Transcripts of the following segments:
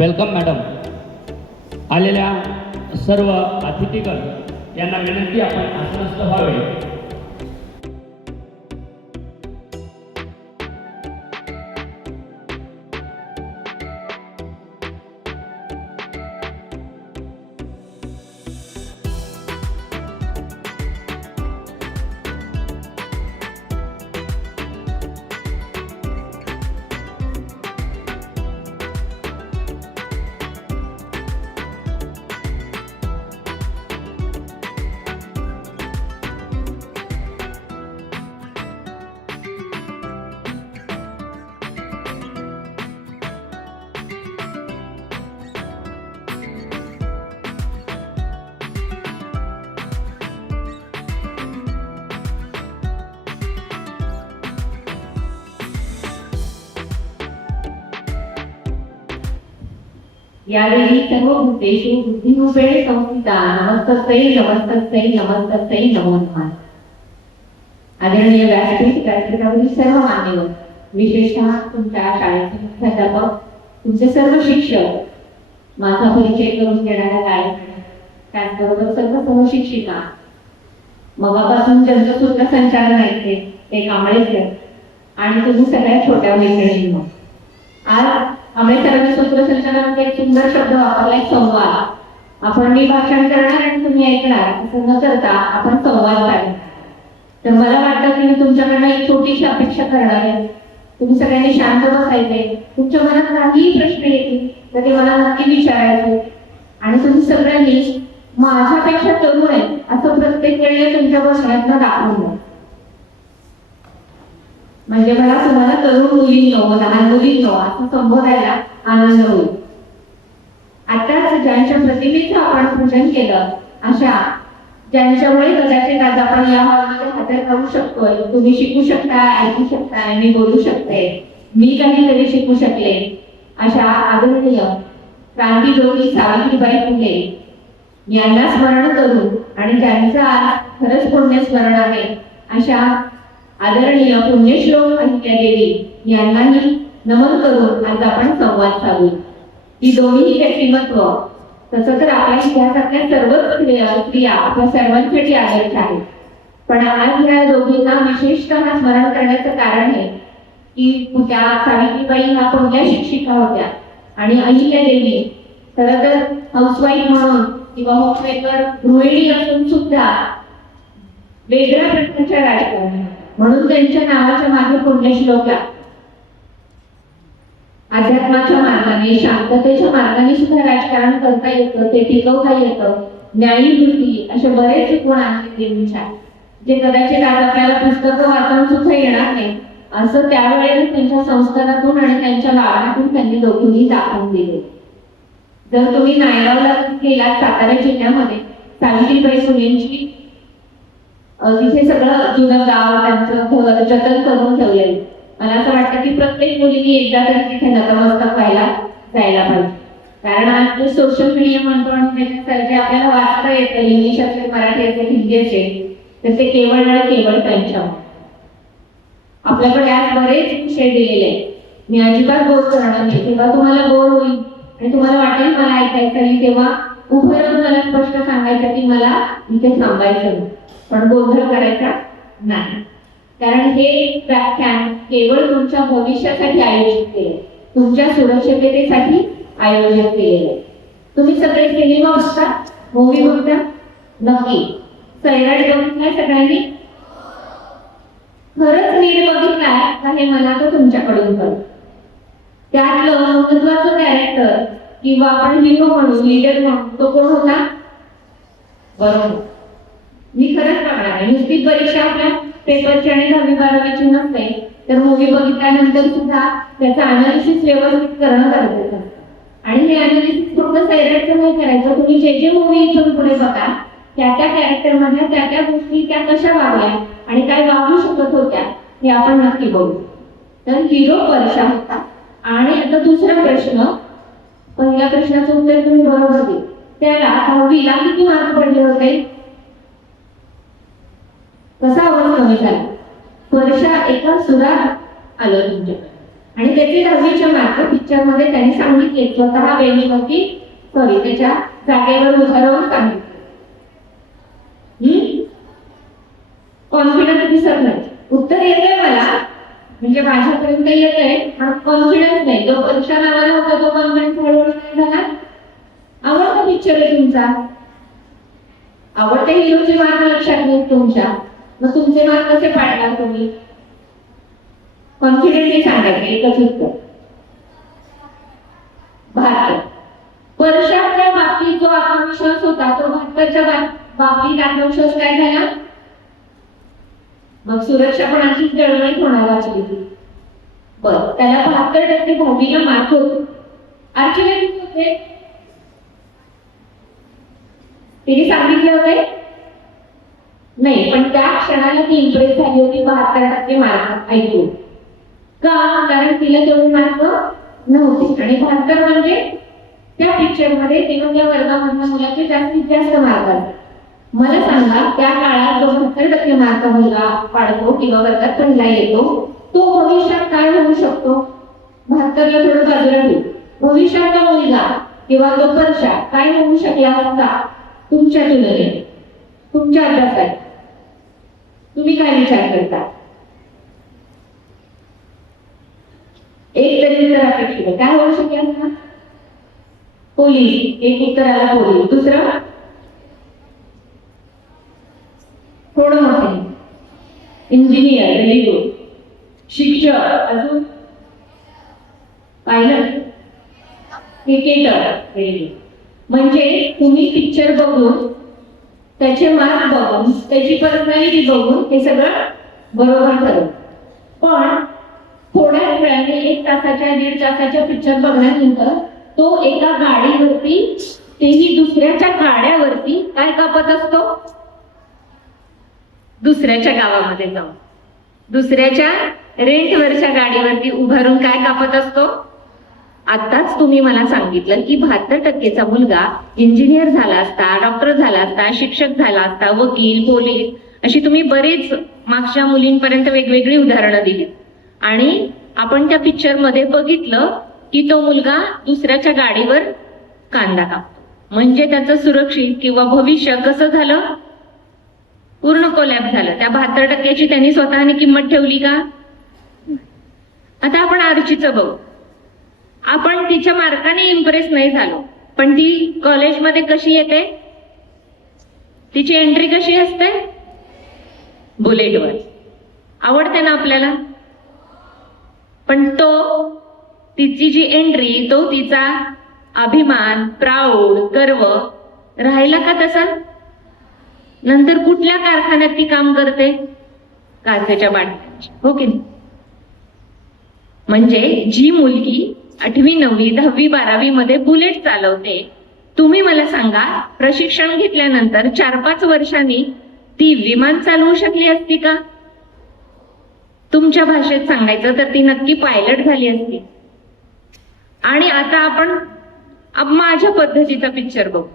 Welcome madam. आलेल्या सर्व अतिथीगण यांना विनंती आपण आसनस्थ व्हावे. यावेळी सर्व भूतेषु बुद्धिरूपेण संस्थिता नमस्तस्यै नमस्तस्यै नमस्तस्यै नमो नमः. आदरणीय व्यासपीठ व्यासपीठावरील सर्व मान्यवर, विशेषतः तुमच्या शाळेचे मुख्याध्यापक, तुमचे सर्व शिक्षक, माझा परिचय करून देणाऱ्या गायक, त्याचबरोबर सर्व सहशिक्षिका, मगापासून ज्यांचं सूत्रसंचालन ऐकते ते कांबळे सर आणि तुम्ही सगळ्या छोट्या मैत्रिणींनो, आज आम्ही सरांनी सूत्रसंचालनात एक सुंदर शब्द वापरलाय, संवाद. आपण मी भाषण करणार आणि तुम्ही ऐकणार असं न करता आपण संवाद साधणार. तर मला वाटतं की मी तुमच्याकडनं एक छोटीशी अपेक्षा करणार आहे. तुम्ही सगळ्यांनी शांत बसायचे. तुमच्या मनात काहीही प्रश्न येतील तर ते मला नक्की विचारायचे आणि तुम्ही सगळ्यांनी माझ्यापेक्षा तरुण आहे असं प्रत्येक वेळेला तुमच्या बसण्यातनं दाखवून द्या. म्हणजे मला तुम्हाला तरुण मुलींनो, लहान मुलींनो असं संबोधायला आनंद होईल. आताच ज्यांच्या प्रतिमेचं आपण पूजन केलं, अशा ज्यांच्यामुळे कदाचित आज आपण या हॉलमध्ये हजर राहू शकतोय, तुम्ही शिकू शकता, ऐकू शकताय, मी बोलू शकते, मी काहीतरी शिकू शकले, अशा आदरणीय क्रांतीज्योती सावित्रीबाई फुले यांना स्मरण करून आणि ज्यांचं आज खरंच पुण्य स्मरण आहे, अशा आदरणीय पुण्यश्लोक अहिल्यादेवी यांनाही नमन करून आज आपण संवाद साधू. ही दोन्ही व्यक्तिमत्व तसं तर आपल्या इतिहासातल्या सर्वच स्त्रिया आपल्या सर्वांसाठी आदर्श आहेत, पण आज या दोघींना विशेषतः स्मरण करण्याचं कारण आहे की त्या सावित्रीबाई ह्या कोणत्या शिक्षिका होत्या आणि अहिल्यादेवी खरं तर हाऊसवाईफ म्हणून किंवा होममेकर गृहिणी असून सुद्धा वेगळ्या प्रकारच्या राजकारणी, म्हणून त्यांच्या नावाच्या मागे पुण्यश्लोक लागतो. अध्यात्माच्या मार्गाने, शांततेच्या मार्गाने सुद्धा राजकारण करता येतं, ते टिकवता येतं. न्यायवृत्ती असे बरेच गुण आहेत देवीच्या, जे कदाचित आज आपल्याला पुस्तकं वाचून सुद्धा येणार नाही, असं त्यावेळेला त्यांच्या संस्कारातून आणि त्यांच्या वागण्यातून त्यांनी दोघींनी दाखवून दिले. जर तुम्ही नायगावला गेलात, सातारा जिल्ह्यामध्ये सावित्रीबाई फुलेंची तिथे सगळं जुनं गाव त्यांचं घर जतन करून ठेवलेलं. मला असं वाटतं की प्रत्येक मुलीने एकदा तरी तिथे नतमस्तक व्हायला जायला पाहिजे. कारण आज जे सोशल मीडिया म्हणतो आणि त्याच्यात जे आपल्याला वाचता येतं, इंग्लिश असेल, मराठी असेल, हिंदी असेल, तर ते केवळ आणि केवळ त्यांच्या. आपल्याकडे आज बरेच विषय दिलेले आहेत. मी अजिबात बोर करणार नाही. तेव्हा तुम्हाला बोर होईल आणि तुम्हाला वाटेल मला ऐकायचं नाही, तेव्हा उभं राहून मला स्पष्ट सांगायचं की मला इथे थांबायचं नाही, पण गोंधळ करायचा नाही. कारण हे व्याख्यान केवळ तुमच्या भविष्यासाठी आयोजित केले, तुमच्या सुरक्षिततेसाठी आयोजित केलेले. तुम्ही सगळे सिनेमा बघता, मूवी बघता, नक्की सैराट बघितलाय सगळ्यांनी? खरंच नीट बघितलाय का हे मला तर तुमच्याकडून कळलं. त्यातलं महत्वाचं कॅरेक्टर किंवा आपण हिरो म्हणू, लीडर म्हणू, तो कोण होता? बरोबर, मी खरंच बघणार आहे. नुसती परीक्षा आपल्या पेपरची आणि 10वी-12वीची नसते, तर मूवी बघितल्यानंतर सुद्धा त्याचं अनालिसिस व्यवस्थित करणं गरजेचं असतं. आणि हे अनालिसिस फक्त सैराटचं नाही करायचं. तुम्ही जे जे मूवी इथून पुढे बघा, त्या त्या कॅरेक्टरमधल्या त्या त्या गोष्टी त्या कशा वागल्या आणि काय वागू शकत होत्या हे आपण नक्की बघू. तर हिरो वर्षा होता. आणि आता दुसरा प्रश्न, पहिल्या प्रश्नाचं उत्तर तुम्ही बरोबर दिलं. त्याला 10वीला किती मार्क पडले होते? कसा आवाज कमी झाला? वर्षा एका सुरात आलं तुमच्याकडे. आणि त्याचे 10वीचे मार्क पिक्चर मध्ये त्यांनी सांगितले, स्वतः बेंचवरती सॉरी त्याच्या जागेवर उभं राहून सांगितले. कॉन्फिडन्स दिसत नाही. उत्तर येतंय मला, म्हणजे माझ्यापर्यंत येतंय, पण कॉन्फिडन्स नाही. जो परीक्षा नावाला होता तो कॉन्फिडन्स हळूहळू नाही झाला. आवडता पिक्चर आहे तुमचा, आवडते हिरोचे मार्क लक्षात नाही तुमच्या, मग तुमचे मार्क कसे पाडणार तुम्ही? कॉन्फिडेंटली सांगायचं एकच उत्तर. 72. वर्षाच्या बाबतीत जो आत्मविश्वास होता तो 72च्या बाबतीत आत्मविश्वास काय झाला? मग सुरक्षा पण अशीच जळजळीत होणार वाचली ती. बरं, त्याला 72% 10वीला मार्क होते. आर्चीला किती होते? तिने सांगितले होते नाही, पण त्या क्षणाला ती इम्प्रेस झाली होती 72% मार्क ऐकून. का? कारण तिला तेवढे मार्क नव्हते. आणि 72 म्हणजे त्या पिक्चर मध्ये तेव्हा त्या वर्गामधल्या मुलाचे जास्तीत जास्त मार्क आले. मला सांगा, त्या काळात जो 72% मार्क मुलगा पाडतो किंवा वर्गात पहिला येतो, तो भविष्यात काय होऊ शकतो? 72ला थोडं बाजूला ठेवू. भविष्यातला मुलगा किंवा तो परीक्षा काय होऊ शकला असता तुमच्या तुलनेत, तुमच्या अभ्यासात? तुम्ही काय विचार करता? एक तरी उत्तर अपेक्षित आहे. काय होऊ शकेल असता? पोलीस. एक उत्तर आला पोलीस. दुसरं थोडं मोठे इंजिनियर. Very good. शिक्षक. अजून पायलट, क्रिकेटर. Very good. म्हणजे तुम्ही पिक्चर बघून, त्याचे मार्क बघून, त्याची पर्सनॅलिटी बघून हे सगळं बरोबर ठरवलं. पण थोड्याच वेळाने 1 तासाच्या 1.5 तासाच्या पिक्चर बघण्यानंतर तो एका गाडीवरती, तेही दुसऱ्याच्या गाड्यावरती काय कापत असतो? दुसऱ्याच्या गावामध्ये जाऊन दुसऱ्याच्या रेंटवरच्या गाडीवरती उभारून काय कापत असतो? आताच तुम्ही मला सांगितलं की 72%चा मुलगा इंजिनियर झाला असता, डॉक्टर झाला असता, शिक्षक झाला असता, वकील, पोलीस, अशी तुम्ही बरेच मागच्या मुलींपर्यंत वेगवेगळी उदाहरणं दिली. आणि आपण त्या पिक्चर मध्ये बघितलं की तो मुलगा दुसऱ्याच्या गाडीवर कांदा कापतो. म्हणजे त्याचं सुरक्षित किंवा भविष्य कसं झालं? पूर्ण कोलॅप्स झालं. त्या 72%ची त्यांनी स्वतःने किंमत ठेवली का? आता आपण आर्चीचं बघू. आपण तिच्या मार्काने इम्प्रेस नाही झालो, पण ती कॉलेजमध्ये कशी येते? तिची एंट्री कशी असते? बुलेटवर. आवडते ना आपल्याला? पण तिची जी एंट्री, तो तिचा अभिमान, प्राऊड, गर्व राहिला का तसा? नंतर कुठल्या कारखान्यात ती काम करते? काचेच्या बाटल्यांची. हो की नाही? म्हणजे जी मुलगी 8वी 9वी 10वी 12वी मध्ये बुलेट चालवते, तुम्ही मला सांगा, प्रशिक्षण घेतल्यानंतर 4-5 वर्षांनी ती विमान चालवू शकली असती का? तुमच्या भाषेत सांगायचं तर ती नक्की पायलट झाली असती. आणि आता आपण माझ्या पद्धतीचा पिक्चर बघू.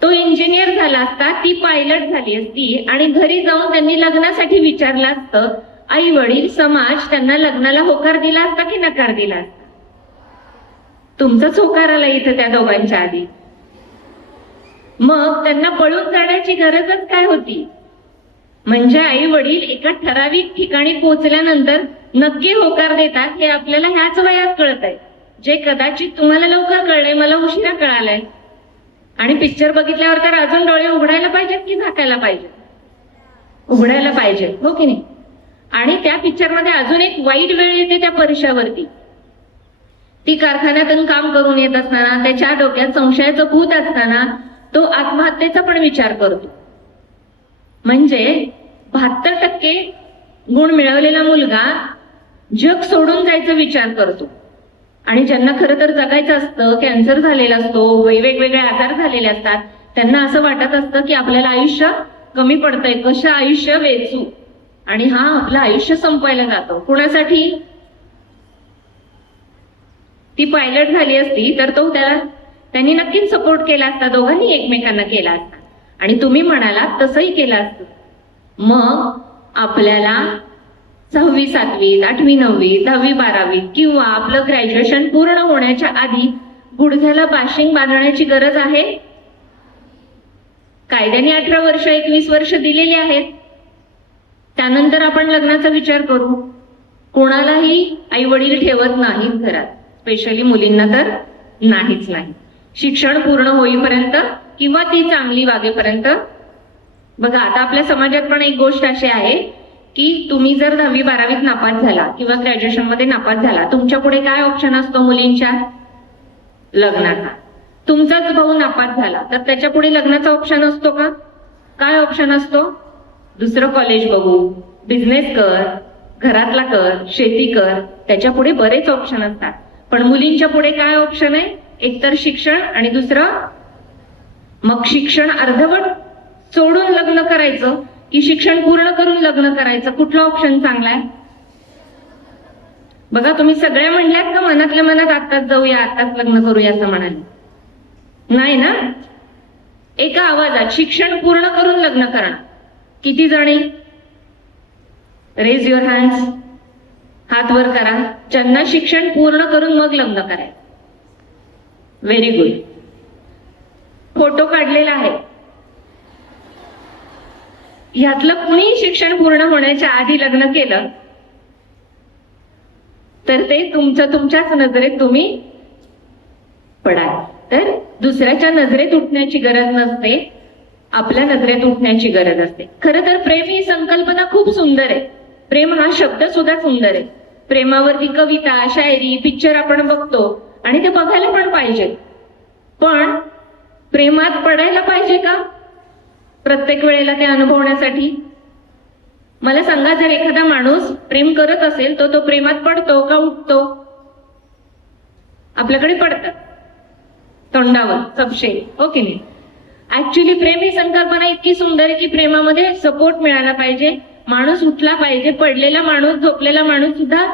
तो इंजिनियर झाला असता, ती पायलट झाली असती, आणि घरी जाऊन त्यांनी लग्नासाठी विचारलं असतं, आई वडील समाज त्यांना लग्नाला होकार दिला असता की नकार दिला असता? तुमचाच होकार आला इथं त्या दोघांच्या आधी. मग त्यांना पळून जाण्याची गरजच काय होती? म्हणजे आई वडील एका ठराविक ठिकाणी पोहोचल्यानंतर नक्की होकार देतात हे आपल्याला ह्याच वयात कळत आहे, जे कदाचित तुम्हाला लवकर कळलंय, मला उशिरा कळालंय. आणि पिक्चर बघितल्यावर तर अजून डोळे उघडायला पाहिजेत की झाकायला पाहिजे? उघडायला पाहिजे, हो की नाही? आणि त्या पिक्चर मध्ये अजून एक वाईट वेळ येते त्या परीक्षावरती. ती कारखान्यातून काम करून येत असताना, त्याच्या डोक्यात संशयाचं भूत असताना तो आत्महत्येचा पण विचार करतो. म्हणजे 72% गुण मिळवलेला मुलगा जग सोडून जायचा विचार करतो. आणि ज्यांना खरं तर जगायचं असतं, कॅन्सर झालेला असतो, वेगवेगळे आजार झालेले असतात, त्यांना असं वाटत असतं की आपल्याला आयुष्य कमी पडतंय, कसं आयुष्य वेचू, आणि हा आपलं आयुष्य संपवायला जातो. कुणासाठी? ती पायलट झाली असती तर त्यांनी नक्कीच सपोर्ट केला असता, दोघांनी एकमेकांना केला असता. आणि तुम्ही म्हणाला तसंही केलं असतं. मग आपल्याला 6वी 7वीत 8वी 9वीत 10वी 12वीत किंवा आपलं ग्रॅज्युएशन पूर्ण होण्याच्या आधी गुडघ्याला बाशिंग बांधण्याची गरज आहे? कायद्याने 18 वर्ष 21 वर्ष दिलेली आहेत. त्यानंतर आपण लग्नाचा विचार करू. कोणालाही आई वडील ठेवत नाहीत घरात, स्पेशली मुलींना तर नाहीच नाही. शिक्षण पूर्ण होईपर्यंत किंवा ती चांगली वागेपर्यंत. बघा आता आपल्या समाजात पण एक गोष्ट अशी आहे की तुम्ही जर 10वी 12वीत नापास झाला किंवा ग्रॅज्युएशन मध्ये नापास झाला, तुमच्या पुढे काय ऑप्शन असतो मुलींच्या? लग्नाचा. तुमचाच भाऊ नापास झाला तर त्याच्या पुढे लग्नाचा ऑप्शन असतो का? काय ऑप्शन असतो? दुसरं कॉलेज बघू, बिझनेस कर, घरातला कर, शेती कर, त्याच्या पुढे बरेच ऑप्शन असतात. पण मुलींच्या पुढे काय ऑप्शन आहे? एकतर शिक्षण आणि दुसरं मग शिक्षण अर्धवट सोडून लग्न करायचं की शिक्षण पूर्ण करून लग्न करायचं? कुठला ऑप्शन चांगला आहे? बघा तुम्ही सगळ्या म्हणल्यात का मनातल्या मनात आत्ताच जाऊया, आत्ताच लग्न करूया असं म्हणाले? नाही ना? एका आवाजात शिक्षण पूर्ण करून लग्न करणं. किती जणी? Raise your hands. हात वर करा ज्यांना शिक्षण पूर्ण करून मग लग्न करायचं. Very good. फोटो काढलेला आहे. यातलं कुणी शिक्षण पूर्ण होण्याच्या आधी लग्न केलं तर ते तुमच्याच नजरेत तुम्ही पडाल. तर दुसऱ्याच्या नजरेत उठण्याची गरज नसते, आपल्या नजरेत उठण्याची गरज असते. खरं तर प्रेम ही संकल्पना खूप सुंदर आहे. प्रेम हा शब्द सुद्धा सुंदर आहे. प्रेमावरती कविता, शायरी, पिक्चर आपण बघतो आणि ते बघायला पण पाहिजे. पण प्रेमात पडायला पाहिजे का प्रत्येक वेळेला ते अनुभवण्यासाठी? मला सांगा, जर एखादा माणूस प्रेम करत असेल तो प्रेमात पडतो का उठतो? आपल्याकडे पडतात तोंडावर सबशे, हो की नाही? ऍक्च्युली प्रेम ही संकल्पना इतकी सुंदर आहे की प्रेमामध्ये सपोर्ट मिळाला पाहिजे, माणूस उठला पाहिजे, पडलेला माणूस, झोपलेला माणूस सुद्धा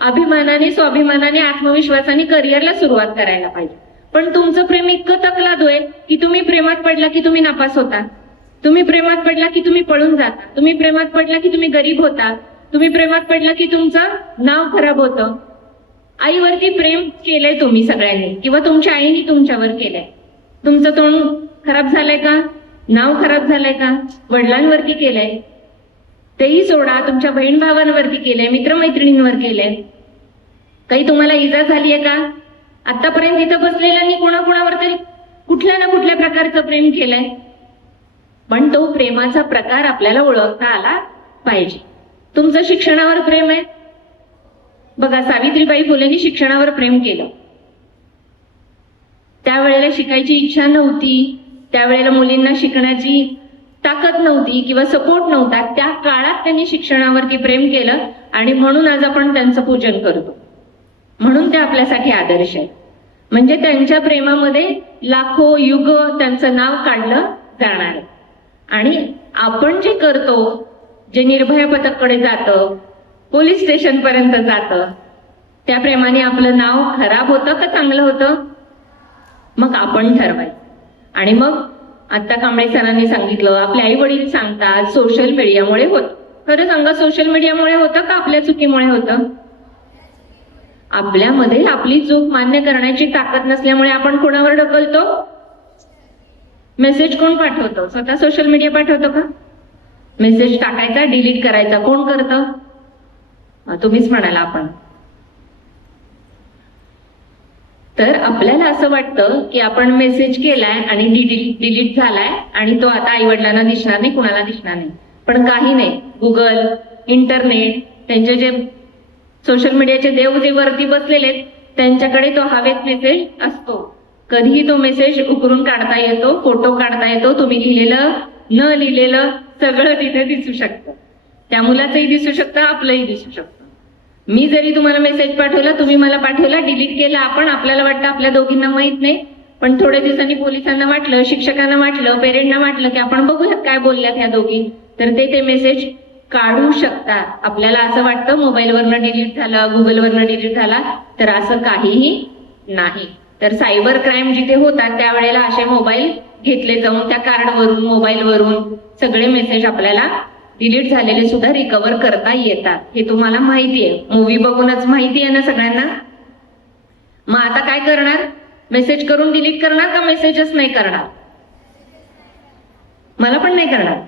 अभिमानाने, स्वाभिमानाने, आत्मविश्वासाने करिअरला सुरुवात करायला पाहिजे. पण तुमचं प्रेम इतकं तकलादू आहे की तुम्ही प्रेमात पडला की तुम्ही नापास होता, तुम्ही प्रेमात पडला की तुम्ही पळून जाता, तुम्ही प्रेमात पडला की तुम्ही गरीब होता, तुम्ही प्रेमात पडला की तुमचं नाव खराब होतं. आईवरती प्रेम केलंय तुम्ही सगळ्यांनी किंवा तुमच्या आईने तुमच्यावर केलंय. तुमचं तोंड खराब झालंय का? नाव खराब झालंय का? वडिलांवरती केलंय, तेही सोडा, तुमच्या बहीण भावांवरती केलंय, मित्रमैत्रिणींवर केलंय. काही तुम्हाला इजा झालीये का? आतापर्यंत इथं बसलेल्यांनी कोणाकोणावर तरी कुठल्या ना कुठल्या प्रकारचं प्रेम केलंय. पण तो प्रेमाचा प्रकार आपल्याला ओळखता आला पाहिजे. तुमचं शिक्षणावर प्रेम आहे. बघा सावित्रीबाई फुलेंनी शिक्षणावर प्रेम केलं. त्यावेळेला शिकायची इच्छा नव्हती, त्यावेळेला मुलींना शिकण्याची ताकद नव्हती किंवा सपोर्ट नव्हता. त्या काळात त्यांनी शिक्षणावरती प्रेम केलं आणि म्हणून आज आपण त्यांचं पूजन करतो. म्हणून ते आपल्यासाठी आदर्श आहे. म्हणजे त्यांच्या प्रेमामध्ये लाखो युग त्यांचं नाव काढलं जाणार आहे. आणि आपण जे करतो, जे निर्भया पथककडे जातं, पोलीस स्टेशन पर्यंत जातं, त्या प्रेमाने आपलं नाव खराब होतं का चांगलं होतं? मग आपण ठरवायचं. आणि मग आता कांबळे सरांनी सांगितलं, आपले आई वडील सांगतात, सोशल मीडियामुळे होतं. खरं सांगा, सोशल मीडियामुळे होतं का आपल्या चुकीमुळे होतं? आपल्यामध्ये आपली चूक मान्य करण्याची ताकद नसल्यामुळे आपण कोणावर ढकलतो? मेसेज कोण पाठवतो? स्वतः सोशल मीडिया पाठवतो का? मेसेज टाकायचा, डिलीट करायचा कोण करतं? तुम्हीच म्हणाला आपण. तर आपल्याला असं वाटतं की आपण मेसेज केलाय आणि डिलीट झालाय आणि तो आता आई वडिलांना दिसणार नाही, कुणाला दिसणार नाही. पण काही नाही. गुगल, इंटरनेट, त्यांचे जे सोशल मीडियाचे देव जे वरती बसलेले त्यांच्याकडे तो हवेत मेसेज असतो. कधीही तो मेसेज उकरून काढता येतो, फोटो काढता येतो. तुम्ही लिहिलेलं न लिहिलेलं सगळं तिथे दिसू शकतं. त्या मुलाचंही दिसू शकतं, आपलंही दिसू शकतं. मी जरी तुम्हाला मेसेज पाठवला, तुम्ही मला पाठवला, डिलीट केला आपण, आपल्याला वाटतं आपल्या दोघींना माहित नाही. पण थोड्या दिवसांनी पोलिसांना वाटलं, शिक्षकांना वाटलं, पेरेंटना वाटलं की आपण बघूयात काय बोलल्यात ह्या दोघी, तर ते मेसेज काढू शकतात. आपल्याला असं वाटतं मोबाईलवरनं डिलीट झाला, गुगलवरनं डिलीट झाला, तर असं काहीही नाही. तर सायबर क्राईम जिथे होतात त्यावेळेला असे मोबाईल घेतले जाऊन त्या कार्डवरून, मोबाईलवरून सगळे मेसेज आपल्याला डिलीट झालेले सुद्धा रिकव्हर करता येतात हे तुम्हाला माहिती आहे. मूवी बघूनच माहिती आहे ना सगळ्यांना. मग आता काय करणार? मेसेज करून डिलीट करणार का मेसेजच नाही करणार? मला पण नाही करणार.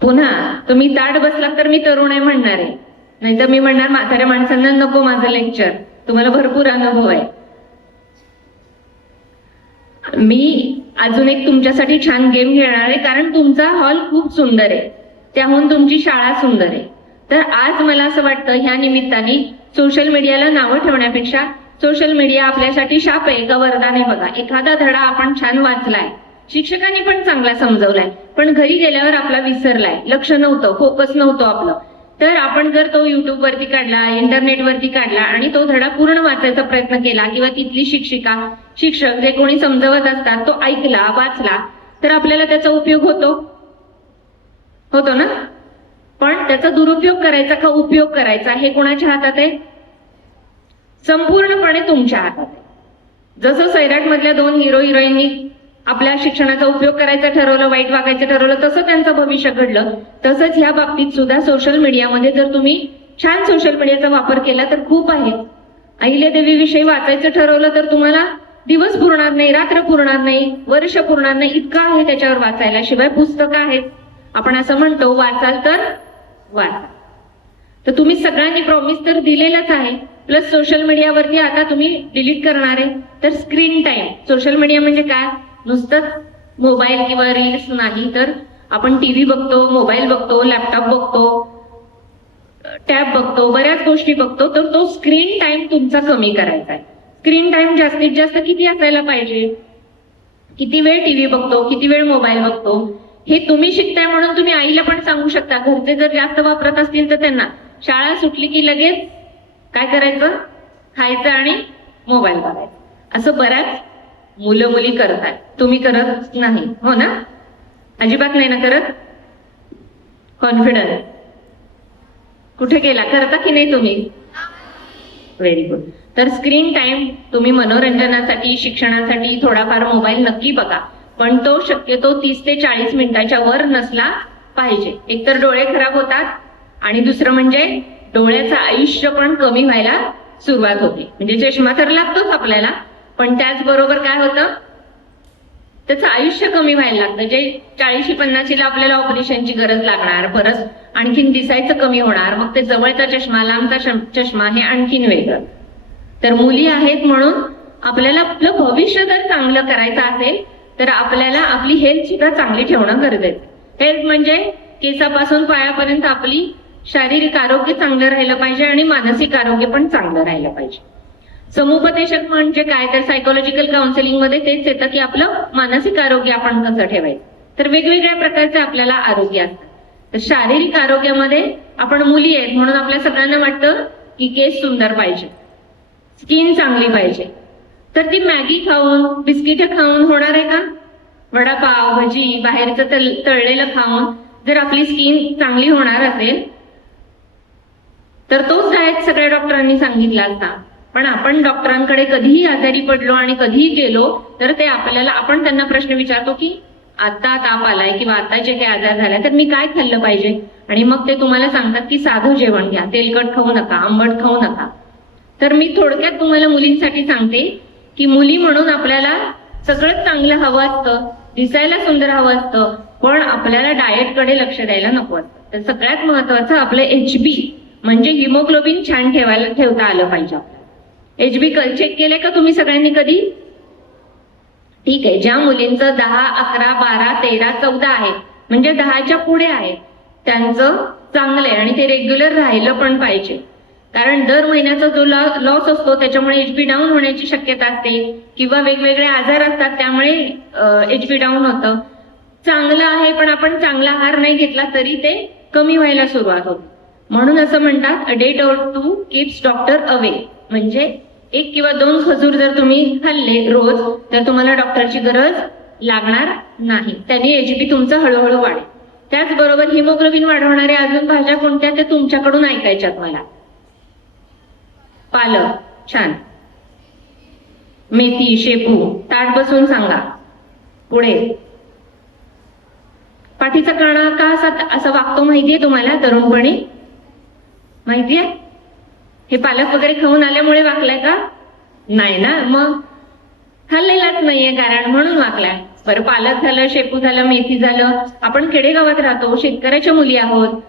पुन्हा तुम्ही ताट बसलात तर मी तरुण आहे म्हणणार आहे, नाहीतर मी म्हणणार म्हाताऱ्या माणसांना नको माझं लेक्चर, तुम्हाला भरपूर अनुभव आहे. मी अजून एक तुमच्यासाठी छान गेम खेळणार आहे, कारण तुमचा हॉल खूप सुंदर आहे, त्याहून तुमची शाळा सुंदर आहे. तर आज मला असं वाटतं ह्या निमित्ताने सोशल मीडियाला नावं ठेवण्यापेक्षा सोशल मीडिया आपल्यासाठी शाप आहे का वरदान आहे बघा. एखादा धडा आपण छान वाचलाय, शिक्षकांनी पण चांगला समजवलाय, पण घरी गेल्यावर आपला विसरलाय, लक्ष नव्हतं, फोकस नव्हतं आपलं, तर आपण जर तो युट्यूब वरती काढला, इंटरनेट वरती काढला आणि तो धडा पूर्ण वाचायचा प्रयत्न केला किंवा तिथली शिक्षिका शिक्षक जे कोणी समजवत असतात तो ऐकला वाचला तर आपल्याला त्याचा उपयोग होतो ना. पण त्याचा दुरुपयोग करायचा का उपयोग करायचा हे कोणाच्या हातात आहे? संपूर्णपणे तुमच्या हातात आहे. जसं सैराट मधल्या 2 हिरो हिरोईननी आपल्या शिक्षणाचा उपयोग करायचा ठरवलं, वाईट वागायचं ठरवलं, तसं त्यांचं भविष्य घडलं. तसंच ह्या बाबतीत सुद्धा सोशल मीडियामध्ये जर तुम्ही छान सोशल मीडियाचा वापर केला तर खूप आहे. अहिल्यादेवी विषयी वाचायचं ठरवलं तर तुम्हाला दिवस पुरणार नाही, रात्र पुरणार नाही, वर्ष पुरणार नाही, इतकं आहे त्याच्यावर वाचायला. शिवाय पुस्तकं आहेत. आपण असं म्हणतो वाचाल तर वाचा. तर तुम्ही सगळ्यांनी प्रॉमिस तर दिलेलंच आहे. प्लस सोशल मीडियावरती आता तुम्ही डिलीट करणार आहे. तर स्क्रीन टाइम, सोशल मीडिया म्हणजे काय? नुसतं मोबाईल किंवा रील्स नाही, तर आपण टीव्ही बघतो, मोबाईल बघतो, लॅपटॉप बघतो, टॅब बघतो, बऱ्याच गोष्टी बघतो. तर तो स्क्रीन टाइम तुमचा कमी करायचा आहे. स्क्रीन टाइम जास्तीत जास्त किती असायला पाहिजे? किती वेळ टीव्ही बघतो, किती वेळ मोबाईल बघतो हे तुम्ही शिकताय म्हणून तुम्ही आईला पण सांगू शकता. घरचे जर जास्त वापरत असतील तर त्यांना शाळा सुटली की लगेच काय करायचं? खायचं आणि मोबाईल बघायचा. असं बऱ्याच मुलं मुली करतात. तुम्ही करत नाही हो ना? अजिबात नाही ना करत? कॉन्फिडन्स कुठे गेला? करता की नाही तुम्ही? Very good. तर स्क्रीन टाइम तुम्ही मनोरंजनासाठी, शिक्षणासाठी थोडाफार मोबाईल नक्की बघा, पण तो शक्यतो 30 ते 40 मिनिटाच्या वर नसला पाहिजे. एकतर डोळे खराब होतात आणि दुसरं म्हणजे डोळ्याचं आयुष्य पण कमी व्हायला सुरुवात होते. म्हणजे चष्मा तर लागतोच आपल्याला, पण त्याचबरोबर काय होतं? त्याचं आयुष्य कमी व्हायला लागतं. जे 40-50 आपल्याला ऑपरेशनची गरज लागणार, परत आणखीन दिसायचं कमी होणार, मग ते जवळचा चष्मा, लांबचा चष्मा हे आणखीन वेगळं. तर मुली आहेत म्हणून आपल्याला आपलं भविष्य जर चांगलं करायचं असेल तर आपल्याला आपली हेल्थ सुद्धा चांगली ठेवणं गरजेचं. हेल्थ म्हणजे केसापासून पायापर्यंत आपली शारीरिक आरोग्य चांगलं राहिलं पाहिजे आणि मानसिक आरोग्य पण चांगलं राहिलं पाहिजे. समुपदेशक म्हणजे काय? तर सायकोलॉजिकल काउन्सिलिंग मध्ये तेच येतं की आपलं मानसिक आरोग्य आपण कसं ठेवायचं. तर वेगवेगळ्या प्रकारचे आपल्याला आरोग्य असतात. तर शारीरिक आरोग्यामध्ये आपण मुली आहेत म्हणून आपल्या सगळ्यांना वाटतं की केस सुंदर पाहिजे, स्किन चांगली पाहिजे. तर ती मॅगी खाऊन, बिस्किट खाऊन होणार आहे का? वडापाव, भजी, बाहेरचं तळलेलं खाऊन जर आपली स्किन चांगली होणार असेल तर तोच डाएट सगळ्या डॉक्टरांनी सांगितला असता. पण आपण डॉक्टरांकडे कधीही आजारी पडलो आणि कधीही गेलो तर ते आपल्याला, आपण त्यांना प्रश्न विचारतो की आता ताप आलाय किंवा आता जे काही आजार झालाय तर मी काय खाल्लं पाहिजे, आणि मग ते तुम्हाला सांगतात की साधं जेवण घ्या, तेलकट खाऊ नका, आंबट खाऊ नका. तर मी थोडक्यात तुम्हाला मुलींसाठी सांगते की मुली म्हणून आपल्याला सगळं चांगलं हवं असतं, दिसायला सुंदर हवं असतं, पण आपल्याला डाएटकडे लक्ष द्यायला नको असतं. तर सगळ्यात महत्वाचं आपलं HB म्हणजे हिमोग्लोबिन छान ठेवता आलं पाहिजे. HB चेक केलंय का तुम्ही सगळ्यांनी कधी? ठीक आहे. ज्या मुलींचं 10, 11, 12, 13, 14 आहे म्हणजे 10च्या पुढे आहे त्यांचं चांगलं आहे आणि ते रेग्युलर राहिलं पण पाहिजे. कारण दर महिन्याचा जो लॉस असतो त्याच्यामुळे HB डाऊन होण्याची शक्यता असते किंवा वेगवेगळे आजार असतात त्यामुळे HB डाऊन होतं. चांगलं आहे पण आपण चांगला आहार नाही घेतला तरी ते कमी व्हायला सुरुवात होते. म्हणून असं म्हणतात अ डेट और 2 कीप्स डॉक्टर अवे. म्हणजे 1 किंवा 2 खजूर जर तुम्ही खाल्ले रोज तर तुम्हाला डॉक्टरची गरज लागणार नाही. त्यांनी HB तुमचं हळूहळू वाढेल. त्याचबरोबर हिमोग्लोबिन वाढवणाऱ्या अजून भाज्या कोणत्या ते तुमच्याकडून ऐकायच्यात मला. पालक छान, मेथी, शेपू, ताट बसून सांगा. पुढे पाठीचा कणा का असा वागतो माहितीये तुम्हाला तरुणपणी? माहितीये? हे पालक वगैरे खाऊन आल्यामुळे वाकलाय का? नाही ना, मग खाल्लेलाच नाहीये कारण म्हणून वाकलाय. बरं, पालक झालं, शेपू झालं, मेथी झालं. आपण खेडेगावात राहतो, शेतकऱ्याच्या मुली आहोत.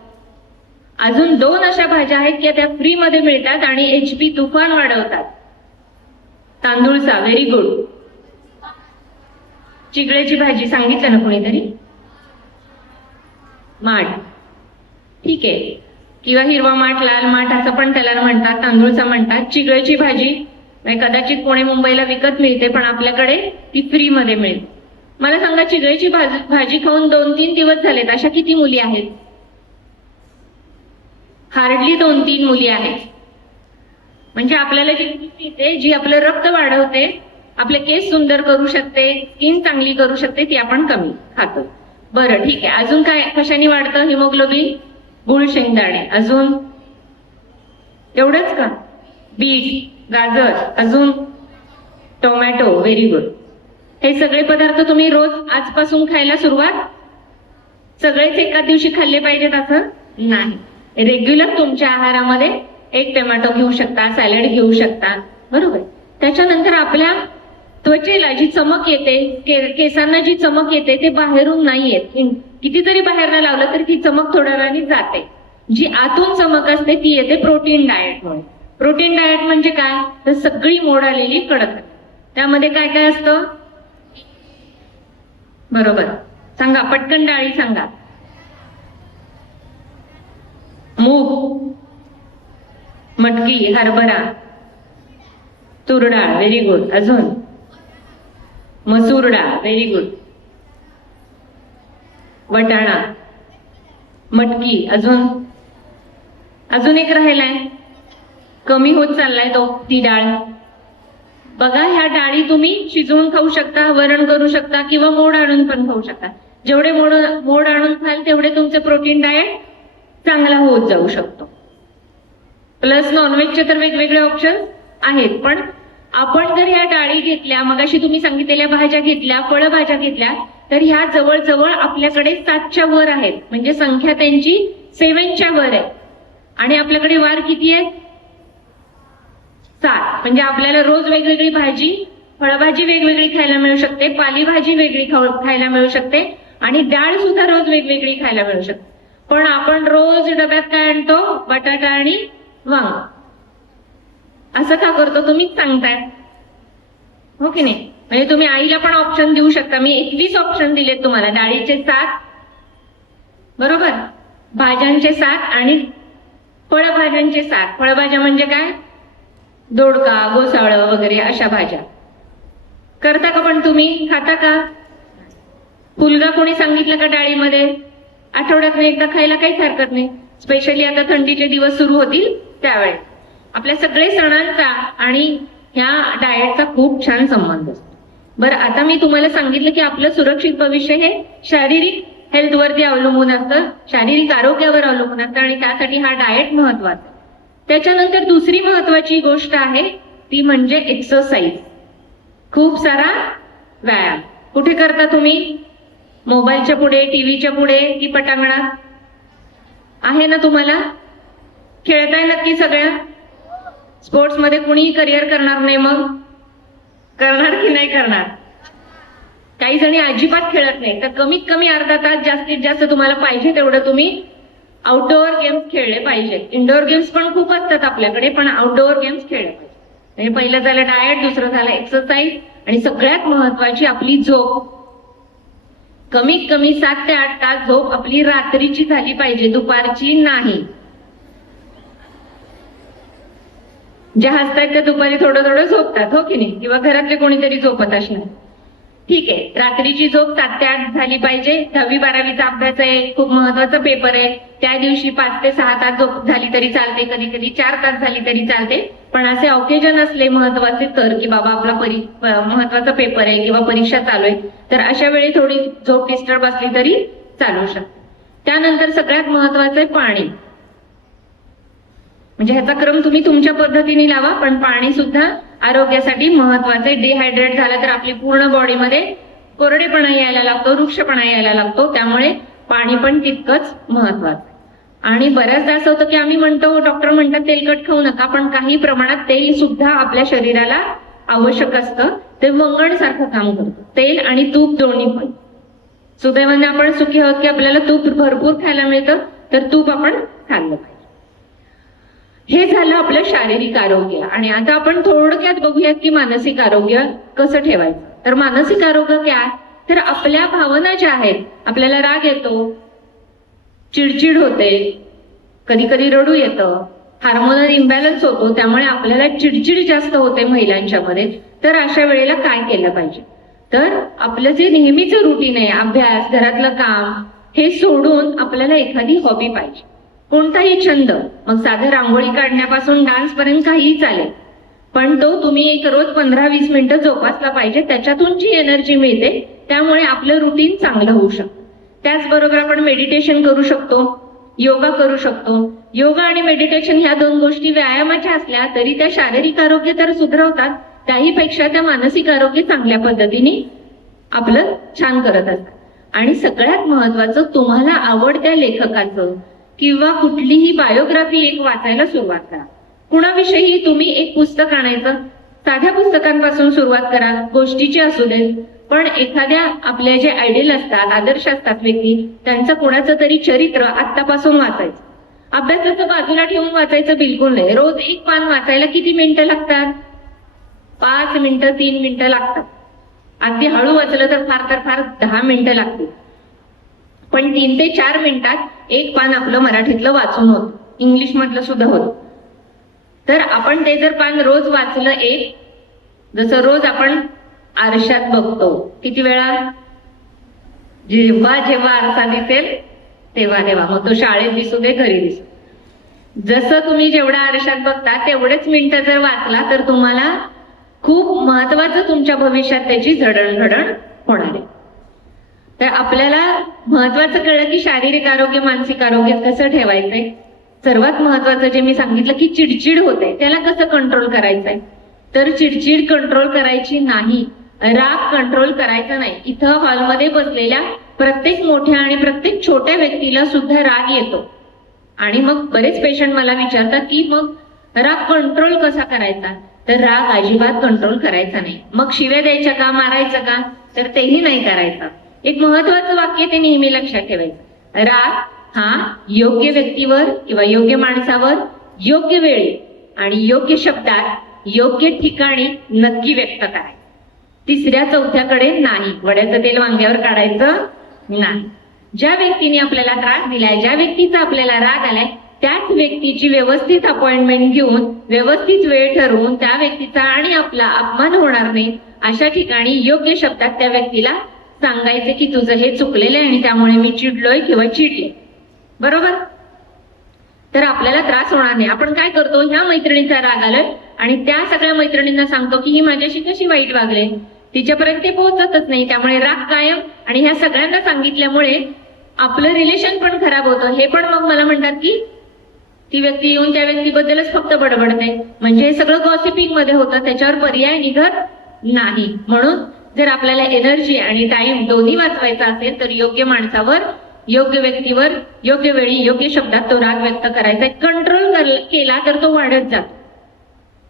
अजून 2 अशा भाज्या आहेत की त्या फ्री मध्ये मिळतात आणि HP तुफान वाढवतात. तांदूळचा, व्हेरी गुड. चिगळ्याची भाजी सांगितलं ना कोणीतरी? माठ, ठीक आहे. किंवा हिरवा माठ, लाल माठ असं पण त्याला म्हणतात, तांदूळचा म्हणतात. चिगळ्याची भाजी कदाचित पुणे मुंबईला विकत मिळते, पण आपल्याकडे ती फ्री मध्ये मिळते. मला सांगा, चिगळ्याची भाजी खाऊन 2-3 दिवस झालेत अशा किती मुली आहेत? हार्डली 2-3 मुली आहेत. म्हणजे आपल्याला जी मिळते, जी आपलं रक्त वाढवते, आपले केस सुंदर करू शकते, स्किन चांगली करू शकते, ती आपण कमी खातो. बरं, ठीक आहे. अजून काय कशाने वाढतं हिमोग्लोबिन? गुळ, शेंगदाणे. अजून एवढंच का? बीट, गाजर, अजून टोमॅटो, व्हेरी गुड. हे सगळे पदार्थ तुम्ही रोज आजपासून खायला सुरुवात, सगळेच एका दिवशी खाल्ले पाहिजेत असं नाही. रेग्युलर तुमच्या आहारामध्ये 1 टोमॅटो घेऊ शकता, सॅलड घेऊ शकता, बरोबर. त्याच्यानंतर आपल्या त्वचेला जी चमक येते, केसांना जी चमक येते, ते बाहेरून नाही येत. कितीतरी बाहेरनं लावलं तरी ती चमक थोड्या वेळाने जाते. जी आतून चमक असते ती येते प्रोटीन डाएटमुळे. प्रोटीन डाएट म्हणजे काय? तर सगळी मोड आलेली कडक. त्यामध्ये काय काय असतं? बरोबर, सांगा पटकन, डाळी सांगा. मूग, मटकी, हरभरा, तूर डाळ, व्हेरी गुड. अजून मसूर डाळ, व्हेरी गुड. वटाणा, मटकी, अजून एक राहिलाय, कमी होत चाललाय तो, ती डाळ. बघा, ह्या डाळी तुम्ही शिजवून खाऊ शकता, वरण करू शकता किंवा मोड आणून पण खाऊ शकता. जेवढे मोड आणून खाल तेवढे तुमचे प्रोटीन डाएट चांगला होत जाऊ शकतो. प्लस नॉनव्हेजचे तर वेगवेगळे ऑप्शन आहेत, पण आपण जर ह्या डाळी घेतल्या, मगाशी तुम्ही सांगितलेल्या भाज्या घेतल्या, फळभाज्या घेतल्या, तर ह्या जवळजवळ आपल्याकडे 7च्या वर आहेत. म्हणजे संख्या त्यांची 7च्या वर आहे. आणि आपल्याकडे वार किती आहेत? 7. म्हणजे आपल्याला रोज वेगवेगळी भाजी, फळभाजी वेगवेगळी खायला मिळू शकते, पालेभाजी वेगळी खायला मिळू शकते आणि डाळ सुद्धा रोज वेगवेगळी खायला मिळू शकते. पण आपण रोज डब्यात काय आणतो? बटाटा आणि वांग. असं का करतो तुम्हीच सांगताय, हो की नाही? म्हणजे तुम्ही आईला पण ऑप्शन देऊ शकता. मी 21 ऑप्शन दिलेत तुम्हाला. डाळीचे 7, बरोबर, भाज्यांचे 7 आणि फळभाज्यांचे 7. फळभाज्या म्हणजे काय? दोडका, घोसाळं वगैरे अशा भाज्या. करता का पण तुम्ही? खाता का? फुलगा कोणी सांगितलं का डाळीमध्ये? आठवड्यातून एकदा खायला काहीच हरकत नाही. स्पेशली आता थंडीचे दिवस सुरू होतील त्यावेळेस. आपल्या सगळे सणांचा आणि ह्या डाएटचा खूप छान संबंध असतो. बरं, आता मी तुम्हाला सांगितलं की आपलं सुरक्षित भविष्य हे शारीरिक हेल्थवरती अवलंबून असतं, शारीरिक आरोग्यावर अवलंबून असतं आणि त्यासाठी हा डाएट महत्वाचा. त्याच्यानंतर दुसरी महत्वाची गोष्ट आहे ती म्हणजे एक्सरसाइज. खूप सारा व्यायाम. कुठे करता तुम्ही? मोबाईलच्या पुढे, टीव्हीच्या पुढे की पटांगणात? आहे ना तुम्हाला? खेळताय नक्की सगळ्या? स्पोर्ट्स मध्ये कुणीही करिअर करणार नाही, मग करणार की नाही करणार? काही जणी अजिबात खेळत नाही. तर कमीत कमी अर्धा तास जास्तीत जास्त तुम्हाला पाहिजे तेवढं तुम्ही आउटडोअर गेम्स खेळले पाहिजेत. इंडोर गेम्स पण खूप असतात आपल्याकडे, पण आउटडोअर गेम्स खेळले पाहिजे. म्हणजे पहिलं झालं डाएट, दुसरं झालं एक्सरसाइज आणि सगळ्यात महत्वाची आपली झोप. कमीत कमी 7 ते 8 तास झोप आपली रात्रीची झाली पाहिजे, दुपारची नाही. ज्या हसतायत त्या दुपारी थोडं थोडं झोपतात, हो की नाही? किंवा घरातले कोणीतरी झोपत असणार. ठीक आहे, रात्रीची झोप 7 ते 8 झाली पाहिजे. 10वी-12वीचा अभ्यास आहे, खूप महत्वाचा पेपर आहे, त्या दिवशी 5 ते 6 तास झोप झाली तरी चालते, कधी कधी 4 तास झाली तरी चालते. पण असे ऑकेजन असले महत्वाचे तर, की बाबा आपला महत्वाचा पेपर आहे किंवा परीक्षा चालू आहे, तर अशा वेळी थोडी झोप डिस्टर्ब असली तरी चालू शकते. त्यानंतर सगळ्यात महत्वाचं आहे पाणी. म्हणजे ह्याचा क्रम तुम्ही तुमच्या पद्धतीने लावा, पण पाणी सुद्धा आरोग्यासाठी महत्वाचे. डिहायड्रेट झालं तर आपली पूर्ण बॉडीमध्ये कोरडेपणा यायला लागतो, रुक्षपणा यायला लागतो. त्यामुळे पाणी पण तितकंच महत्वाचं. आणि बऱ्याचदा असं होतं की आम्ही म्हणतो, डॉक्टर म्हणतात तेलकट खाऊ नका, पण काही प्रमाणात तेल सुद्धा आपल्या शरीराला आवश्यक असतं. ते वंगण सारखं काम करतं, तेल आणि तूप दोन्ही पण. सुदैवाने आपण सुखी आहोत की आपल्याला तूप भरपूर खायला मिळतं, तर तूप आपण खाल्लं पाहिजे. हे झालं आपलं शारीरिक आरोग्य. आणि आता आपण थोडक्यात बघूयात की मानसिक आरोग्य कसं ठेवायचं. तर मानसिक आरोग्य काय, तर आपल्या भावना ज्या आहेत, आपल्याला राग येतो, चिडचिड होते, कधी कधी रडू येतं, हार्मोनल इम्बॅलन्स होतो, त्यामुळे आपल्याला चिडचिड जास्त होते महिलांच्या मध्ये. तर अशा वेळेला काय केलं पाहिजे, तर आपलं जे नेहमीचं रुटीन आहे, अभ्यास, घरातलं काम, हे सोडून आपल्याला एखादी हॉबी पाहिजे. कोणताही छंद, मग साधं रांगोळी काढण्यापासून डान्स पर्यंत काहीही चालेल, पण तो तुम्ही एक रोज 15-20 मिनिटं जोपासला पाहिजे. त्याच्यातून जी एनर्जी मिळते त्यामुळे आपलं रुटीन चांगलं होऊ शकतं. त्याचबरोबर आपण मेडिटेशन करू शकतो, योगा करू शकतो. योगा आणि मेडिटेशन ह्या दोन गोष्टी व्यायामाच्या असल्या तरी त्या शारीरिक आरोग्य तर सुधारवतात, त्याहीपेक्षा त्या मानसिक आरोग्य चांगल्या पद्धतीने आपलं छान करत असतात. आणि सगळ्यात महत्वाचं, तुम्हाला आवडत्या लेखकाचं किंवा कुठलीही बायोग्राफी एक वाचायला सुरुवात करा. कुणाविषयी तुम्ही एक पुस्तक आणायचं, साध्या पुस्तकांपासून सुरुवात करा, गोष्टीची असू दे, पण एखाद्या आपल्या जे आयडियल असतात, आदर्श असतात व्यक्ती, त्यांचं कोणाचं तरी चरित्र आत्तापासून वाचायचं. अभ्यासाचं बाजूला ठेवून वाचायचं बिलकुल नाही. रोज एक पान वाचायला किती मिनिटं लागतात, 5 मिनिटं, 3 मिनिटं लागतात. अगदी हळू वाचलं तर फार 10 मिनिटं लागतील. पण 3 ते 4 मिनिटात एक पान आपलं मराठीतलं वाचून होतं, इंग्लिश मधलं सुद्धा होतं. तर आपण ते जर पान रोज वाचलं एक, जसं रोज आपण आरशात बघतो, किती वेळा, जेव्हा जेव्हा आरसा दिसेल तेव्हा तेव्हा, मग तो शाळेत दिसू दे, घरी दिसू, जसं तुम्ही जेवढा आरशात बघता तेवढेच मिनिटं जर वाचला तर तुम्हाला खूप महत्वाचं तुमच्या भविष्यात त्याची जडणघडण होणार आहे. तर आपल्याला महत्वाचं कळलं की शारीरिक आरोग्य, मानसिक आरोग्य कसं ठेवायचंय. सर्वात महत्वाचं जे मी सांगितलं की चिडचिड होते, त्याला कसं कंट्रोल करायचंय. तर चिडचिड कंट्रोल करायची नाही, राग कंट्रोल करायचा नाही. इथं हॉलमध्ये बसलेल्या प्रत्येक मोठ्या आणि प्रत्येक छोट्या व्यक्तीला सुद्धा राग येतो. आणि मग बरेच पेशंट मला विचारतात की मग राग कंट्रोल कसा करायचा. तर राग अजिबात कंट्रोल करायचा नाही. मग शिव्या द्यायच्या का, मारायचं का, तर तेही नाही करायचं. एक महत्वाचं वाक्य ते नेहमी लक्षात ठेवायचं, राग हा योग्य व्यक्तीवर किंवा योग्य माणसावर योग्य वेळी आणि योग्य शब्दात योग्य ठिकाणी नक्की व्यक्त करायचं. तिसऱ्या चौथ्याकडे नाही, वड्याचं तेल वांग्यावर काढायचं नाही. ज्या व्यक्तीने आपल्याला त्रास दिलाय, ज्या व्यक्तीचा आपल्याला राग आलाय, त्याच व्यक्तीची व्यवस्थित अपॉइंटमेंट घेऊन, व्यवस्थित वेळ ठरवून, त्या व्यक्तीचा आणि आपला अपमान होणार नाही अशा ठिकाणी योग्य शब्दात त्या व्यक्तीला सांगायचे की तुझं हे चुकलेलं आहे आणि त्यामुळे मी चिडलोय किंवा चिडले, बरोबर. तर आपल्याला त्रास होणार नाही. आपण काय करतो, ह्या मैत्रिणीचा राग आलाय आणि त्या सगळ्या मैत्रिणींना सांगतो की ही माझ्याशी कशी वाईट वागले, तिच्यापर्यंत ते पोहोचतच नाही, त्यामुळे राग कायम. आणि ह्या सगळ्यांना सांगितल्यामुळे आपलं रिलेशन पण खराब होतं. हे पण मग मला म्हणतात की ती व्यक्ती येऊन त्या व्यक्तीबद्दलच फक्त बडबडते, म्हणजे हे सगळं गॉसिपिंग मध्ये होतं, त्याच्यावर पर्याय निघत नाही. म्हणून जर आपल्याला एनर्जी आणि टाइम दोन्ही वाचवायचा असेल तर योग्य माणसावर, योग्य व्यक्तीवर, योग्य वेळी, योग्य शब्दात तो राग व्यक्त करायचा. कंट्रोल केला तर तो वाढत जातो.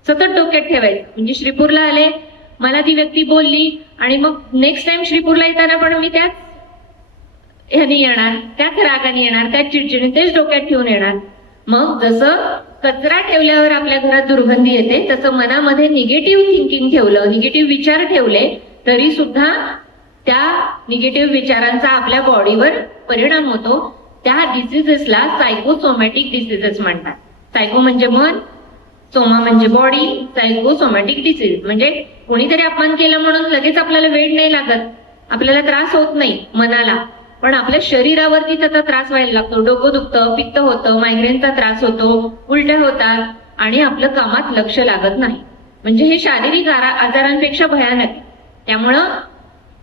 सतत डोक्यात ठेवायचं. म्हणजे श्रीपूरला आले, मला ती व्यक्ती बोलली आणि मग नेक्स्ट टाइम श्रीपूरला येताना पण मी त्याच ह्यानी येणार, त्याच रागाने येणार, त्याच चिडचिडीने, तेच डोक्यात ठेवून येणार. मग जसं कचरा ठेवल्यावर आपल्या घरात दुर्गंधी येते, तसं मनामध्ये निगेटिव्ह थिंकिंग ठेवलं, निगेटिव्ह विचार ठेवले तरी सुद्धा त्या निगेटिव्ह विचारांचा आपल्या बॉडीवर परिणाम होतो. त्या डिसीजेसला सायकोसोमॅटिक डिसीजेस म्हणतात. सायको म्हणजे मन, सोमा म्हणजे बॉडी, सायकोसोमॅटिक डिसीज म्हणजे कोणीतरी अपमान केलं म्हणून लगेच आपल्याला वेळ नाही लागत, आपल्याला त्रास होत नाही मनाला, पण आपल्या शरीरावरती त्याचा त्रास व्हायला लागतो. डोकं दुखतं, पित्त होतं, मायग्रेनचा त्रास होतो, उलट्या होतात आणि आपलं कामात लक्ष लागत नाही. म्हणजे हे शारीरिक आजारांपेक्षा भयानक आहे. त्यामुळं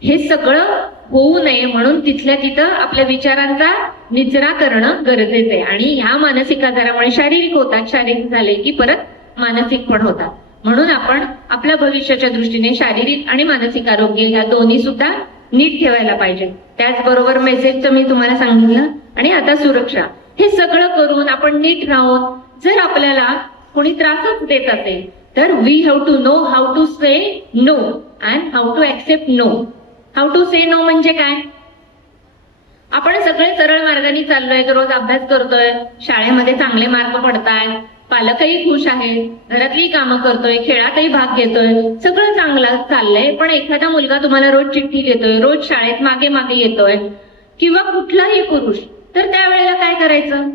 हे सगळं होऊ नये म्हणून तिथल्या तिथं आपल्या विचारांचा निचरा करणं गरजेचं आहे. आणि ह्या मानसिक आजारामुळे शारीरिक होतात, शारीरिक झाले की परत मानसिक पण होतात. म्हणून आपण आपल्या भविष्याच्या दृष्टीने शारीरिक आणि मानसिक आरोग्य ह्या दोन्ही सुद्धा नीट ठेवायला पाहिजे. त्याचबरोबर मेसेजचं मी तुम्हाला सांगितलं. आणि आता सुरक्षा, हे सगळं करून आपण नीट राहून जर आपल्याला कोणी त्रासच देत असेल तर we have to know how to say no and how to accept no. How to say no म्हणजे काय? आपण सगळे सरळ मार्गाने चाललोय, रोज अभ्यास करतोय, शाळेमध्ये चांगले मार्क पडतायत, पालकही खुश आहेत, घरातली कामं करतोय, खेळातही भाग घेतोय, सगळं चांगलं चाललंय. पण एखादा मुलगा तुम्हाला रोज चिठ्ठी देतोय, रोज शाळेत मागे मागे येतोय, किंवा कुठलाही पुरुष, तर त्यावेळेला काय करायचं?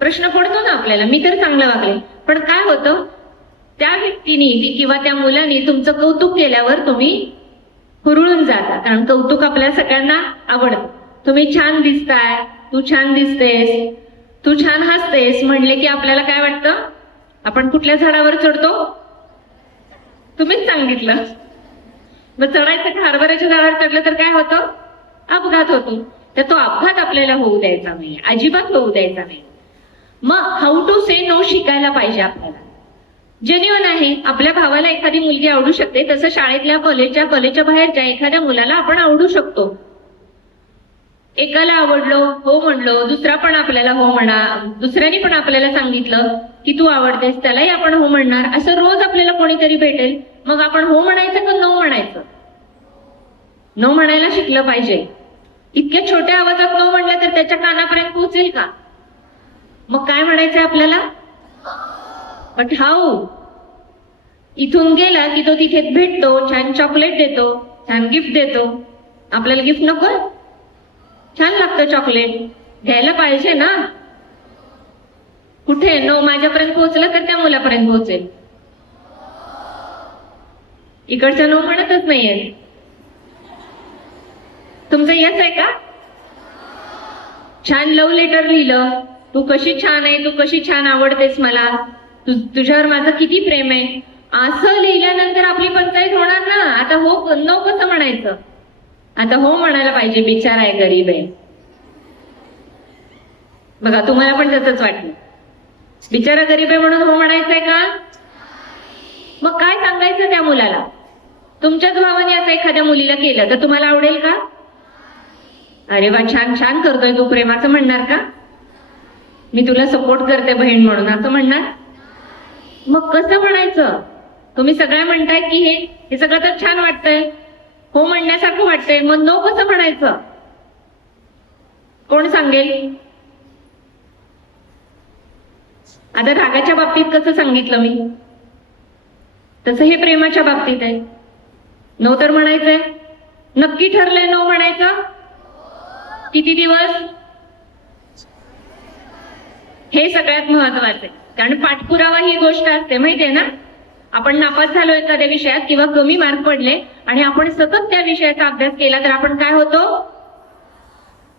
प्रश्न पडतो ना आपल्याला. मी तर चांगलं वागले, पण काय होतं, त्या व्यक्तीने किंवा त्या मुलाने तुमचं कौतुक केल्यावर तुम्ही हुरळून जाता. कारण कौतुक आपल्या सगळ्यांना आवडतं. तुम्ही छान दिसताय, तू छान दिसतेस, तू छान हसतेस म्हणले की आपल्याला काय वाटतं? आपण कुठल्या झाडावर चढतो? तुम्हीच सांगितलं. मग चढायचं, हरभऱ्याच्या झाडावर चढलं तर काय होतं? अपघात होतो. तर तो अपघात आपल्याला होऊ द्यायचा नाही, अजिबात होऊ द्यायचा नाही. मग हाऊ टू से नो शिकायला पाहिजे आपल्याला. जेन्युइन आहे. आपल्या भावाला एखादी मुलगी आवडू शकते, तसं शाळेतल्या कॉलेजच्या बाहेरच्या एखाद्या मुलाला आपण आवडू शकतो. एकाला आवडलो, हो म्हणलो, दुसरा पण आपल्याला हो म्हणा, दुसऱ्याने पण आपल्याला सांगितलं की तू आवडतेस, त्यालाही आपण हो म्हणणार. असं रोज आपल्याला कोणीतरी भेटेल, मग आपण हो म्हणायचं का नो म्हणायचं? नो म्हणायला शिकलं पाहिजे. इतक्या छोट्या आवाजात नो म्हणलं तर त्याच्या कानापर्यंत पोहोचेल का? मग काय म्हणायचंय आपल्याला? But how. इथून गेला की तो तिथे भेटतो, छान चॉकलेट देतो, छान गिफ्ट देतो. आपल्याला गिफ्ट नको? छान लागतं चॉकलेट, घ्यायला पाहिजे ना. कुठे नो माझ्यापर्यंत पोहोचलं तर त्या मुलापर्यंत पोहोचेल. इकडचा नो म्हणतच नाहीये. तुमचं येस आहे का? छान लव्ह लेटर लिहिलं, तू कशी छान आहे, तू कशी छान आवडतेस मला, तुझ्यावर माझं किती प्रेम आहे, असं लिहिल्यानंतर आपली पंचायत होणार ना. आता हो नो कसं म्हणायचं? आता हो म्हणायला पाहिजे. बिचारा आहे, गरीब आहे. बघा, तुम्हाला पण तसंच वाटलं. बिचारा गरीब आहे म्हणून हो म्हणायचंय का? मग काय सांगायचं त्या मुलाला? तुमच्याच भावाने असं एखाद्या मुलीला केलं तर तुम्हाला आवडेल का? अरे वा, छान छान करतोय तू प्रेम, असं म्हणणार का? मी तुला सपोर्ट करते बहीण म्हणून, असं म्हणणार? मग कसं म्हणायचं? तुम्ही सगळ्या म्हणताय की हे सगळं तर छान वाटतंय, हो म्हणण्यासारखं वाटतंय, मग नो कसं म्हणायचं? कोण सांगेल? आता रागाच्या बाबतीत कसं सांगितलं मी, तसं हे प्रेमाच्या बाबतीत आहे. नो तर म्हणायचंय. नक्की ठरलंय नो म्हणायचं? किती दिवस? हे सगळ्यात महत्वाचं आहे. कारण पाठपुरावा ही गोष्ट असते, माहितीये ना. आपण नापास झालो एखाद्या विषयात किंवा कमी मार्क पडले आणि आपण सतत त्या विषयाचा अभ्यास केला तर आपण काय होतो?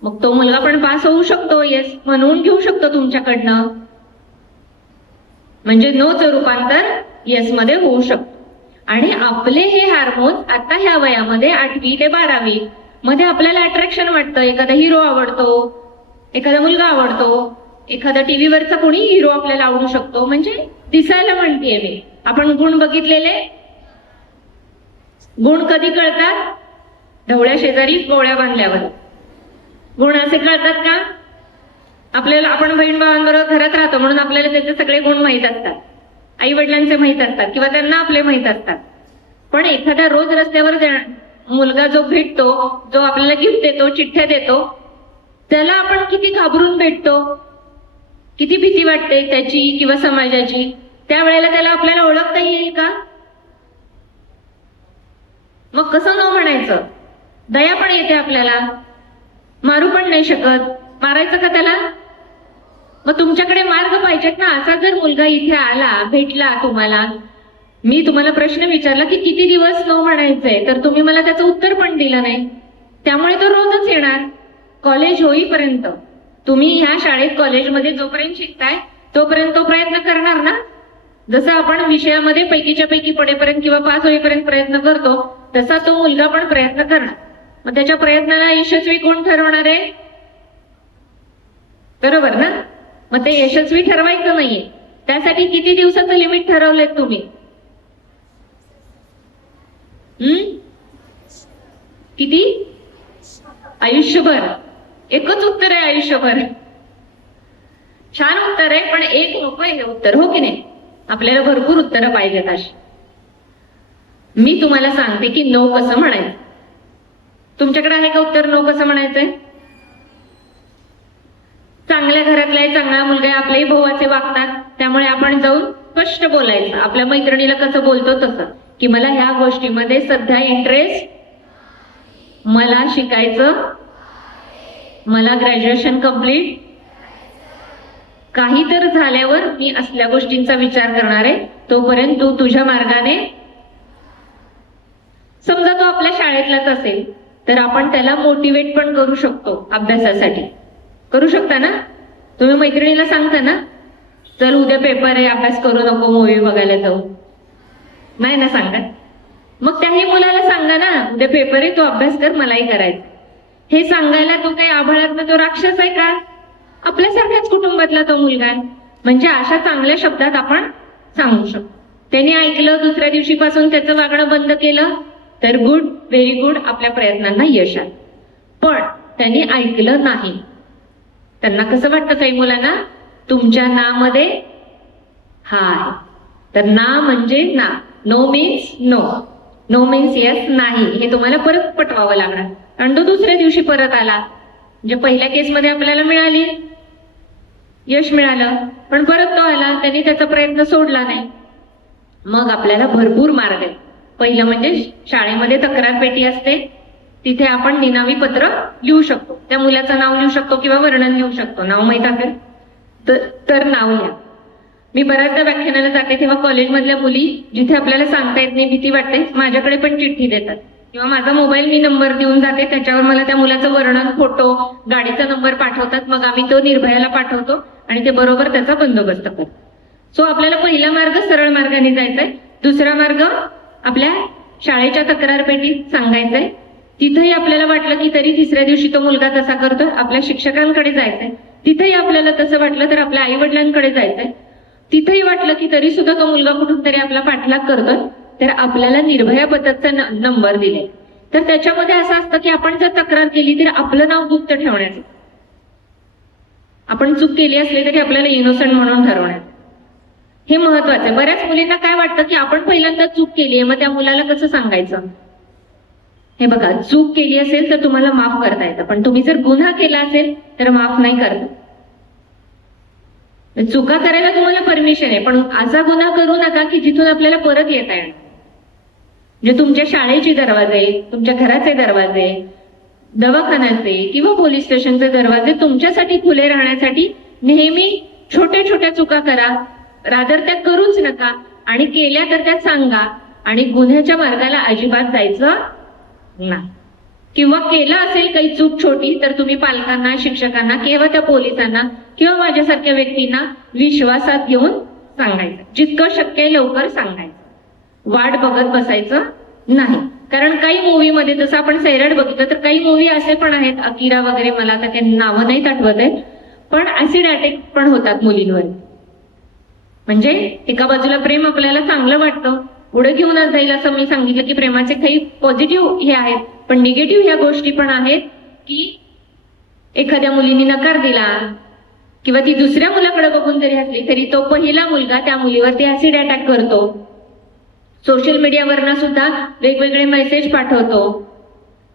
मग तो मुलगा पण पास होऊ शकतो, येस म्हणून घेऊ शकतो तुमच्याकडनं. म्हणजे नोचं रूपांतर येस मध्ये होऊ शकतो. आणि आपले हे हार्मोन्स आता ह्या वयामध्ये 8वी ते 12वी मध्ये आपल्याला अट्रॅक्शन वाटतं. एखादा हिरो आवडतो, एखादा मुलगा आवडतो, एखादा टीव्हीवरचा कोणी हिरो आपल्याला आवडू शकतो. म्हणजे दिसायला म्हणतेय मी. आपण गुण बघितलेले, गुण कधी कळतात? ढवळ्या शेजारी गोळ्या बांधल्यावर. गुण असे कळतात का? आपल्याला, आपण बहीण भावांबरोबर घरात राहतो म्हणून आपल्याला त्याचे सगळे गुण माहीत असतात, आई वडिलांचे माहीत असतात किंवा त्यांना आपले माहीत असतात. पण एखादा रोज रस्त्यावर मुलगा जो भेटतो, जो आपल्याला गिफ्ट देतो, चिठ्ठ्या देतो, त्याला आपण किती घाबरून भेटतो, किती भीती वाटते त्याची किंवा समाजाची. त्यावेळेला त्याला आपल्याला ओळखता येईल का? मग कसं नो म्हणायचं? दया पण येते आपल्याला, मारू पण नाही शकत. मारायचं का त्याला? मग तुमच्याकडे मार्ग पाहिजेत ना. असा जर मुलगा इथे आला, भेटला तुम्हाला, मी तुम्हाला प्रश्न विचारला की किती दिवस नो म्हणायचंय, तर तुम्ही मला त्याचं उत्तर पण दिलं नाही. त्यामुळे तो रोजच येणार. कॉलेज होईपर्यंत तुम्ही ह्या शाळेत कॉलेजमध्ये जोपर्यंत शिकताय तोपर्यंत तो प्रयत्न करणार ना. जसं आपण विषयामध्ये पैकीच्या पैकी पडेपर्यंत किंवा पास होईपर्यंत प्रयत्न करतो, तसा तो मुलगा पण प्रयत्न करणार. मग त्याच्या प्रयत्नाला यशस्वी कोण ठरवणार आहे? बरोबर ना. मग ते यशस्वी ठरवायचं नाहीये, त्यासाठी किती दिवसाचं लिमिट ठरवलंय तुम्ही? किती? आयुष्यभर. एकच उत्तर आहे, आयुष्यभर. छान उत्तर आहे, पण एक नको आहे हे उत्तर, हो की नाही? आपल्याला भरपूर उत्तरं पाहिजेत अशी. मी तुम्हाला सांगते की नो कसं म्हणायचं. तुमच्याकडे आहे का उत्तर नो कसं म्हणायचंय? चांगल्या घरातला आहे, चांगला मुलगा आहे, आपलेही भावाचे वागतात, त्यामुळे आपण जाऊन स्पष्ट बोलायचं. आपल्या मैत्रिणीला कसं बोलतो तसं, की मला ह्या गोष्टीमध्ये सध्या इंटरेस्ट, मला शिकायचं, मला ग्रॅज्युएशन कंप्लीट, काही तर झाल्यावर मी असल्या गोष्टींचा विचार करणार आहे, तोपर्यंत तू तुझ्या मार्गाने. समजा तो आपल्या शाळेतलाच असेल तर आपण त्याला मोटिवेट पण करू शकतो अभ्यासासाठी. करू शकता ना? तुम्ही मैत्रिणीला सांगता ना, चल उद्या पेपर आहे, अभ्यास करू नको, मूवी बघायला जाऊ? नाही ना सांगत. मग त्याही मुलाला सांगा ना, उद्या पेपर आहे, तू अभ्यास कर, मलाही करायचं. हे सांगायला तो काही आभाळातला तो राक्षस आहे का? आपल्यासारख्याच कुटुंबातला तो मुलगा आहे. म्हणजे अशा चांगल्या शब्दात आपण सांगू शकतो. त्याने ऐकलं, दुसऱ्या दिवशीपासून त्याचं वागणं बंद केलं तर गुड, व्हेरी गुड, आपल्या प्रयत्नांना यश आहे. पण त्यांनी ऐकलं नाही. त्यांना कसं वाटतं काही मुलांना, तुमच्या ना मध्ये हा आहे. तर ना म्हणजे ना, no means no, no means yes नाही. हे तुम्हाला परत पटवावं लागणार. आणि तो दुसऱ्या दिवशी परत आला, म्हणजे पहिल्या केसमध्ये आपल्याला मिळाली, यश मिळालं, पण परत तो आला, त्यांनी त्याचा प्रयत्न सोडला नाही. मग आपल्याला भरपूर मार्ग आहे. पहिलं म्हणजे शाळेमध्ये तक्रार पेटी असते, तिथे आपण निनावी पत्र लिहू शकतो. त्या मुलाचं नाव लिहू शकतो किंवा वर्णन लिहू शकतो. नाव माहित असेल तर नाव लिहा. मी बऱ्याचदा व्याख्यानाला जाते तेव्हा कॉलेजमधल्या मुली, जिथे आपल्याला सांगता येत नाही, भीती वाटते, माझ्याकडे पण चिठ्ठी देतात किंवा माझा मोबाईल मी नंबर देऊन जाते, त्याच्यावर मला त्या मुलाचं वर्णन, फोटो, गाडीचा नंबर पाठवतात. मग आम्ही तो निर्भयाला पाठवतो आणि ते बरोबर त्याचा बंदोबस्त करतो. सो आपल्याला पहिला मार्ग सरळ मार्गाने जायचंय. दुसरा मार्ग आपल्या शाळेच्या तक्रार पेटीत सांगायचंय. तिथेही आपल्याला वाटलं की तरी तिसऱ्या दिवशी तो मुलगा तसा करतोय, आपल्या शिक्षकांकडे जायचंय. तिथेही आपल्याला तसं वाटलं तर आपल्या आई वडिलांकडे जायचंय. तिथेही वाटलं की तरी सुद्धा तो मुलगा कुठून तरी आपला पाठलाग करतोय, तर आपल्याला निर्भया पथकचा नंबर दिले. तर त्याच्यामध्ये असं असतं की आपण जर तक्रार केली तर आपलं नाव गुप्त ठेवण्याचं, आपण चूक केली असली तरी आपल्याला इनोसंट म्हणून ठरवण्याचं, हे महत्वाचं आहे. बऱ्याच मुलींना काय वाटतं की आपण पहिल्यांदा चूक केली आहे, मग त्या मुलाला कसं सांगायचं? हे बघा, चूक केली असेल तर तुम्हाला माफ करता येतं, पण तुम्ही जर गुन्हा केला असेल तर माफ नाही करता. चुका करायला तुम्हाला परमिशन आहे, पण असा गुन्हा करू नका की जिथून आपल्याला परत येता येणार. म्हणजे तुमच्या शाळेचे दरवाजे, तुमच्या घराचे दरवाजे, दवाखान्याचे किंवा पोलीस स्टेशनचे दरवाजे तुमच्यासाठी खुले राहण्यासाठी नेहमी छोट्या छोट्या चुका करा. रादर त्या करूच नका, आणि केल्या तर त्या सांगा. आणि गुन्ह्याच्या मार्गाला अजिबात जायचं नाही. किंवा केला असेल काही चूक छोटी तर तुम्ही पालकांना, शिक्षकांना किंवा त्या पोलिसांना किंवा माझ्यासारख्या व्यक्तींना विश्वासात घेऊन सांगायचं. जितकं शक्य आहे लवकर सांगायचं. वाट बघत बसायचं नाही. कारण काही मूवीमध्ये, जसं आपण सैराट बघितलं, तर काही मूवी असे पण आहेत, अकिरा वगैरे, मला आता ते नावं नाहीत आठवत आहे, पण ऍसिड अटॅक पण होतात मुलींवर. म्हणजे एका बाजूला प्रेम आपल्याला चांगलं वाटतं, पुढे घेऊन जाईल असं मी सांगितलं की प्रेमाचे काही पॉझिटिव्ह हे आहेत, पण निगेटिव्ह ह्या गोष्टी पण आहेत की एखाद्या मुलीने नकार दिला किंवा ती दुसऱ्या मुलाकडे बघून जरी असली तरी तो पहिला मुलगा त्या मुलीवरती ऍसिड अटॅक करतो. सोशल मीडियावरनं सुद्धा वेगवेगळे मेसेज पाठवतो.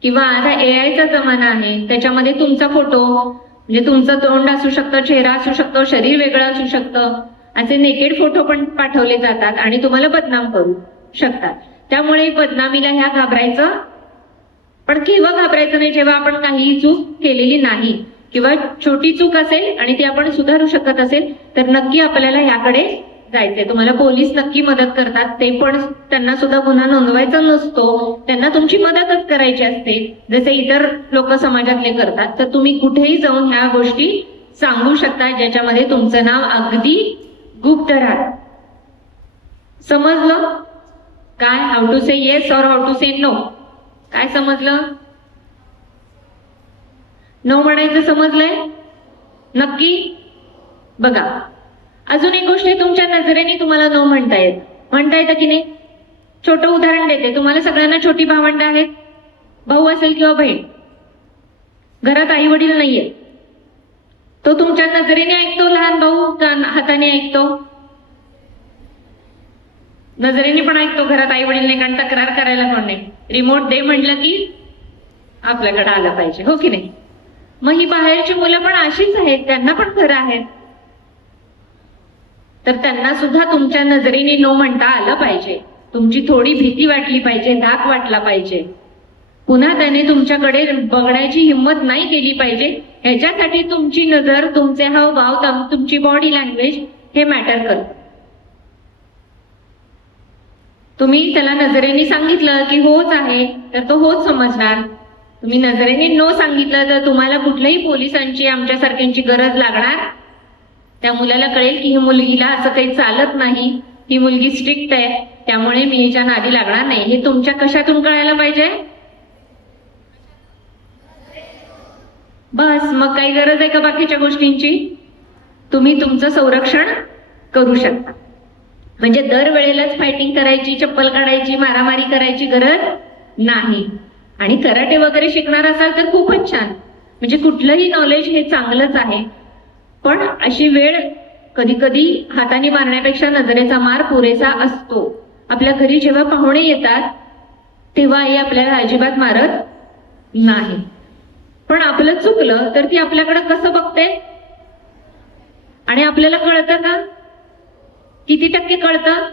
किंवा आता AI चा जमाना आहे, त्याच्यामध्ये तुमचा फोटो, म्हणजे तुमचं तोंड असू शकतं, चेहरा असू शकतो, शरीर वेगळं असू शकतं, असे नेकेड फोटो पण पाठवले जातात आणि तुम्हाला बदनाम करू शकतात. त्यामुळे बदनामीला ह्या घाबरायचं, पण केव्हा घाबरायचं नाही, जेव्हा आपण काही चूक केलेली नाही किंवा छोटी चूक असेल आणि ती आपण सुधारू शकत असेल तर नक्की आपल्याला ह्याकडे जायचंय. तुम्हाला पोलीस नक्की मदत करतात, ते पण त्यांना सुद्धा गुन्हा नोंदवायचा नसतो, त्यांना तुमची मदतच करायची असते, जसे इतर लोक समाजातले करतात. तर तुम्ही कुठेही जाऊन ह्या गोष्टी सांगू शकता ज्याच्यामध्ये तुमचं नाव अगदी गुप्त राहत. समजलं काय? हाऊ टू से येस और हाऊ टू से नो. काय समजलं? नो म्हणायचं समजलंय नक्की? बघा, अजून एक गोष्ट, तुमच्या नजरेने तुम्हाला नो म्हणता येतं की नाही? छोटं उदाहरण देते. तुम्हाला सगळ्यांना छोटी भावंड आहेत, भाऊ असेल किंवा बहीण, घरात आई वडील नाहीये, तो तुमच्या नजरेने ऐकतो लहान भाऊ का हाताने ऐकतो? नजरेने पण ऐकतो, घरात आई वडील नाही, कारण तक्रार करायला पण नाही. रिमोट दे म्हटलं की आपल्याकडे आलं पाहिजे, हो की नाही? मग ही बाहेरची मुलं पण अशीच आहेत, त्यांना पण घरं आहेत, तर त्यांना सुद्धा तुमच्या नजरेने नो म्हणता आलं पाहिजे. तुमची थोडी भीती वाटली पाहिजे, धाक वाटला पाहिजे, पुन्हा त्याने तुमच्याकडे बघण्याची हिंमत नाही केली पाहिजे. ह्याच्यासाठी तुमची नजर, तुमचे हावभाव, तुमची बॉडी लँग्वेज हे मॅटर करतं. तुम्ही त्याला नजरेने सांगितलं की होच आहे तर तो होच समजणार. तुम्ही नजरेने नो सांगितलं तर तुम्हाला कुठल्याही पोलिसांची, आमच्यासारख्यांची गरज लागणार. त्या मुलाला कळेल की ही मुलगीला असं काही चालत नाही, ही मुलगी स्ट्रिक्ट आहे, त्यामुळे मी हिच्या नादी लागणार नाही. हे तुमच्या कशातून कळायला पाहिजे? बस, मग काही गरज आहे का बाकीच्या गोष्टींची? तुम्ही तुमचं संरक्षण करू शकता. म्हणजे दरवेळेलाच फायटिंग करायची, चप्पल काढायची, मारामारी करायची गरज नाही. आणि कराटे वगैरे शिकणार असाल तर खूपच छान, म्हणजे कुठलंही नॉलेज हे चांगलंच आहे. पण अशी वेळ कधी कधी हाताने मारण्यापेक्षा नजरेचा मार पुरेसा असतो. आपल्या घरी जेव्हा पाहुणे येतात तेव्हा आई आपल्याला अजिबात मारत नाही, पण आपलं चुकलं तर ती आपल्याकडे कसं बघते आणि आपल्याला कळतं का? किती टक्के कळतं?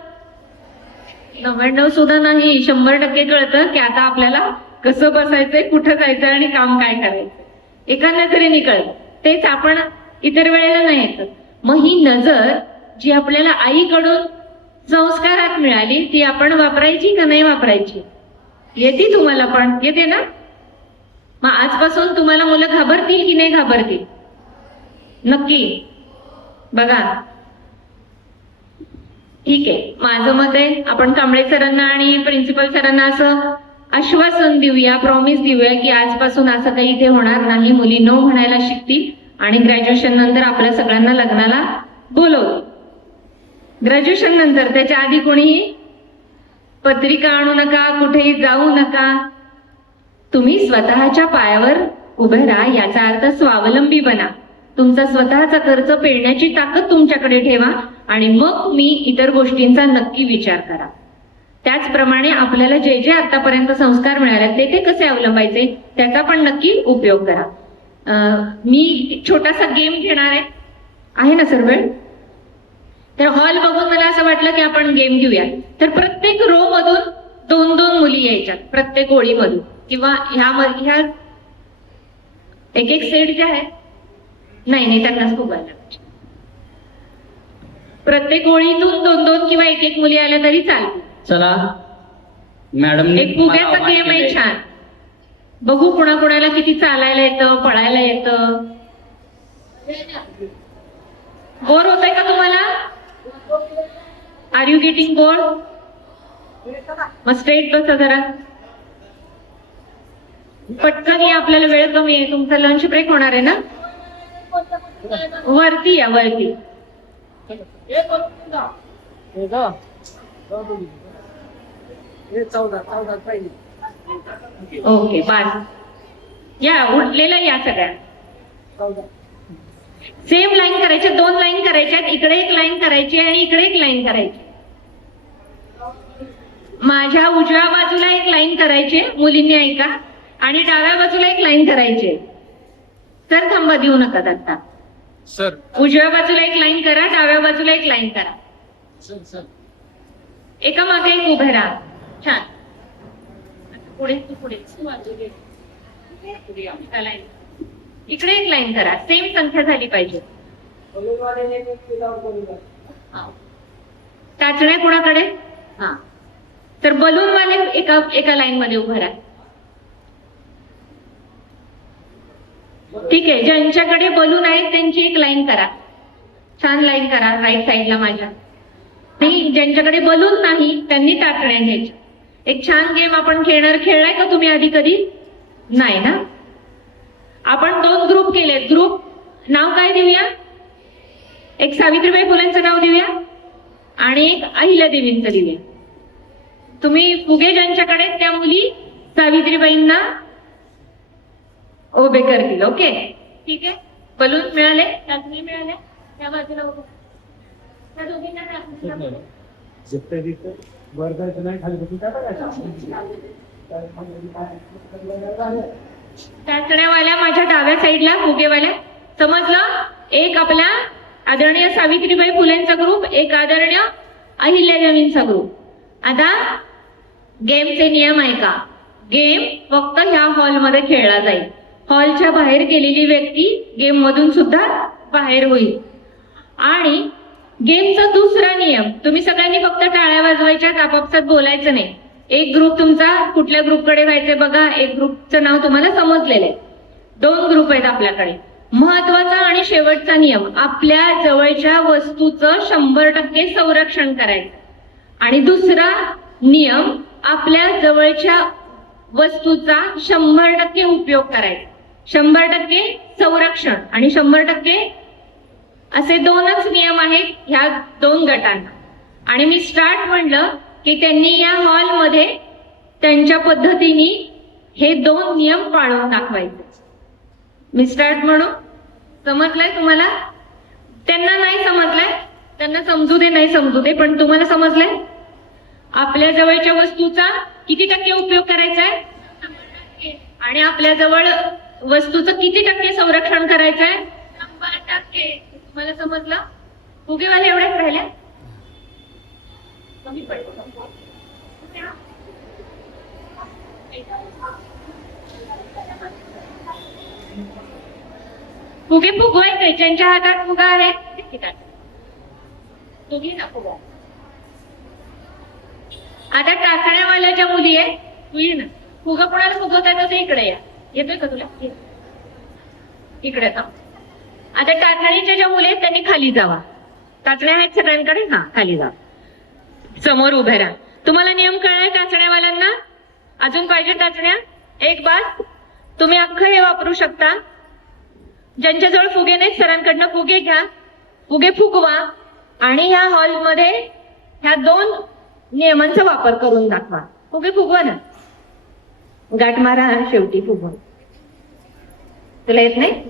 99 सुद्धा नाही, 100% कळतं की आता आपल्याला कसं बसायचंय, कुठं जायचं आणि काम काय करायचं, एका नजरेने कळतं. तेच आपण इतर वेळेला नाही येत. मग ही नजर जी आपल्याला आईकडून संस्कारात मिळाली ती आपण वापरायची का नाही वापरायची? येते तुम्हाला पण? येते ना? मग आजपासून तुम्हाला मुलं घाबरतील की नाही घाबरतील? नक्की बघा. ठीक आहे, माझं मत आहे आपण कांबळे सरांना आणि प्रिन्सिपल सरांना असं आश्वासन देऊया, प्रॉमिस देऊया की आजपासून असं काही इथे होणार नाही. मुली नो म्हणायला शिकतील आणि ग्रॅज्युएशन नंतर आपल्या सगळ्यांना लग्नाला बोलवतील. ग्रॅज्युएशन नंतर, त्याच्या आधी कोणीही पत्रिका आणू नका, कुठेही जाऊ नका. तुम्ही स्वतःच्या पायावर उभे राहा, याचा अर्थ स्वावलंबी बना. तुमचा स्वतःचा खर्च पेलण्याची ताकद तुमच्याकडे ठेवा आणि मग तुम्ही इतर गोष्टींचा नक्की विचार करा. त्याचप्रमाणे आपल्याला जे जे आतापर्यंत संस्कार मिळाले ते ते कसे अवलंबायचे त्याचा पण नक्की उपयोग करा. मी एक छोटासा गेम घेणार आहे ना सर वेळ? तर हॉल बघून मला असं वाटलं की आपण गेम घेऊया. तर प्रत्येक रो मधून 2-2 मुली यायच्यात, प्रत्येक ओळीमधून, किंवा ह्या एक सेट जे आहे नाही त्यांनाच उभारला. प्रत्येक ओळीतून 2-2 किंवा 1-1 मुली आल्या तरी चालतील. चला मॅडम, एक फुग्याचा गेम आहे छान. बघू कुणाकुणाला किती चालायला येतं, पळायला येतं. बोर होतंय का तुम्हाला? Are you getting bore? मग स्ट्रेट बसा जरा, पटकन या, आपल्याला वेळ कमी आहे. तुमचा लंच ब्रेक होणार आहे ना? वरती या, वरती. ओके, बस या, उठलेला या सगळ्या. सेम लाईन करायच्या, 2 लाईन करायच्या, इकडे एक लाईन करायची आणि इकडे एक लाईन करायची. माझ्या उजव्या बाजूला एक लाईन करायची, मुलींनी ऐका, आणि डाव्या बाजूला एक लाईन करायची. सर थांबा, देऊ नका आता. सर उजव्या बाजूला एक लाईन करा, डाव्या बाजूला एक लाईन करा. एका मागे एक उभे राहा. छान. पुढे इकडे एक लाईन करा, सेम संख्या झाली पाहिजे. टाचण्या कोणाकडे? हा, तर बलून वाले एका लाईन मध्ये उभं राहा. ठीक आहे, ज्यांच्याकडे बलून आहेत त्यांची एक लाईन करा, छान लाईन करा राईट साईडला माझ्या. आणि ज्यांच्याकडे बलून नाही त्यांनी टाचण्या घ्यायच्या. एक छान गेम आपण खेळलाय का तुम्ही आधी कधी? नाही ना? आपण 2 ग्रुप केले. ग्रुप नाव काय देऊया? एक सावित्रीबाई फुलेंचं नाव देऊया आणि एक अहिल्यादेवींचं देऊया. तुम्ही फुगे ज्यांच्याकडे त्या मुली सावित्रीबाईंना उभे करतील. ओके, ठीक आहे. बलून मिळाले, टाचणी मिळाले, त्या बाजूला उभं. त्या दोघींना टाचणी दाखवा. टाचण्यावाल्या माझ्या डाव्या साईडला, फुगेवाल्या. समजलं? एक आपल्या आदरणीय सावित्रीबाई फुलेंचा ग्रुप, एक आदरणीय अहिल्यादेवींचा ग्रुप. आता गेमचे नियम आहे का? गेम फक्त ह्या हॉलमध्ये खेळला जाईल. हॉलच्या बाहेर गेलेली व्यक्ती गेम मधून सुद्धा बाहेर होईल. आणि गेमचा दुसरा नियम, तुम्ही सगळ्यांनी फक्त टाळ्या वाजवायच्या, आपापसात बोलायचं नाही. एक ग्रुप तुमचा कुठल्या ग्रुपकडे व्हायचंय बघा. एक ग्रुपचं नाव तुम्हाला समजलेलं आहे. 2 ग्रुप आहेत आपल्याकडे. महत्वाचा आणि शेवटचा नियम, आपल्या जवळच्या वस्तूचं 100% संरक्षण करायचं. आणि दुसरा नियम, आपल्या जवळच्या वस्तूचा 100% उपयोग करायचा. 100% संरक्षण आणि 100% असे 2च नियम आहेत ह्या 2 गटांना. आणि मी स्टार्ट म्हणलं की त्यांनी या हॉलमध्ये त्यांच्या पद्धतीने हे 2 नियम पाळून दाखवायचे. मी स्टार्ट म्हणू, समजलंय तुम्हाला? त्यांना नाही समजलंय, त्यांना समजू दे, नाही समजू दे, पण तुम्हाला समजलंय? आपल्या जवळच्या वस्तूचा किती टक्के उपयोग करायचा आहे? 100%. आणि आपल्या जवळ वस्तूचं किती टक्के संरक्षण करायचं आहे? 100%. तुम्हाला समजलं? फुगेवाले एवढ्याच राहिल्या? कमी पडलं. फुगे फुगवायचे, ज्यांच्या हातात फुगा आहे तुम्ही ना फुगा. आता टाचण्यावाल्या ज्या मुली आहे, तू ये ना. फुगा कोणाला फुगवता येतं ते इकडे या. येतोय का तुला? इकडे का? आता टाचणीच्या ज्या मुली आहेत त्यांनी खाली जावा. टाचण्या आहेत सगळ्यांकडे, हा खाली जा. समोर उभे राहा. तुम्हाला नियम कळलाय टाचण्यावाल्यांना? अजून पाहिजे टाचण्या? एक बास. तुम्ही अख्खं हे वापरू शकता. ज्यांच्याजवळ फुगे नाहीत सरांकडनं फुगे घ्या, फुगे फुगवा आणि ह्या हॉलमध्ये ह्या 2 नियमांचा वापर करून दाखवा. फुगे फुगवा ना. गाठ मारा शेवटी फुगवा. तुला येत नाही?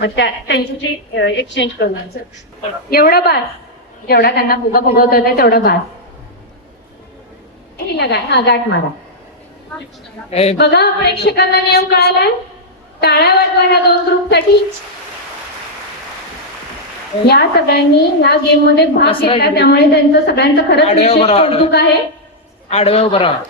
मग त्यांची एक्सचेंज करून एवढा बास. जेवढा त्यांना फुगा फुगवता येतो तेवढा बास. हा गाठ मारा. बघा प्रेक्षकांना नियम कळालाय. टाळ्या वाजवा ह्या 2 ग्रुपसाठी. या सगळ्यांनी या गेम मध्ये भाग घेतला, त्यामुळे त्यांचं सगळ्यांचं खरंच विशेष कौतुक आहे. आडव्या उभं राहा.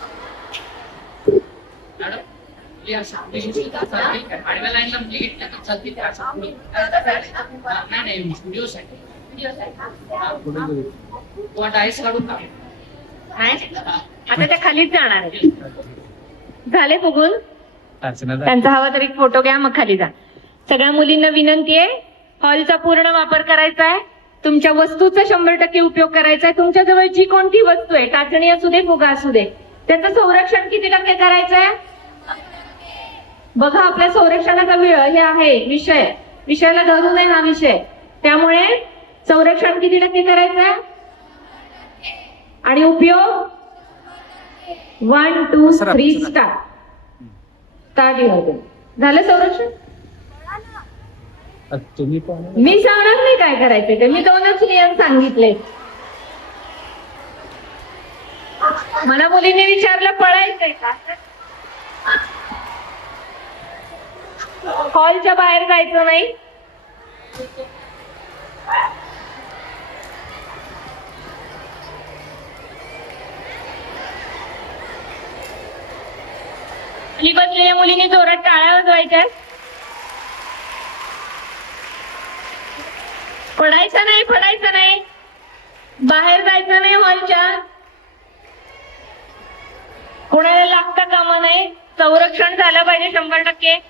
आता त्या खालीच जाणार आहे. झाले फुगून? त्यांचा हवा तरी फोटो घ्या, मग खाली जा. सगळ्या मुलींना विनंती आहे, हॉलचा पूर्ण वापर करायचा आहे. तुमच्या वस्तूचा 100% उपयोग करायचा आहे. तुमच्या जवळ जी कोणती वस्तू आहे, टाचणी असू दे, फुगा असू दे, त्याचं संरक्षण किती टक्के करायचं आहे? बघा आपल्या संरक्षणाचा हे आहे विषय, विषयाला धरून आहे हा विषय. त्यामुळे संरक्षण किती टक्के करायचं आहे आणि उपयोग 1 2 3 स्टार्ट. झालं संरक्षण? मी सांगणार नाही काय करायचं ते. मी 2च नियम सांगितले. मला मुलींनी विचारलं पळायचंय का? हॉलच्या बाहेर जायचं नाही. आणि बसलेल्या मुलींनी जोरात टाळ्या वाजवायच्या. पडायचं नाही, पडायचं नाही, बाहेर जायचं नाही हॉलच्या. कोणाला लागता कामा नाही. संरक्षण झालं पाहिजे 100%.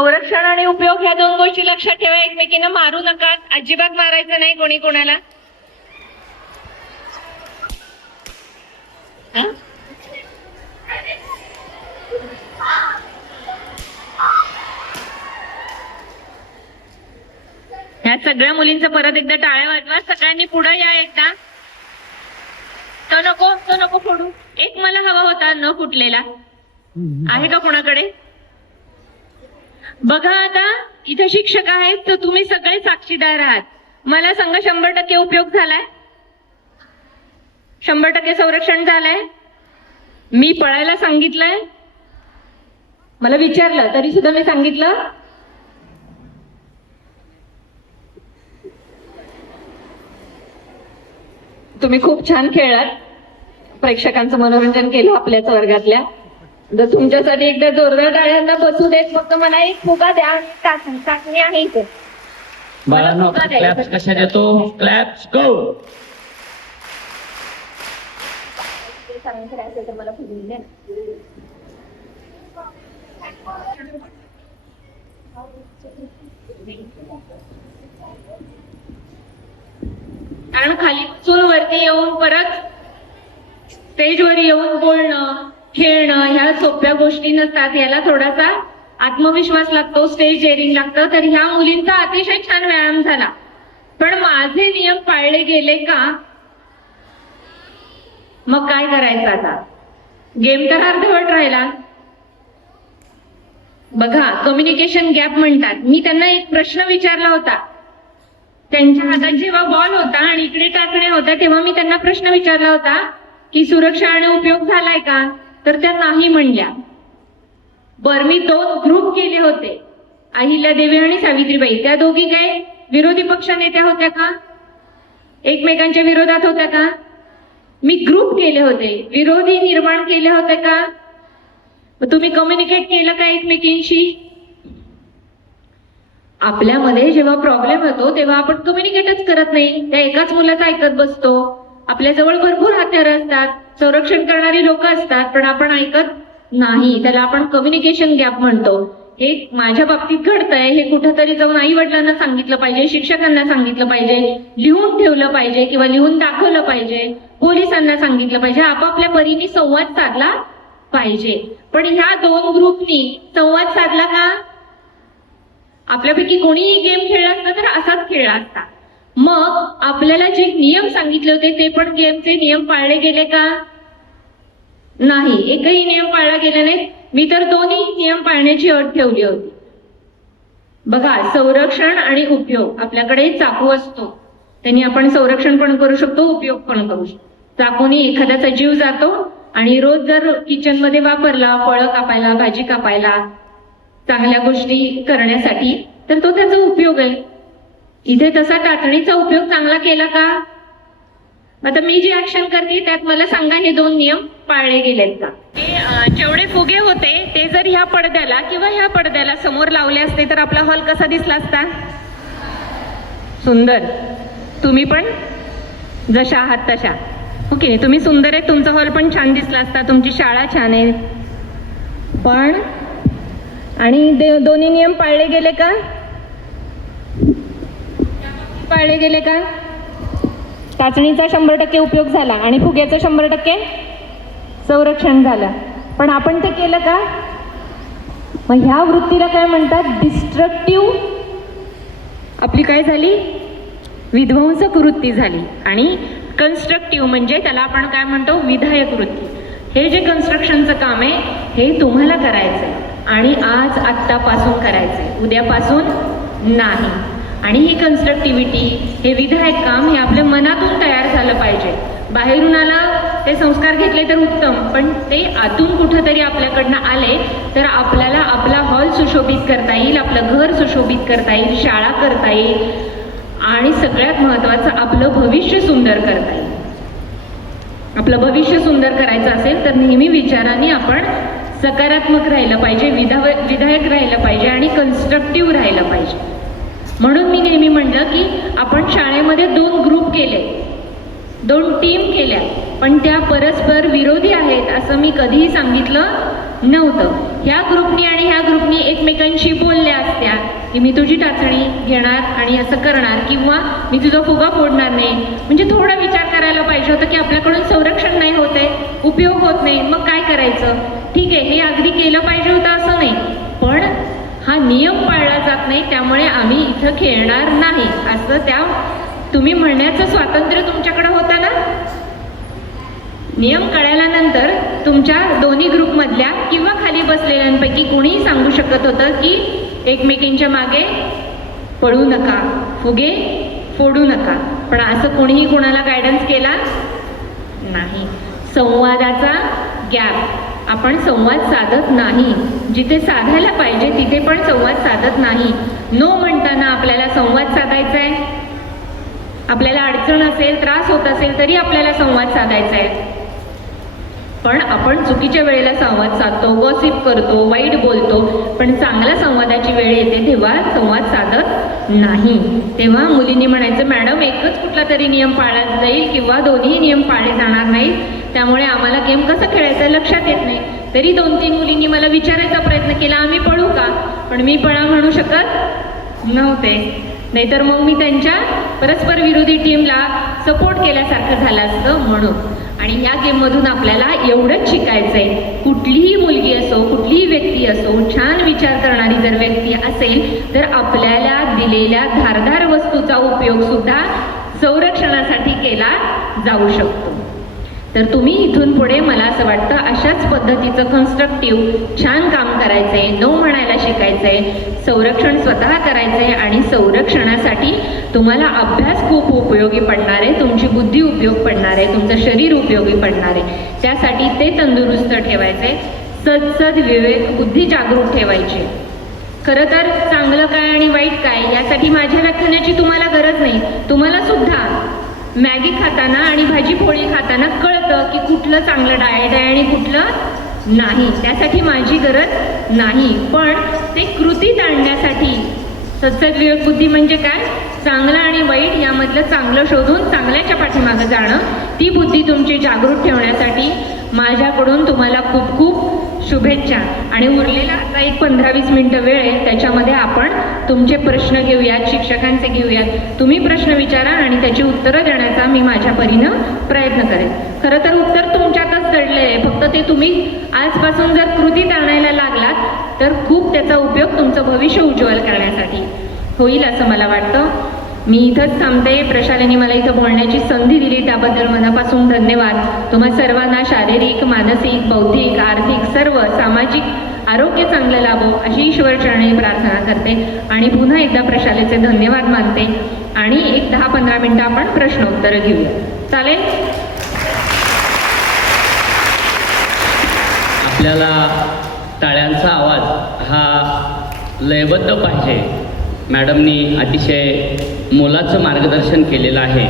संरक्षण आणि उपयोग ह्या दोन गोष्टी लक्षात ठेवा. एकमेकींना मारू नका, अजिबात मारायचं नाही कोणी कोणाला. ह्या सगळ्या मुलींचं परत एकदा टाळ्या वाजवा. सगळ्यांनी पुढे या एकदा. तो नको फोडू. एक मला हवा होता न फुटलेला, आहे का कोणाकडे? बघा आता इथे शिक्षक आहेत तर तुम्ही सगळे साक्षीदार आहात. मला सांगा 100% उपयोग झालाय? 100% संरक्षण झालंय? मी पळायला सांगितलंय? मला विचारलं तरी सुद्धा मी सांगितलं? तुम्ही खूप छान खेळलात, प्रेक्षकांचं मनोरंजन केलं आपल्याच वर्गातल्या. जर तुमच्यासाठी एकदा जोरदार टाळ्यांना बसू देत. फक्त मला एक फुगा द्या. चाचणी आहे इथे. बाळांनो, क्लॅप्स कशा देतो? क्लॅप्स गो. मला फुगून द्या. कारण खाली चूल वरती येऊन परत स्टेजवर येऊन बोलणं, खेळणं ह्या सोप्या गोष्टी नसतात. याला थोडासा आत्मविश्वास लागतो, स्टेज डेअरिंग लागतं. तर ह्या मुलींचा अतिशय छान व्यायाम झाला. पण माझे नियम पाळले गेले का? मग काय करायचं आता? गेम तर अर्धवट राहिला. बघा, कम्युनिकेशन गॅप म्हणतात. मी त्यांना एक प्रश्न विचारला होता. त्यांच्या हातात जेव्हा बॉल होता आणि इकडे टाचण्या होत्या तेव्हा मी त्यांना प्रश्न विचारला होता की सुरक्षा आणि उपयोग झालाय का? तर त्या नाही म्हणल्या. बर, मी 2 ग्रुप केले होते, अहिल्यादेवी आणि सावित्रीबाई. त्या दोघी काय विरोधी पक्ष नेत्या होत्या का? एकमेकांच्या विरोधात होत्या का? मी ग्रुप केले होते, विरोधी निर्माण केले होते का? तुम्ही कम्युनिकेट केलं का एकमेकींशी? आपल्यामध्ये जेव्हा प्रॉब्लेम होतो तेव्हा आपण कम्युनिकेटच करत नाही. त्या एकाच मुलाचं ऐकत बसतो. आपल्या जवळ भरपूर हत्यारं असतात, संरक्षण करणारी लोक असतात, पण आपण ऐकत नाही. त्याला आपण कम्युनिकेशन गॅप म्हणतो. हे माझ्या बाबतीत घडतंय. हे कुठेतरी जाऊन आई वडिलांना सांगितलं पाहिजे, शिक्षकांना सांगितलं पाहिजे, लिहून ठेवलं पाहिजे किंवा लिहून दाखवलं पाहिजे, पोलिसांना सांगितलं पाहिजे, आपापल्या परीने संवाद साधला पाहिजे. पण ह्या 2 ग्रुपनी संवाद साधला का? आपल्यापैकी कोणीही गेम खेळला असता तर असाच खेळला असता. मग आपल्याला जे नियम सांगितले होते ते पण गेमचे नियम पाळले गेले का? नाही, एकही नियम पाळला गेला नाही. मी तर दोन्ही नियम पाळण्याची अट ठेवली होती. बघा, संरक्षण आणि उपयोग. आपल्याकडे चाकू असतो, त्यांनी आपण संरक्षण पण करू शकतो, उपयोग पण करू शकतो. चाकूने एखाद्याचा जीव जातो आणि रोज जर किचन मध्ये वापरला, फळं कापायला, भाजी कापायला, चांगल्या गोष्टी करण्यासाठी, तर तो त्याचा उपयोग आहे. इथे तसा टाचणीचा उपयोग चांगला केला का? आता मी जी ऍक्शन करते त्यात मला सांगा, हे 2 नियम पाळले गेलेत का? जेवढे फुगे होते ते जर ह्या पडद्याला किंवा ह्या पडद्याला समोर लावले असते तर आपला हॉल कसा दिसला असता? सुंदर. तुम्ही पण जशा आहात तशा. ओके, तुम्ही सुंदर आहे, तुमचा हॉल पण छान दिसला असता, तुमची शाळा छान आहे. पण आणि दोन्ही नियम पाळले गेले का? पाळले गेले का? टाचणीचा 100% उपयोग झाला आणि फुग्याचा 100% संरक्षण झालं. पण आपण ते केलं का? मग ह्या वृत्तीला काय म्हणतात? डिस्ट्रक्टिव्ह. आपली काय झाली? विध्वंसक वृत्ती झाली. आणि कन्स्ट्रक्टिव्ह म्हणजे त्याला आपण काय म्हणतो? विधायक वृत्ती. हे जे कन्स्ट्रक्शनचं काम आहे हे तुम्हाला करायचंय आणि आज आत्तापासून करायचंय, उद्यापासून नाही. आणि ही कन्स्ट्रक्टिव्हिटी, हे विधायक काम हे आपल्या मनातून तयार झालं पाहिजे. बाहेरून आलं ते संस्कार घेतले तर उत्तम, पण ते आतून कुठंतरी आपल्याकडनं आले तर आपल्याला आपला हॉल सुशोभित करता येईल, आपलं घर सुशोभित करता येईल, शाळा करता येईल आणि सगळ्यात महत्त्वाचं आपलं भविष्य सुंदर करता येईल. आपलं भविष्य सुंदर करायचं असेल तर नेहमी विचारांनी आपण सकारात्मक राहिलं पाहिजे, विधायक राहिलं पाहिजे आणि कन्स्ट्रक्टिव्ह राहिलं पाहिजे. म्हणून मी नेहमी म्हटलं की आपण शाळेमध्ये 2 ग्रुप केले, 2 टीम केल्या, पण त्या परस्पर विरोधी आहेत असं मी कधीही सांगितलं नव्हतं. ह्या ग्रुपनी आणि ह्या ग्रुपनी एकमेकांशी बोलल्या, की मी तुझी टाचणी घेणार आणि असं करणार किंवा मी तुझा फुगा फोडणार नाही. म्हणजे थोडा विचार करायला पाहिजे होतं की आपल्याकडून संरक्षण नाही होत आहे, उपयोग होत नाही, मग काय करायचं. ठीक आहे, हे अगदी केलं पाहिजे होतं असं नाही, पण हा नियम पाळला जात नाही त्यामुळे आम्ही इथं खेळणार नाही असं त्या तुम्ही म्हणण्याचं स्वातंत्र्य तुमच्याकडे होतं ना. नियम कळल्यानंतर तुमच्या दोन्ही ग्रुपमधल्या किंवा खाली बसलेल्यांपैकी कोणीही सांगू शकत होतं की एकमेकींच्या मागे पळू नका, फुगे फोडू नका, पण असं कोणीही कोणाला गायडन्स केला नाही. संवादाचा गॅप, आपण संवाद साधत नाही, जिथे साधायला पाहिजे तिथे पण संवाद साधत नाही. नो म्हणताना आपल्याला संवाद साधायचा आहे, आपल्याला अडचण असेल, त्रास होत असेल तरी आपल्याला संवाद साधायचा आहे, पण आपण चुकीच्या वेळेला संवाद साधतो, गॉसिप करतो, वाईट बोलतो. पण चांगल्या संवादाची वेळ येते तेव्हा संवाद साधत नाही. तेव्हा मुलींनी म्हणायचं मॅडम एकच कुठला तरी नियम पाळला जाईल किंवा दोन्ही नियम पाळले जाणार नाहीत, त्यामुळे आम्हाला गेम कसं खेळायचं लक्षात येत नाही. तरी 2-3 मुलींनी मला विचारायचा प्रयत्न केला आम्ही पळू का, पण मी पळा म्हणू शकत नव्हते, नाहीतर मग मी त्यांच्या परस्पर विरोधी टीमला सपोर्ट केल्यासारखं झालं असतं म्हणून. आणि या गेममधून आपल्याला एवढंच शिकायचं आहे, कुठलीही मुलगी असो, कुठलीही व्यक्ती असो, छान विचार करणारी जर व्यक्ती असेल तर आपल्याला दिलेल्या धारदार वस्तूचा उपयोग सुद्धा संरक्षणासाठी केला जाऊ शकतो. तर तुम्ही इथून पुढे मला असं वाटतं अशाच पद्धतीचं कन्स्ट्रक्टिव्ह छान काम करायचं आहे, नो म्हणायला शिकायचं आहे, संरक्षण स्वतः करायचं आहे आणि संरक्षणासाठी तुम्हाला अभ्यास खूप उपयोगी पडणार आहे, तुमची बुद्धी उपयोग पडणार आहे, तुमचं शरीर उपयोगी पडणार आहे. त्यासाठी ते तंदुरुस्त ठेवायचं आहे, सद विवेक बुद्धी जागरूक ठेवायची. खरं तर चांगलं काय आणि वाईट काय यासाठी माझ्या व्याख्यानाची तुम्हाला गरज नाही. तुम्हाला सुद्धा मॅगी खाताना आणि भाजी पोळी खाताना कळतं की कुठलं चांगलं डाएट आहे आणि कुठलं नाही, त्यासाठी माझी गरज नाही. पण ते कृतीत आणण्यासाठी सद्सद विवेक बुद्धी म्हणजे काय, चांगलं आणि वाईट यामधलं चांगलं शोधून चांगल्याच्या पाठीमागं जाणं, ती बुद्धी तुमची जागरूक ठेवण्यासाठी माझ्याकडून तुम्हाला खूप खूप शुभेच्छा. आणि उरलेला आता एक 15-20 मिनिटं वेळ आहे, त्याच्यामध्ये आपण तुमचे प्रश्न घेऊयात, शिक्षकांचे घेऊयात. तुम्ही प्रश्न विचारा आणि त्याची उत्तरं देण्याचा मी माझ्या परीनं प्रयत्न करेन. खरं तर उत्तर तुमच्यातच दडले आहे, फक्त ते तुम्ही आजपासून जर कृतीत आणायला लागलात तर खूप त्याचा उपयोग तुमचं भविष्य उज्ज्वल करण्यासाठी होईल असं मला वाटतं. मी इथंच थांबते. प्रशालेने मला इथं बोलण्याची संधी दिली त्याबद्दल मनापासून धन्यवाद. तुम्हा सर्वांना शारीरिक, मानसिक, बौद्धिक, आर्थिक सर्व सामाजिक आरोग्य चांगलं लाभो अशी ईश्वरचरणी प्रार्थना करते आणि पुन्हा एकदा प्रशालेचे धन्यवाद मानते. आणि एक 10-15 मिनिटं आपण प्रश्नोत्तरं घेऊया, चालेल? आपल्याला टाळ्यांचा आवाज हा लयबद्ध पाहिजे. मॅडमनी अतिशय मोलाचं मार्गदर्शन केलेलं आहे.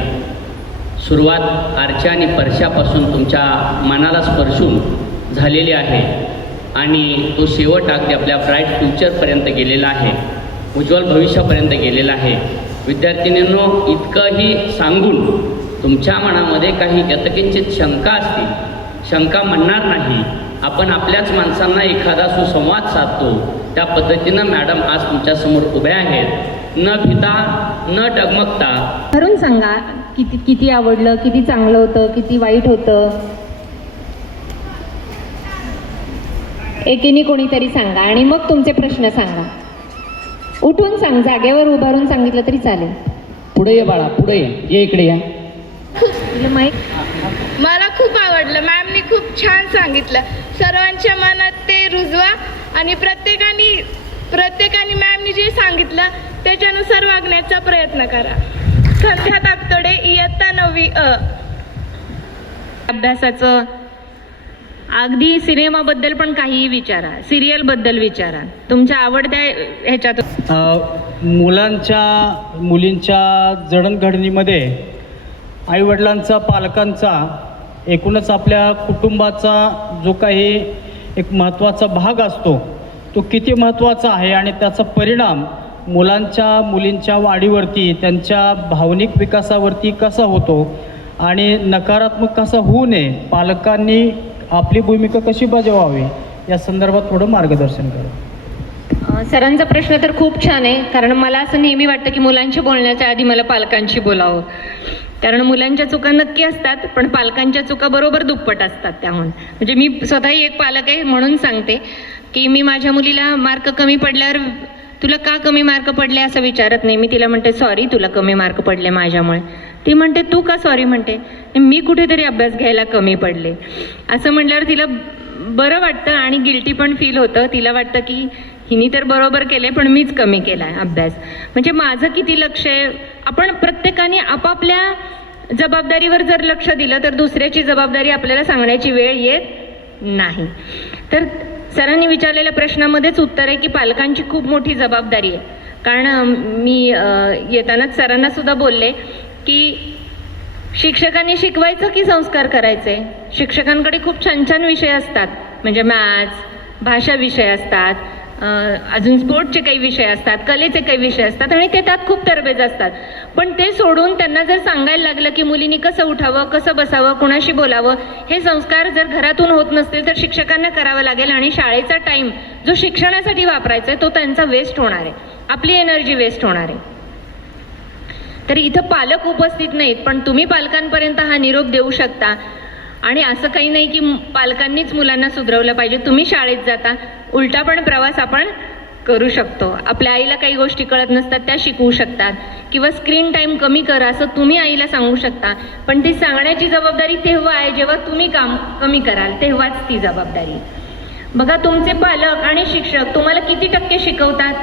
सुरुवात आरच्या आणि परशापासून तुमच्या मनाला स्पर्शून झालेली आहे आणि तो शेवट अगदी आपल्या ब्राईट फ्युचरपर्यंत गेलेला आहे, उज्ज्वल भविष्यापर्यंत गेलेला आहे. विद्यार्थिनींनो, इतकंही सांगून तुमच्या मनामध्ये काही यत्किंचित शंका असतील, शंका म्हणणार नाही, आपण आपल्याच माणसांना एखादा सुसंवाद साधतो त्या पद्धतीनं मॅडम आज तुमच्यासमोर उभ्या आहेत. न भिता न डगमगता ठरून सांगा किती आवडलं, किती चांगलं होतं, किती वाईट होतं. एकीने कोणीतरी सांगा आणि मग तुमचे प्रश्न सांगा. उठून सांग, जागेवर उभारून सांगितलं तरी चालेल. पुढे ये बाळा, पुढे ये इकडे या. माईक. मला खूप आवडलं, मॅमनी खूप छान सांगितलं. सर्वांच्या मनात ते रुजवा आणि प्रत्येकाने मॅमनी जे सांगितलं त्याच्यानुसार वागण्याचा प्रयत्न करा. संध्या ताकतोडे, इयत्ता 9वी अ. अभ्यासाचं अगदी सिनेमाबद्दल पण काहीही विचारा, सिरियलबद्दल विचारा, तुमच्या आवडत्या ह्याच्यात. मुलींच्या जडणघडणीमध्ये आईवडिलांचा, पालकांचा, एकूणच आपल्या कुटुंबाचा जो काही एक महत्त्वाचा भाग असतो तो किती महत्त्वाचा आहे आणि त्याचा परिणाम मुलींच्या वाढीवरती, त्यांच्या भावनिक विकासावरती कसा होतो आणि नकारात्मक कसा होऊ नये, पालकांनी आपली भूमिका कशी बजावावी या संदर्भात थोडं मार्गदर्शन करा. सरांचा प्रश्न तर खूप छान आहे, कारण मला असं नेहमी वाटतं की मुलांशी बोलण्याच्या आधी मला पालकांशी बोलावं, कारण मुलांच्या चुका नक्की असतात पण पालकांच्या चुका बरोबर दुप्पट असतात. त्याहून म्हणजे मी स्वतःही एक पालक आहे म्हणून सांगते की मी माझ्या मुलीला मार्क कमी पडल्यावर तुला का कमी मार्क पडले असं विचारत नाही. मी तिला म्हणते सॉरी तुला कमी मार्क पडले माझ्यामुळे. ती म्हणते तू का सॉरी म्हणते, मी कुठेतरी अभ्यास घ्यायला कमी पडले असं म्हटल्यावर तिला बरं वाटतं आणि गिल्टी पण फील होतं. तिला वाटतं की हिनी तर बरोबर केले पण मीच कमी केला आहे अभ्यास. म्हणजे माझं किती लक्ष आहे. आपण प्रत्येकाने आपापल्या जबाबदारीवर जर लक्ष दिलं तर दुसऱ्याची जबाबदारी आपल्याला सांगण्याची वेळ येत नाही. तर सरांनी विचारलेल्या प्रश्नामध्येच उत्तर आहे की पालकांची खूप मोठी जबाबदारी आहे. कारण मी येतानाच सरांना सुद्धा बोलले की शिक्षकांनी शिकवायचं की संस्कार करायचे. शिक्षकांकडे खूप छान छान विषय असतात, म्हणजे मॅथ्स, भाषा विषय असतात, अजून स्पोर्ट्सचे काही विषय असतात, कलेचे काही विषय असतात आणि ते त्यात खूप तरबेज असतात. पण ते सोडून त्यांना जर सांगायला लागलं की मुलींनी कसं उठावं, कसं बसावं, कोणाशी बोलावं, हे संस्कार जर घरातून होत नसतील तर शिक्षकांना करावं लागेल. आणि शाळेचा टाईम जो शिक्षणासाठी वापरायचा आहे तो त्यांचा वेस्ट होणार आहे, आपली एनर्जी वेस्ट होणार आहे. तर इथं पालक उपस्थित नाहीत पण तुम्ही पालकांपर्यंत हा निरोप देऊ शकता. आणि असं काही नाही की पालकांनीच मुलांना सुधरवलं पाहिजे. तुम्ही शाळेत जाता, उलटा पण प्रवास आपण करू शकतो. आपल्या आईला काही गोष्टी कळत नसतात त्या शिकवू शकतात, किंवा स्क्रीन टाईम कमी करा असं तुम्ही आईला सांगू शकता. पण ती सांगण्याची जबाबदारी तेव्हा आहे जेव्हा तुम्ही काम कमी कराल, तेव्हाच ती जबाबदारी. बघा तुमचे पालक आणि शिक्षक तुम्हाला किती टक्के शिकवतात,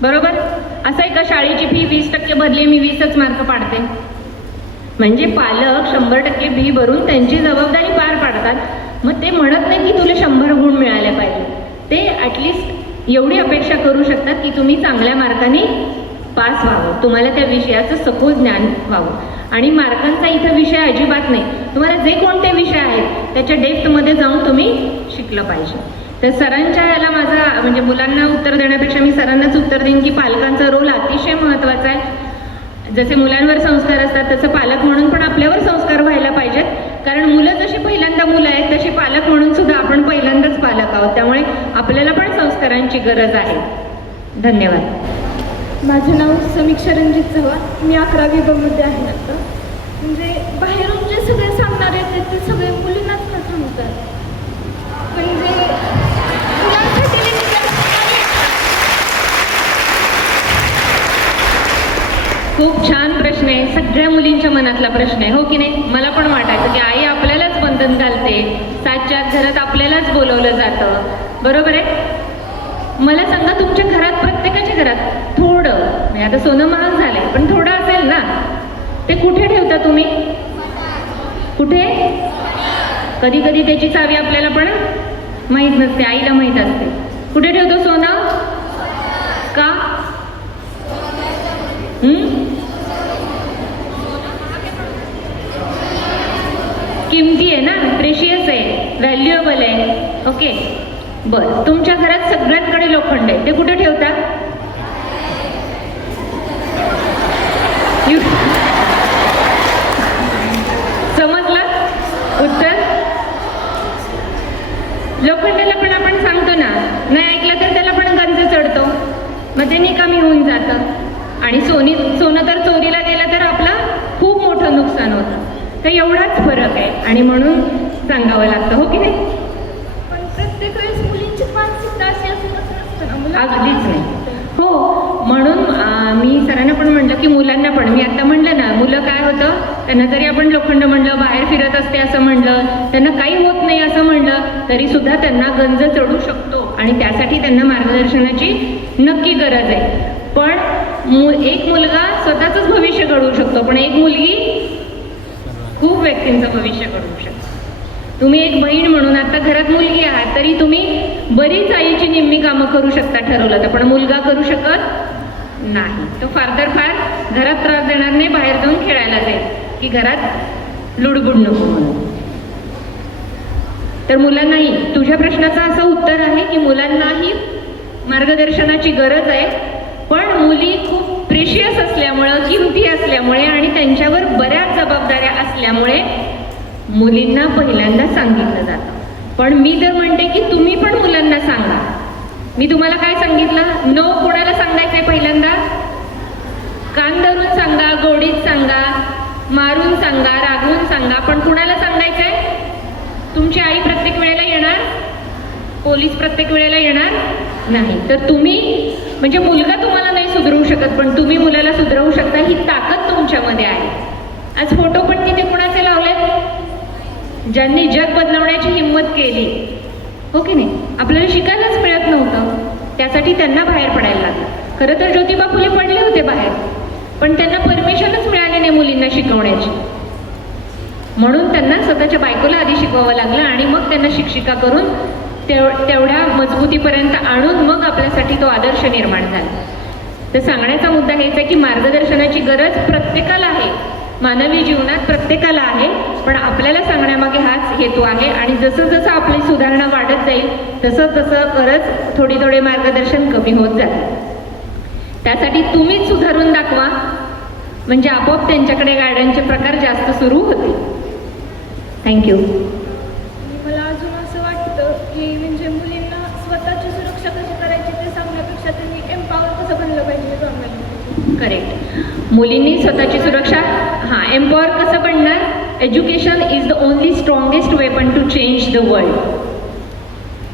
बरोबर? असं आहे का शाळेची फी 20% भरली मी 20च मार्क पाडते? म्हणजे पालक 100% फी भरून त्यांची जबाबदारी पार पाडतात. मग ते म्हणत नाही की तुला 100 गुण मिळाले पाहिजे, ते ॲटलिस्ट एवढी अपेक्षा करू शकतात की तुम्ही चांगल्या मार्काने पास व्हावं, तुम्हाला त्या विषयाचं सखोल ज्ञान व्हावं. आणि मार्कांचा इथं विषय अजिबात नाही, तुम्हाला जे कोणते विषय आहेत त्याच्या डेप्थमध्ये जाऊन तुम्ही शिकलं पाहिजे. तर सरांच्या याला माझा म्हणजे मुलांना उत्तर देण्यापेक्षा मी सरांनाच उत्तर देईन की पालकांचा रोल अतिशय महत्त्वाचा आहे. जसे मुलांवर संस्कार असतात तसं पालक म्हणून पण आपल्यावर संस्कार व्हायला पाहिजेत. कारण मुलं जशी पहिल्यांदा मुलं आहेत तशी पालक म्हणून सुद्धा आपण पहिल्यांदाच पालक आहोत. त्यामुळे आपल्याला पण संस्कारांची गरज आहे. धन्यवाद. माझं नाव समीक्षा रणजित चव्हाण, मी 11वी ब मध्ये आहे आता. म्हणजे बाहेरून जे सगळे सांगणार आहेत ते सगळे मुलींनाच न सांगतात. म्हणजे मुलांसाठी खूप छान प्रश्न आहे, सगळ्या मुलींच्या मनातला प्रश्न आहे, हो की नाही? मला पण वाटायचं की आई आपल्यालाच बंधन घालते, 7च्या आत घरात आपल्यालाच बोलवलं जातं, बरोबर आहे? मला सांगा तुमच्या घरात, प्रत्येकाच्या घरात थोडं, म्हणजे आता सोनं महाग झालंय पण थोडं असेल ना, ते कुठे ठेवता तुम्ही? कुठे? कधी कधी त्याची चावी आपल्याला पण माहीत नसते, आईला माहीत असते. कुठे ठेवतो सोनं? का? किमती आहे ना, प्रेशियस आहे, व्हॅल्युएबल आहे. ओके, बरं. तुमच्या घरात सगळ्यांकडे लोखंड आहे, ते कुठे ठेवतात? समजलं उत्तर? लोखंडाला पण आपण सांगतो ना, नाही ऐकलं तर त्याला पण गंज चढतो, मग ते निकामी होऊन जातं. आणि सोनं तर चोरीला गेलं तर आपलं खूप मोठं नुकसान होतं. तर एवढाच फरक आहे आणि म्हणून सांगावं लागतं, हो की नाही? पण प्रत्येक वेळेस मुलींची मानसिकता अशी असं नसतं ना, अगदीच नाही. हो, म्हणून मी सरांना पण म्हटलं की मुलांना पण, मी आता म्हणलं ना, मुलं काय होतं, त्यांना जरी आपण लोखंड म्हणलं, बाहेर फिरत असते असं म्हणलं, त्यांना काही होत नाही असं म्हणलं तरी सुद्धा त्यांना गंज चढू शकतो आणि त्यासाठी त्यांना मार्गदर्शनाची नक्की गरज आहे. पण एक मुलगा स्वतःचंच भविष्य घडवू शकतो, पण एक मुलगी खूप व्यक्तींचं भविष्य घडवू शकतो. तुम्ही एक बहीण म्हणून आता घरात मुलगी आहात तरी तुम्ही बरीच आईची निम्मी कामं करू शकता ठरवलं तर, पण मुलगा करू शकत नाही. तो फार तर फार घरात त्रास देणार नाही, बाहेर जाऊन खेळायला जाईल की घरात लुडबुड नको म्हणून. तर मुलांनाही, तुझ्या प्रश्नाचं असं उत्तर आहे की मुलांनाही मार्गदर्शनाची गरज आहे, पण मुली खूप प्रेशियस असल्यामुळं, किमती असल्यामुळे आणि त्यांच्यावर बऱ्याच जबाबदाऱ्या असल्यामुळे मुलींना पहिल्यांदा सांगितलं जातं. पण मी तर म्हणते की तुम्ही पण मुलांना सांगा मी तुम्हाला काय सांगितलं? नो कोणाला सांगायचंय पहिल्यांदा? कान धरून सांगा, गोडीत सांगा, मारून सांगा, रागवून सांगा, पण कुणाला सांगायचंय? तुमची आई प्रत्येक वेळेला येणार? पोलीस प्रत्येक वेळेला येणार नाही. तर तुम्ही म्हणजे मुलगा तुम्हाला नाही सुधरवू शकत, पण तुम्ही मुलाला सुधरवू शकता. ही ताकद तुमच्यामध्ये आहे. आज फोटो पण तिथे कुणाचे लावलेत? ज्यांनी जग बदलवण्याची हिंमत केली, हो की नाही? आपल्याला शिकायलाच मिळत नव्हतं, त्यासाठी त्यांना बाहेर पडायला लागलं. खरं तर ज्योतिबा फुले पडले होते बाहेर, पण त्यांना परमिशनच मिळाली नाही मुलींना शिकवण्याची, म्हणून त्यांना स्वतःच्या बायकोला आधी शिकवावं लागलं आणि मग त्यांना शिक्षिका करून तेवढ्या मजबूतीपर्यंत आणून मग आपल्यासाठी तो आदर्श निर्माण झाला. तर सांगण्याचा मुद्दा हेच आहे की मार्गदर्शनाची गरज प्रत्येकाला आहे, मानवी जीवनात प्रत्येकाला आहे, पण आपल्याला सांगण्यामागे हाच हेतू आहे. आणि जसं जसं आपली सुधारणा वाढत जाईल तसं तसं खरंच थोडे मार्गदर्शन कमी होत जाते. त्यासाठी तुम्हीच सुधारून दाखवा, म्हणजे आपोआप त्यांच्याकडे गाड्यांचे प्रकार जास्त सुरू होतील. थँक्यू. मला अजून असं वाटतं की म्हणजे मुलींना स्वतःची सुरक्षा कशी करायची ते सांगण्यापेक्षा त्यांनी एम्पॉवर कसं बनलं पाहिजे हे सांगायला. करेक्ट. मुलींनी स्वतःची सुरक्षा, हां, एम्पॉवर कसं बनणार? Education is the only strongest weapon to change the world.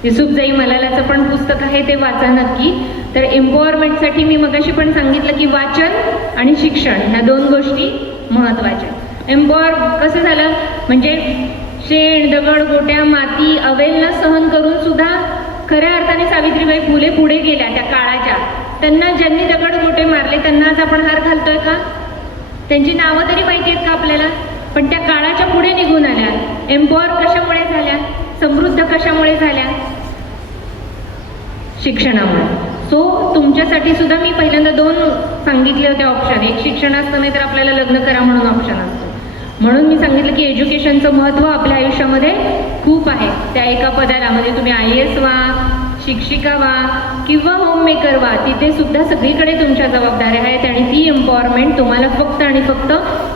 Yousafzai मलालाचं पण पुस्तक आहे, ते वाचा नक्की. तर एम्पॉवरमेंटसाठी मी मगाशी पण सांगितलं की वाचन आणि शिक्षण ह्या 2 गोष्टी महत्त्वाच्या. एम्पॉवर कसं झालं म्हणजे शेण, दगड, गोट्या, माती, अवेलना सहन करून सुद्धा खऱ्या अर्थाने सावित्रीबाई फुले पुढे गेल्या त्या काळाच्या. त्यांना ज्यांनी दगड गोटे मारले त्यांना आज आपण हार घालतोय का? त्यांची नावं तरी माहिती आहेत का आपल्याला? पण त्या काळाच्या पुढे निघून आल्या. एम्पॉवर कशामुळे झाल्या? समृद्ध कशामुळे झाल्या? शिक्षणामुळे. सो तुमच्यासाठी सुद्धा मी पहिल्यांदा 2 सांगितले होते ऑप्शन. एक शिक्षण असतं, नाही तर आपल्याला लग्न करा म्हणून ऑप्शन असतो. म्हणून मी सांगितलं की एज्युकेशनचं महत्त्व आपल्या आयुष्यामध्ये खूप आहे. त्या एका पदाला म्हणजे तुम्ही IAS व्हा, शिक्षिका व्हा किंवा होममेकर व्हा, तिथे सुद्धा सगळीकडे तुमच्या जबाबदाऱ्या आहेत आणि ती एम्पॉवरमेंट तुम्हाला फक्त आणि फक्त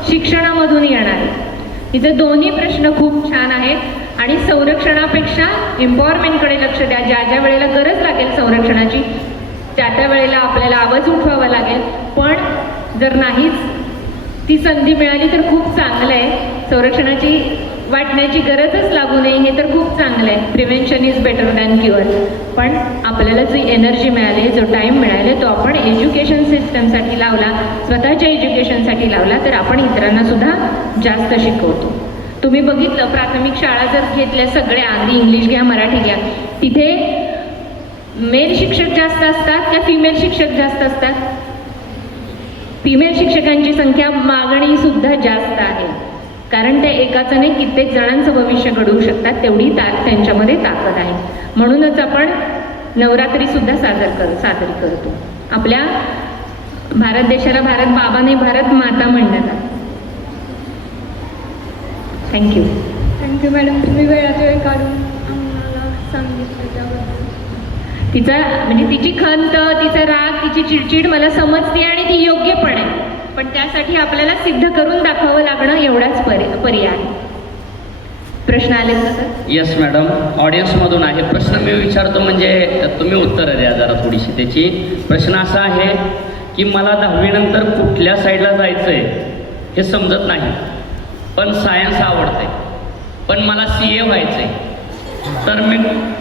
शिक्षणामधून येणार आहे. तिचे दोन्ही प्रश्न खूप छान आहेत आणि संरक्षणापेक्षा एम्पॉवरमेंटकडे लक्ष द्या. ज्या वेळेला गरज लागेल संरक्षणाची त्या वेळेला आपल्याला आवाज उठवावा लागेल, पण जर नाहीच ती संधी मिळाली तर खूप चांगलं आहे. संरक्षणाची वाटण्याची गरजच लागू नये हे तर खूप चांगलं आहे. Prevention is better than cure. पण आपल्याला जी एनर्जी मिळाली, जो टाईम मिळाला तो आपण एज्युकेशन सिस्टमसाठी लावला, स्वतःच्या एज्युकेशनसाठी लावला, तर आपण इतरांना सुद्धा जास्त शिकवतो. तुम्ही बघितलं प्राथमिक शाळा जर घेतल्या सगळ्या, अगदी इंग्लिश घ्या, मराठी घ्या, तिथे मेल शिक्षक जास्त असतात का फिमेल शिक्षक जास्त असतात? फिमेल शिक्षकांची संख्या, मागणी सुद्धा जास्त आहे, कारण त्या एकाचं नाही कित्येक जणांचं भविष्य घडवू शकतात, तेवढी त्यांच्यामध्ये ताकद आहे. म्हणूनच आपण नवरात्री सुद्धा साजरी करतो. आपल्या भारत देशाला भारत बाबा नाही भारत माता म्हणण्यात आलं. थँक्यू मॅडम, तुम्ही वेळात वेळ काढून आम्हाला सांगितलं त्याबद्दल. तिचा म्हणजे तिची खंत, तिचा राग, तिची चिडचिड मला समजते आणि ती योग्य पण आहे, पण त्यासाठी आपल्याला सिद्ध करून दाखवावं लागणं एवढाच पर्याय. प्रश्न आले का सर? येस मॅडम, ऑडियन्समधून आहे प्रश्न. मी विचारतो म्हणजे तुम्ही उत्तरं द्या जरा थोडीशी त्याची. प्रश्न असा आहे की मला 10वी नंतर कुठल्या साईडला जायचं आहे हे समजत नाही, पण सायन्स आवडतंय, पण मला CA व्हायचं आहे, तर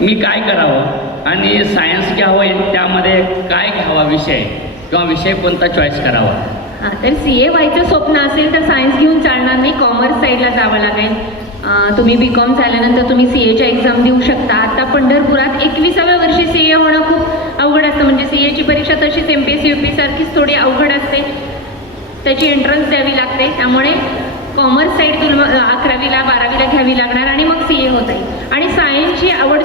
मी काय करावं आणि सायन्स घ्यावं, त्यामध्ये काय घ्यावा विषय किंवा विषय कोणता चॉईस करावा? हां, तर CA व्हायचं स्वप्न असेल तर सायन्स घेऊन चालणार नाही, कॉमर्स साईडला जावं लागेल. तुम्ही BCom झाल्यानंतर तुम्ही CAच्या एक्झाम देऊ शकता. आता पंढरपुरात 21व्या वर्षी CA होणं खूप अवघड असतं, म्हणजे CAची परीक्षा तशीच MPSC UPSC सारखीच थोडी अवघड असते, त्याची एंट्रन्स द्यावी लागते. त्यामुळे कॉमर्स साईड तुम्हाला 11वीला 12वीला घ्यावी लागणार आणि मग CA होता येईल. आणि सायन्सची आवड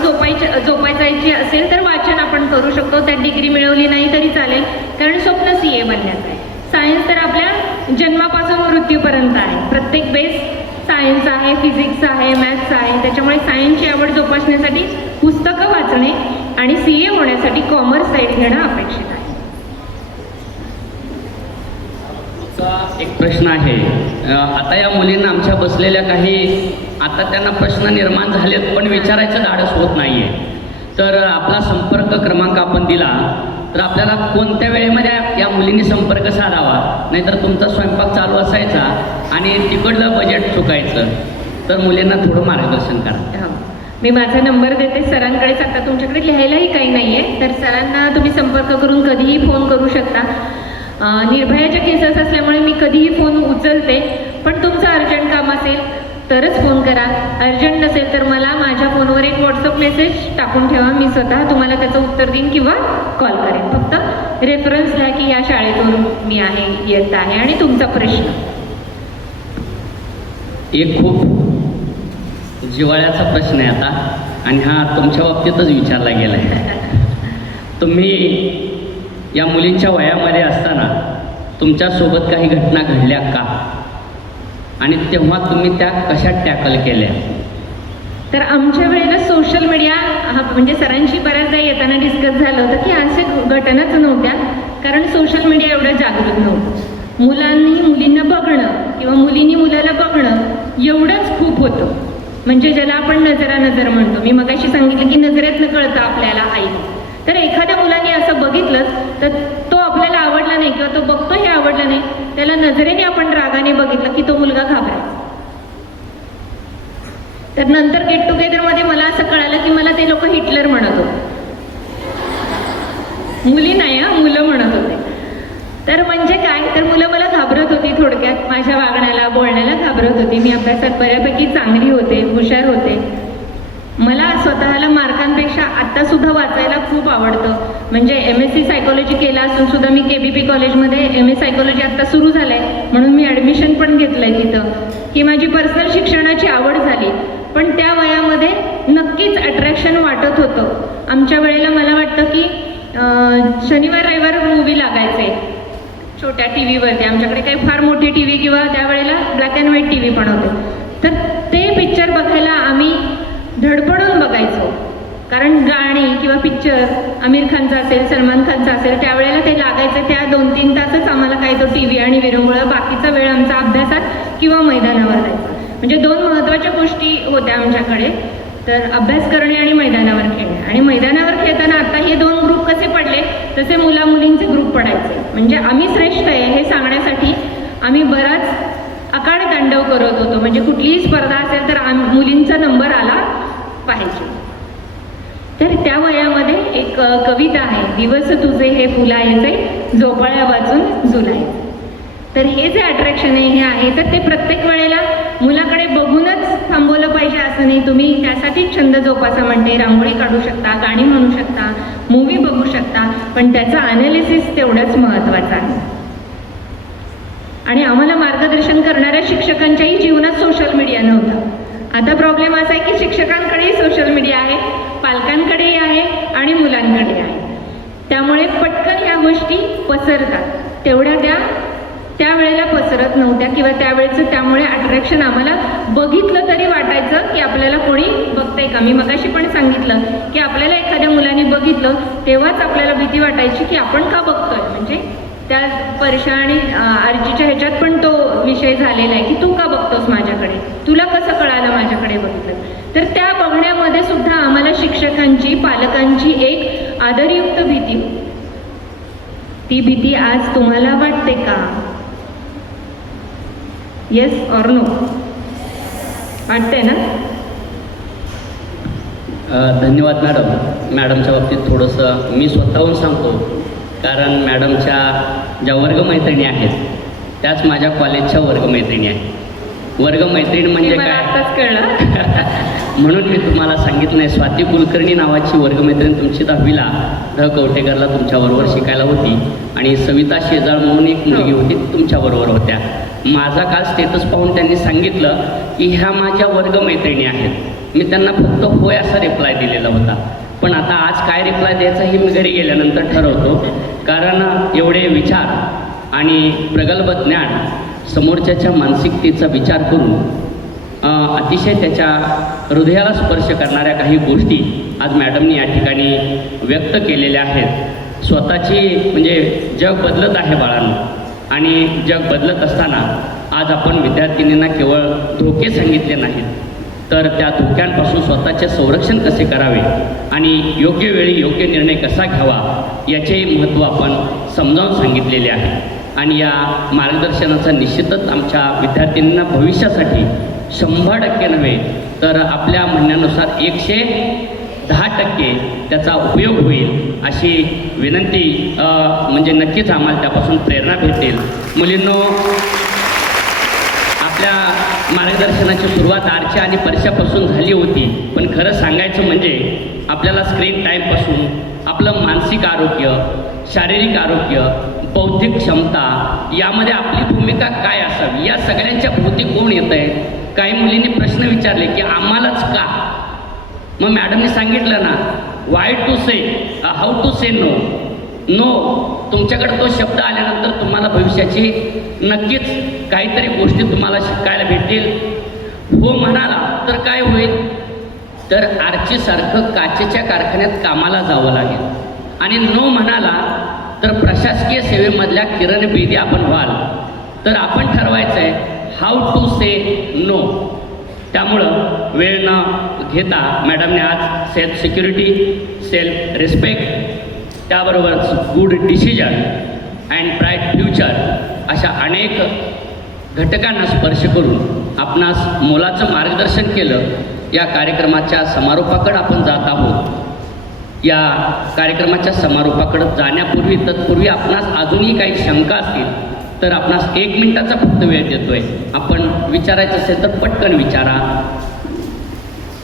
जोपासायची असेल तर वाचन आपण करू शकतो, त्यात डिग्री मिळवली नाही तरी चालेल, कारण स्वप्न CA बनण्याचं आहे. सायन्स तर आपल्या जन्मापासून मृत्यूपर्यंत आहे, प्रत्येक बेस सायन्स आहे, फिजिक्स आहे, मॅथ्स आहे. त्याच्यामुळे सायन्सची आवड जोपासण्यासाठी पुस्तकं वाचणे आणि CA होण्यासाठी कॉमर्स साईड घेणं अपेक्षित आहे. एक प्रश्न आहे, आता या मुलींना आमच्या बसलेल्या काही आता त्यांना प्रश्न निर्माण झालेत पण विचारायचं धाडस होत नाहीये. तर आपला संपर्क क्रमांक आपण दिला तर आपल्याला कोणत्या वेळेमध्ये या मुलींनी संपर्क साधावा, नाहीतर तुमचा स्वयंपाक चालू असायचा आणि तिकडलं बजेट चुकायचं. तर मुलींना थोडं मार्गदर्शन करा. मी माझा नंबर देते सरांकडेच. आता तुमच्याकडे लिहायलाही काही नाही आहे, तर सरांना तुम्ही संपर्क करून कधीही फोन करू शकता. निर्भयाच्या केसेस असल्यामुळे मी कधीही फोन उचलते, पण तुमचं अर्जंट काम असेल तरच फोन करा. अर्जंट नसेल तर मला माझ्या फोनवर एक व्हॉट्सअप मेसेज टाकून ठेवा, मी स्वतः तुम्हाला त्याचं उत्तर देईन किंवा कॉल करेन. फक्त रेफरन्स द्या की या शाळेतून मी आहे, येत आहे आणि तुमचा प्रश्न. एक खूप जिव्हाळ्याचा प्रश्न आहे आता, आणि हा तुमच्या बाबतीतच विचारला गेला आहे. तुम्ही या मुलींच्या वयामध्ये असताना तुमच्यासोबत काही घटना घडल्या का, आणि तेव्हा तुम्ही त्या कशा टॅकल केल्या? तर आमच्या वेळेला सोशल मीडिया हा म्हणजे सरांशी बऱ्याचदा येताना डिस्कस झालं होतं की असे घटनाच नव्हत्या, कारण सोशल मीडिया एवढं जागरूक नव्हतं. मुलांनी मुलींना बघणं किंवा मुलींनी मुलाला बघणं एवढंच खूप होतं. म्हणजे ज्याला आपण नजरानजर म्हणतो. मी मगाशी सांगितलं की नजरेतनं कळतं आपल्याला आई. तर एखाद्या मुलाने असं बघितलं तर तो आपल्याला आवडला नाही किंवा तो बघतो हे आवडलं नाही, त्याला नजरेने आपण रागाने बघितलं की तो मुलगा घाबरायचा. तर नंतर गेट टुगेदरमध्ये मला असं कळालं की मला ते लोक हिटलर म्हणत होते. मुली नाही हा, मुलं म्हणत होते. तर म्हणजे काय, तर मुलं मला घाबरत होती. थोडक्यात माझ्या वागण्याला बोलण्याला घाबरत होती. मी अभ्यासात बऱ्यापैकी चांगली होते, हुशार होते. मला स्वतःला मार्कांपेक्षा आत्तासुद्धा वाचायला खूप आवडतं. म्हणजे MSc सायकोलॉजी केला असून सुद्धा मी KBP कॉलेजमध्ये MA सायकोलॉजी आत्ता सुरू झालं आहे, म्हणून मी ॲडमिशन पण घेतलं आहे तिथं, की माझी पर्सनल शिक्षणाची आवड झाली. पण त्या वयामध्ये नक्कीच अट्रॅक्शन वाटत होतं. आमच्या वेळेला मला वाटतं की शनिवार रविवार मूवी लागायचे छोट्या TV वरती. आमच्याकडे काही फार मोठी TV किंवा त्यावेळेला ब्लॅक अँड व्हाईट TV पण होते. तर ते पिक्चर बघायला आम्ही धडपडून बघायचो, कारण गाणी किंवा पिक्चर आमिर खानचा असेल, सलमान खानचा असेल, त्यावेळेला ते लागायचं. त्या 2-3 तासच आम्हाला काय तो TV आणि विरंगुळा, बाकीचा वेळ आमचा अभ्यासात किंवा मैदानावर जायचा. म्हणजे 2 महत्त्वाच्या गोष्टी होत्या आमच्याकडे, तर अभ्यास करणे आणि मैदानावर खेळणे. आणि मैदानावर खेळताना आता हे 2 ग्रुप कसे पडले, तसे मुला मुलींचे ग्रुप पडायचे. म्हणजे आम्ही श्रेष्ठ आहे हे सांगण्यासाठी आम्ही बराच आकाड तांडव करत होतो. म्हणजे कुठलीही स्पर्धा असेल तर मुलींचा नंबर आला पाहिजे. तर त्या वयामध्ये एक कविता आहे, दिवस तुझे हे फुलायचे, झोपाळ्या वाचून झुलायचे. तर हे जे अट्रॅक्शन आहे हे आहे, तर ते प्रत्येक वेळेला मुलाकडे बघूनच थांबवलं पाहिजे असं नाही. तुम्ही त्यासाठी छंद जोपासा म्हणते, रांगोळी काढू शकता, गाणी म्हणू शकता, मूवी बघू शकता, पण त्याचं अनालिसिस तेवढंच महत्त्वाचं आहे. आणि आम्हाला मार्गदर्शन करणाऱ्या शिक्षकांच्याही जीवनात सोशल मीडिया नव्हतं. आता प्रॉब्लेम असा आहे की शिक्षकांकडेही सोशल मीडिया आहे, पालकांकडेही आहे आणि मुलांकडे आहे. त्यामुळे पटकन ह्या गोष्टी पसरतात. तेवढ्या त्यावेळेला पसरत नव्हत्या किंवा त्यावेळेचं त्यामुळे अट्रॅक्शन आम्हाला बघितलं तरी वाटायचं की आपल्याला कोणी बघतंय का. मी मगाशी पण सांगितलं की आपल्याला एखाद्या मुलाने बघितलं तेव्हाच आपल्याला भीती वाटायची की आपण का बघतोय. म्हणजे त्या परीक्षा आणि आरजीच्या ह्याच्यात पण तो विषय झालेला आहे की तू का बघतोस माझ्याकडे, तुला कसं कळालं माझ्याकडे बघितलं. तर त्या बघण्यामध्ये सुद्धा आम्हाला शिक्षकांची, पालकांची एक आदरयुक्त भीती होती. ती भीती आज तुम्हाला वाटते का? Yes or no? वाटते ना? धन्यवाद मॅडम. मॅडमच्या बाबतीत थोडंसं मी स्वतःहून सांगतो, कारण मॅडमच्या ज्या वर्गमैत्रिणी आहेत त्याच माझ्या कॉलेजच्या वर्गमैत्रिणी आहेत. वर्गमैत्रीण म्हणजे मला काय आत्ताच कळलं. म्हणून मी तुम्हाला सांगितलं नाही. स्वाती कुलकर्णी नावाची वर्गमैत्रीण तुमची 10वीला कवठेकरला तुमच्याबरोबर शिकायला होती, आणि सविता शेजाळ म्हणून एक मुलगी होती ती तुमच्याबरोबर होत्या. माझा काल स्टेटस पाहून त्यांनी सांगितलं की ह्या माझ्या वर्गमैत्रिणी आहेत. मी त्यांना फक्त होय असा रिप्लाय दिलेला होता, पण आता आज काय रिप्लाय द्यायचा हे मी घरी गेल्यानंतर ठरवतो. कारण एवढे विचार आणि प्रगल्भ ज्ञान, समोरच्याच्या मानसिकतेचा विचार करून अतिशय त्याच्या हृदयाला स्पर्श करणाऱ्या काही गोष्टी आज मॅडमनी या ठिकाणी व्यक्त केलेल्या आहेत. स्वतःची म्हणजे जग बदलत आहे बाळांनो, आणि जग बदलत असताना आज आपण विद्यार्थिनींना केवळ धोके सांगितले नाहीत, तर त्या धोक्यांपासून स्वतःचे संरक्षण कसे करावे आणि योग्य वेळी योग्य निर्णय कसा घ्यावा याचेही महत्त्व आपण समजावून सांगितलेले आहे. आणि या मार्गदर्शनाचा निश्चितच आमच्या विद्यार्थ्यांना भविष्यासाठी 100% नव्हे तर आपल्या म्हणण्यानुसार 110% त्याचा उपयोग होईल अशी विनंती म्हणजे नक्कीच आम्हाला त्यापासून प्रेरणा भेटेल. मुलींनो, आपल्या मार्गदर्शनाची सुरुवात आरच्या आणि परशापासून झाली होती, पण खरं सांगायचं म्हणजे आपल्याला स्क्रीन टाईमपासून आपलं मानसिक आरोग्य, शारीरिक आरोग्य, बौद्धिक क्षमता यामध्ये आपली भूमिका काय असावी या सगळ्यांच्या भोवती कोण येतं आहे. काही मुलींनी प्रश्न विचारले की आम्हालाच का. मग मॅडमने सांगितलं ना, why to say, how to say no. No, तुमच्याकडे तो शब्द आल्यानंतर तुम्हाला भविष्याची नक्कीच काहीतरी गोष्टी तुम्हाला शिकायला भेटतील. हो म्हणाला तर काय होईल, तर आरचीसारखं काचेच्या कारखान्यात कामाला जावं लागेल. आणि नो म्हणाला तर प्रशासकीय सेवेमधल्या किरण बेदी आपण व्हाल. तर आपण ठरवायचं आहे हाऊ टू से नो. त्यामुळं वेळ न घेता मॅडमने आज सेल्फ सिक्युरिटी, सेल्फ रिस्पेक्ट, त्याबरोबरच good decision and bright future अशा अनेक घटकांना स्पर्श करून आपणास मोलाचं मार्गदर्शन केलं. या कार्यक्रमाच्या समारोपाकडे आपण जात आहोत. या कार्यक्रमाच्या समारोपाकडे जाण्यापूर्वी तत्पूर्वी आपणास अजूनही काही शंका असतील तर आपणास 1 मिनिटाचा फक्त वेळ देतोय. आपण विचारायचं असेल तर पटकन विचारा.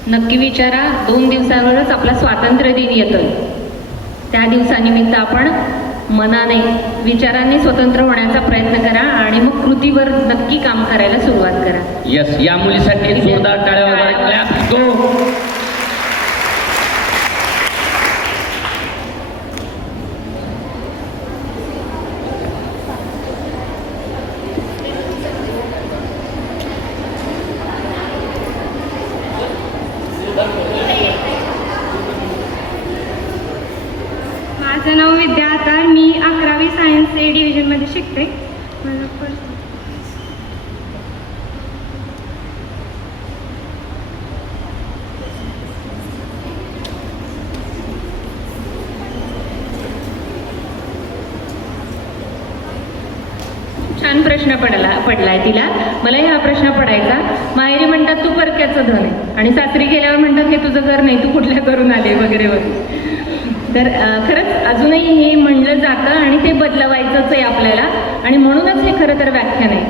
नक्की विचारा. 2 दिवसांवरच आपला स्वातंत्र्य दिन येतोय. त्या दिवसानिमित्त आपण मनाने, विचारांनी स्वतंत्र होण्याचा प्रयत्न करा आणि मग कृतीवर नक्की काम करायला सुरुवात करा. यस, या मुलीसाठी जोरदार टाळ्या वगैरे क्लॅप. गो. माझं नाव विद्या आतार. मी 11वी सायन्स ए डिव्हिजनमध्ये शिकते. छान प्रश्न पडलाय तिला. मलाही हा प्रश्न पडायचा. माहेरी म्हणतात तू परक्याचं धन आहे आणि सासरी गेल्यावर म्हणतात हे तुझं घर नाही, तू कुठल्या करून आले वगैरे वगैरे. तर खरंच अजूनही हे म्हणलं जातं आणि ते बदलवायचंच आहे आपल्याला. आणि म्हणूनच हे खरं तर व्याख्यान आहे.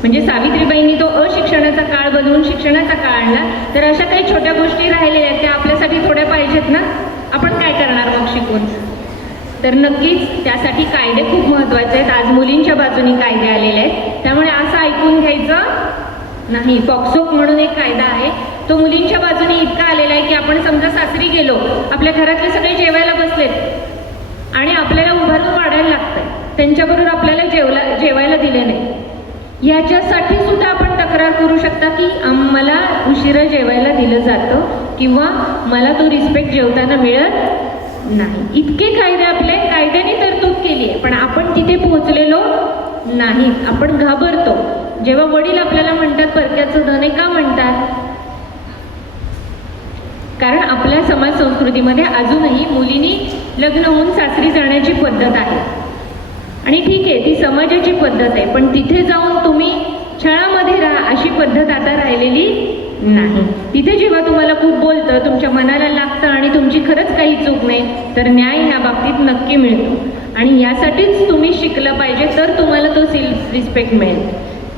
म्हणजे सावित्रीबाईंनी तो अशिक्षणाचा काळ बदलून शिक्षणाचा काळ आणला. तर अशा काही छोट्या गोष्टी राहिलेल्या आहेत त्या आपल्यासाठी थोड्या पाहिजेत ना. आपण काय करणार मग शिकून. तर नक्कीच त्यासाठी कायदे खूप महत्त्वाचे आहेत. आज मुलींच्या बाजूनी कायदे आलेले आहेत. त्यामुळे असं ऐकून घ्यायचं नाही. पॉक्सो म्हणून एक कायदा आहे, तो मुलींच्या बाजूने इतका आलेला आहे की आपण समजा सासरी गेलो, आपल्या घरातले सगळे जेवायला बसलेत आणि आपल्याला उभारून वाढायला लागतंय, त्यांच्याबरोबर आपल्याला जेवायला दिले नाही, याच्यासाठी सुद्धा आपण तक्रार करू शकता की मला उशिरा जेवायला दिलं जातं किंवा मला तो रिस्पेक्ट जेवताना मिळत नाही. इतके कायदे आपले कायद्याने तरतूद केली आहे, पण आपण तिथे पोहोचलेलो नाही. आपण घाबरतो. जेव्हा वडील आपल्याला म्हणतात परक्याचं धन आहे, का म्हणतात? कारण आपल्या समाज संस्कृतीमध्ये अजूनही मुलींनी लग्न होऊन सासरी जाण्याची पद्धत आहे. आणि ठीक आहे, ती समाजाची पद्धत आहे, पण तिथे जाऊन तुम्ही छळामध्ये राहा अशी पद्धत आता राहिलेली नाही. तिथे जेव्हा तुम्हाला खूप बोलतं, तुमच्या मनाला लागतं आणि तुमची खरंच काही चूक नाही, तर न्याय ह्या बाबतीत नक्की मिळतो. आणि यासाठीच तुम्ही शिकलं पाहिजे, तर तुम्हाला तो सेल्फ रिस्पेक्ट मिळेल.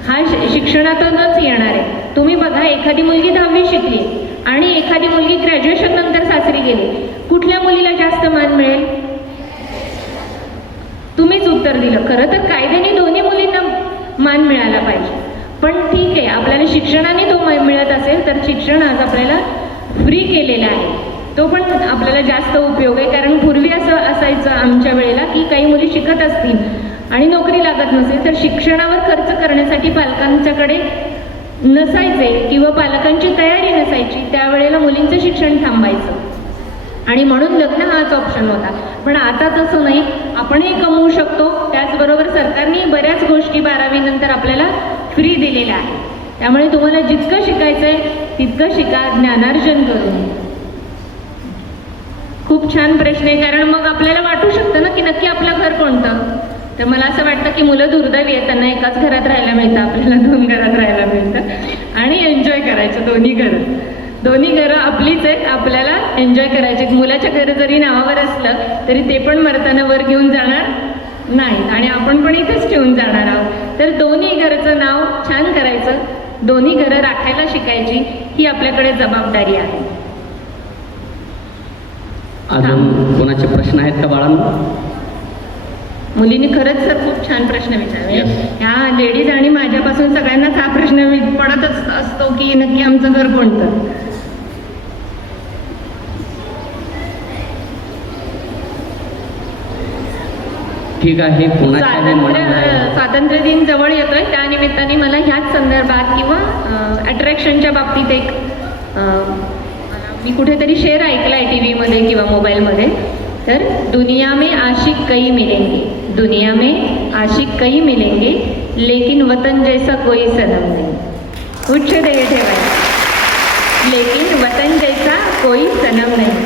हा शिक्षणातूनच येणार आहे. तुम्ही बघा, एखादी मुलगी 10वी शिकली आणि एखादी मुलगी ग्रॅज्युएशन नंतर सासरी गेली, कुठल्या मुलीला जास्त मान मिळेल? तुम्हीच उत्तर दिलं. खरं तर कायद्याने दोन्ही मुलींना मान मिळाला पाहिजे. पण ठीक आहे, आपल्याला शिक्षणाने तो मिळत असेल तर शिक्षण आज आपल्याला फ्री केलेलं आहे, तो पण आपल्याला जास्त उपयोग आहे. कारण पूर्वी असं असायचं आमच्या वेळेला की काही मुली शिकत असतील आणि नोकरी लागत नसेल तर शिक्षणावर खर्च करण्यासाठी पालकांच्याकडे नसायचे किंवा पालकांची तयारी नसायची, त्यावेळेला मुलींचं शिक्षण थांबायचं आणि म्हणून लग्न हाच ऑप्शन होता. पण आता तसं नाही, आपणही कमवू शकतो. त्याचबरोबर सरकारने बऱ्याच गोष्टी 12वी नंतर आपल्याला फ्री दिलेल्या आहे. त्यामुळे तुम्हाला जितकं शिकायचं आहे तितकं शिका ज्ञानार्जन करून. खूप छान प्रश्न आहे, कारण मग आपल्याला वाटू शकतं ना की नक्की आपलं घर कोणतं. तर मला असं वाटतं की मुलं दुर्दैवी आहेत, त्यांना एकाच घरात राहायला मिळतं, आपल्याला 2 घरात राहायला मिळतं आणि एन्जॉय करायचं दोन्ही घरं आपलीच आहेत, आपल्याला एन्जॉय करायचे. मुलाच्या घरं जरी नावावर असलं तरी ते पण मरताना वर घेऊन जाणार नाहीत आणि आपण पण इथेच ठेवून जाणार आहोत. तर दोन्ही घराचं नाव छान करायचं, दोन्ही घरं राखायला शिकायची, ही आपल्याकडे जबाबदारी आहे. अजून कोणाचे प्रश्न आहेत का बाळांनो? मुलींनी खरंच सर खूप छान प्रश्न विचारले. Yes. ह्या लेडीज आणि माझ्यापासून सगळ्यांनाच हा प्रश्न पडतच असतो की नक्की आमचं घर कोणतं. ठीक आहे, कोणाच्या स्वातंत्र्य दिन जवळ येतोय, त्या निमित्ताने मला ह्याच संदर्भात किंवा अट्रॅक्शनच्या बाबतीत एक मी कुठेतरी शेर ऐकलाय टीव्हीमध्ये किंवा मोबाईलमध्ये. तर दुनिया में आशिक कई मिलेंगे, दुनिया में आशिक कई मिलेंगे, लेकिन वतन जैसा कोई सनम नहीं. उच्च ध्येय ठेवायचं, लेकिन वतन जैसा कोई सनम नहीं.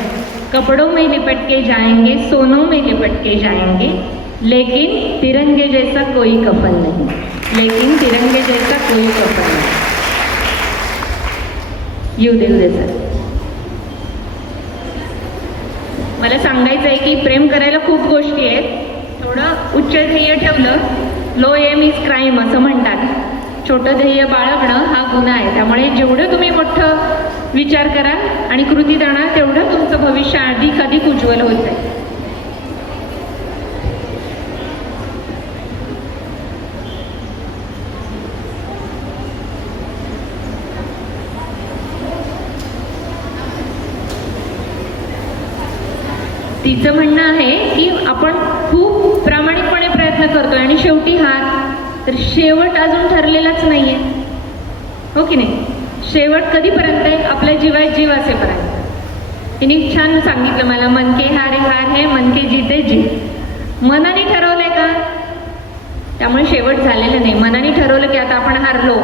कपड़ों में लिपट के जाएंगे, सोनों में लिपट के जाएंगे, लेकिन तिरंगे जैसा कोई कफन नहीं, लेकिन तिरंगे जैसा कोई कफन नहीं. येऊ दे सर. मला सांगायचं आहे की प्रेम करायला खूप गोष्टी आहेत. थोडं उच्च ध्येय ठेवलं, लो एम इज क्राईम असं म्हणतात. छोटं ध्येय बाळगणं हा गुन्हा आहे. त्यामुळे जेवढं तुम्ही मोठं विचार कराल आणि कृतीत आणाल तेवढं तुमचं भविष्य अधिक उज्ज्वल होत आहे. तिचं म्हणणं आहे की आपण खूप प्रामाणिकपणे प्रयत्न करतोय आणि शेवटी हार, तर शेवट अजून ठरलेलाच नाहीये, हो की नाही. शेवट कधीपर्यंत आहे? आपल्या जीवात जीव असेपर्यंत. तिने छान सांगितलं मला, मन के हारे हार है, मन के जीते जीत. मनाने ठरवलंय का? त्यामुळे शेवट झालेलं नाही. मनाने ठरवलं की आता आपण हारलो,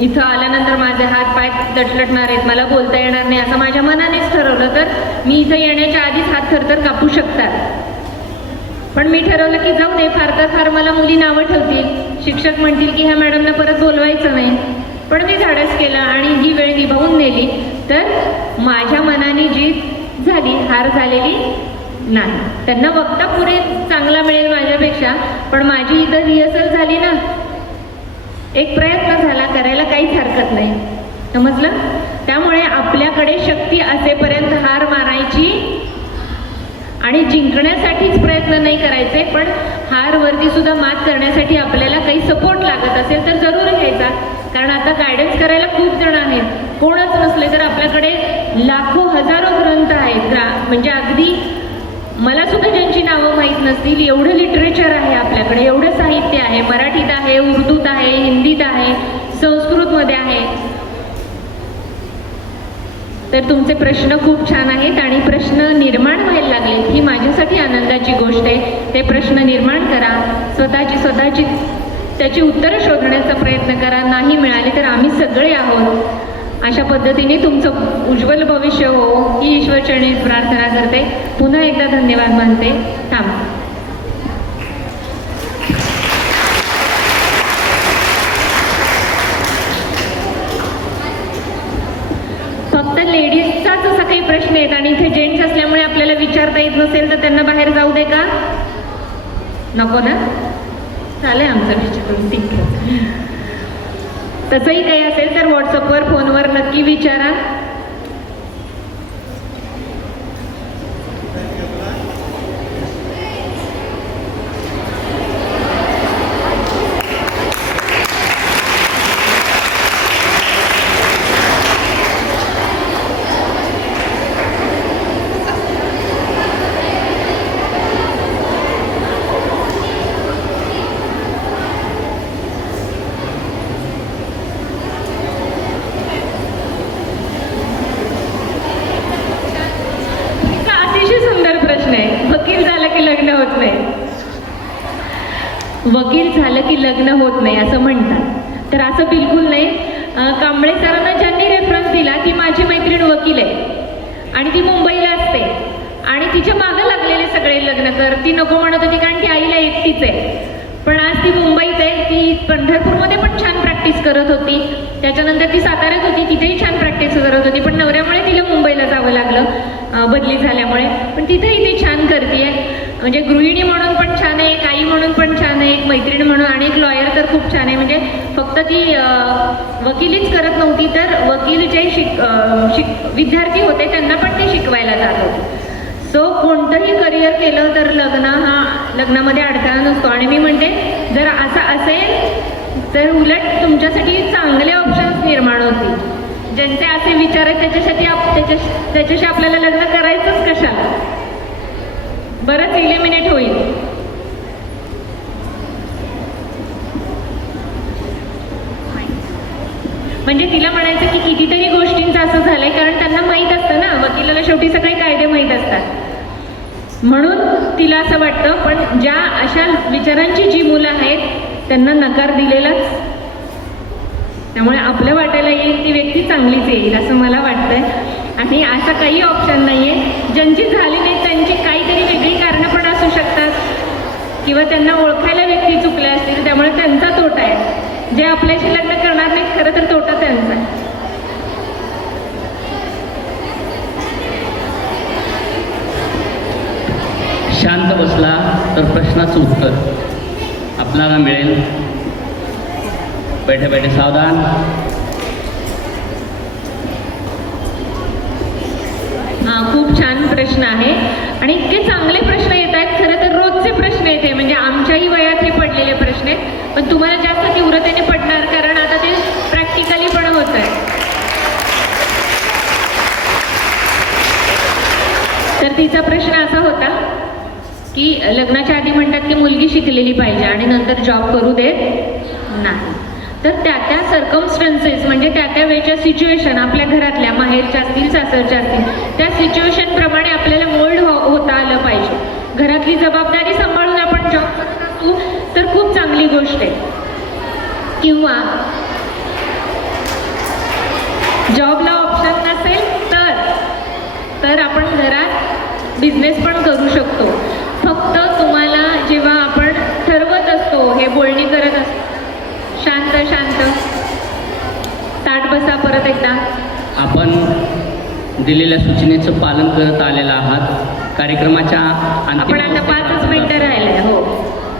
इथं आल्यानंतर माझे हात पाय लटलटणार आहेत, मला बोलता येणार नाही, असं माझ्या मनानेच ठरवलं तर मी इथं येण्याच्या आधीच हात थरथर कापू शकतात. पण मी ठरवलं की जाऊ दे, फार तर फार मला मुली नावं ठेवतील, शिक्षक म्हणतील की ह्या मॅडमना परत बोलवायचं नाही. पण मी धाडस केलं आणि ही वेळ निभावून नेली, तर माझ्या मनाने जीत झाली, हार झालेली नाही. त्यांना वक्ता पुढे चांगला मिळेल माझ्यापेक्षा, पण माझी इथं रिहर्सल झाली ना, एक प्रयत्न झाला, करायला काहीच हरकत नाही. समजलं? त्यामुळे आपल्याकडे शक्ती असेपर्यंत हार मारायची आणि जिंकण्यासाठीच प्रयत्न नाही करायचे. पण हारवरती सुद्धा मात करण्यासाठी आपल्याला काही सपोर्ट लागत असेल तर जरूर घ्यायचा. कारण आता गायडन्स करायला खूप जण आहेत. कोणच नसले तर आपल्याकडे लाखो हजारो ग्रंथ आहेत. म्हणजे अगदी मला सुद्धा ज्यांची नावं माहीत नसतील एवढं लिटरेचर आहे आपल्याकडे, एवढं साहित्य आहे. मराठीत आहे, उर्दूत आहे, हिंदीत आहे, संस्कृतमध्ये आहे. तर तुमचे प्रश्न खूप छान आहेत आणि प्रश्न निर्माण व्हायला लागलेत, ही माझ्यासाठी आनंदाची गोष्ट आहे. ते प्रश्न निर्माण करा, स्वतःची त्याची उत्तरं शोधण्याचा प्रयत्न करा. नाही मिळाले तर आम्ही सगळे आहोत. अशा पद्धतीने तुमचं उज्ज्वल भविष्य हो ही ईश्वरचरणी प्रार्थना करते. पुन्हा एकदा धन्यवाद मानते. थांब. फक्त लेडीजचाच असा काही प्रश्न आहेत आणि इथे जेंट्स असल्यामुळे आपल्याला विचारता येत नसेल तर त्यांना बाहेर जाऊ दे का? नको ना? चालेल आमचं विचारून. ठीक आहे. तसंही काही असेल तर व्हॉट्सअपवर, फोनवर नक्की विचारा. वकील झालं की लग्न होत नाही असं म्हणतात. तर असं बिलकुल नाही. कांबळे सरांना ज्यांनी रेफरन्स दिला ती माझी मैत्रीण वकील आहे आणि ती मुंबईला असते आणि तिच्या मागं लागलेले सगळे लग्न कर, ती नको म्हणत होती कारण ती आईला एकटीच आहे. पण आज ती मुंबईत आहे, ती पंढरपूरमध्ये पण छान प्रॅक्टिस करत होती, त्याच्यानंतर ती साताऱ्यात होती, तिथेही छान प्रॅक्टिस करत होती, पण नवऱ्यामुळे तिला मुंबईला जावं लागलं बदली झाल्यामुळे. पण तिथेही ती छान करते, म्हणजे गृहिणी म्हणून पण छान आहे, एक आई म्हणून पण छान आहे, एक मैत्रीण म्हणून आणि एक लॉयर तर खूप छान आहे. म्हणजे फक्त ती वकिलीच करत नव्हती तर वकील जे विद्यार्थी होते त्यांना पण ते शिकवायला जात होते. सो कोणतंही करिअर केलं तर लग्नामध्ये अडथळा नसतो. आणि मी म्हणते जर असं असेल तर उलट तुमच्यासाठी चांगले ऑप्शन्स निर्माण होतील. ज्यांचे असे विचार आहेत त्याच्याशी आपल्याला लग्न करायचंच कशाला, बरंच इलिमिनेट होईल. म्हणजे तिला म्हणायचं की कितीतरी गोष्टींचं असं झालंय कारण त्यांना माहीत असतं ना, वकिलाला शेवटी सगळे कायदे माहीत असतात, म्हणून तिला असं वाटतं. पण ज्या अशा विचारांची जी मुलं आहेत त्यांना नकार दिलेलाच, त्यामुळे आपल्या वाट्याला येईल ती व्यक्ती चांगलीच येईल असं मला वाटतंय. आणि असं काही ऑप्शन नाही आहे, ज्यांची झाली नाही त्यांची काहीतरी वेगळी कारणं पण असू शकतात किंवा त्यांना ओळखायला व्यक्ती चुकल्या असतील, त्यामुळे त्यांचा तोटा आहे. जे आपल्याशी लग्न करणार नाही खरं तर तोटा त्यांचा आहे. शांत बसला तर प्रश्नाचं उत्तर आपल्याला मिळेल. बैठे बैठे सावधान. खूप छान प्रश्न आहे आणि इतके चांगले प्रश्न येत आहेत. खरं तर रोजचे प्रश्न येते, म्हणजे आमच्याही वयात हे पडलेले प्रश्न आहेत, पण तुम्हाला जास्त तीव्रतेने पडणार कारण आता ते प्रॅक्टिकली पण होत आहे. तर तिचा प्रश्न असा होता की लग्नाच्या आधी म्हणतात की मुलगी शिकलेली पाहिजे आणि नंतर जॉब करू देत नाही. तर त्या सर्कमस्टन्सेस म्हणजे त्या वेळच्या सिच्युएशन आपल्या घरातल्या माहेरच्या असतील सासरच्या असतील त्या सिच्युएशनप्रमाणे आपल्याला मोल्ड होता आलं पाहिजे. घरातली जबाबदारी सांभाळून आपण जॉब करत असू तर खूप चांगली गोष्ट आहे. किंवा जॉबला ऑप्शन नसेल तर आपण घरात बिझनेस पण करू शकतो. फक्त तुम्हाला जेव्हा आपण ठरवत असतो, हे बोलणी करत असतो, शांत ताट बसा. परत एकदा आपण दिलेल्या सूचनेचं पालन करत आलेला आहात. कार्यक्रमाच्या आपण आता 5 मिनिटं राहिले. हो,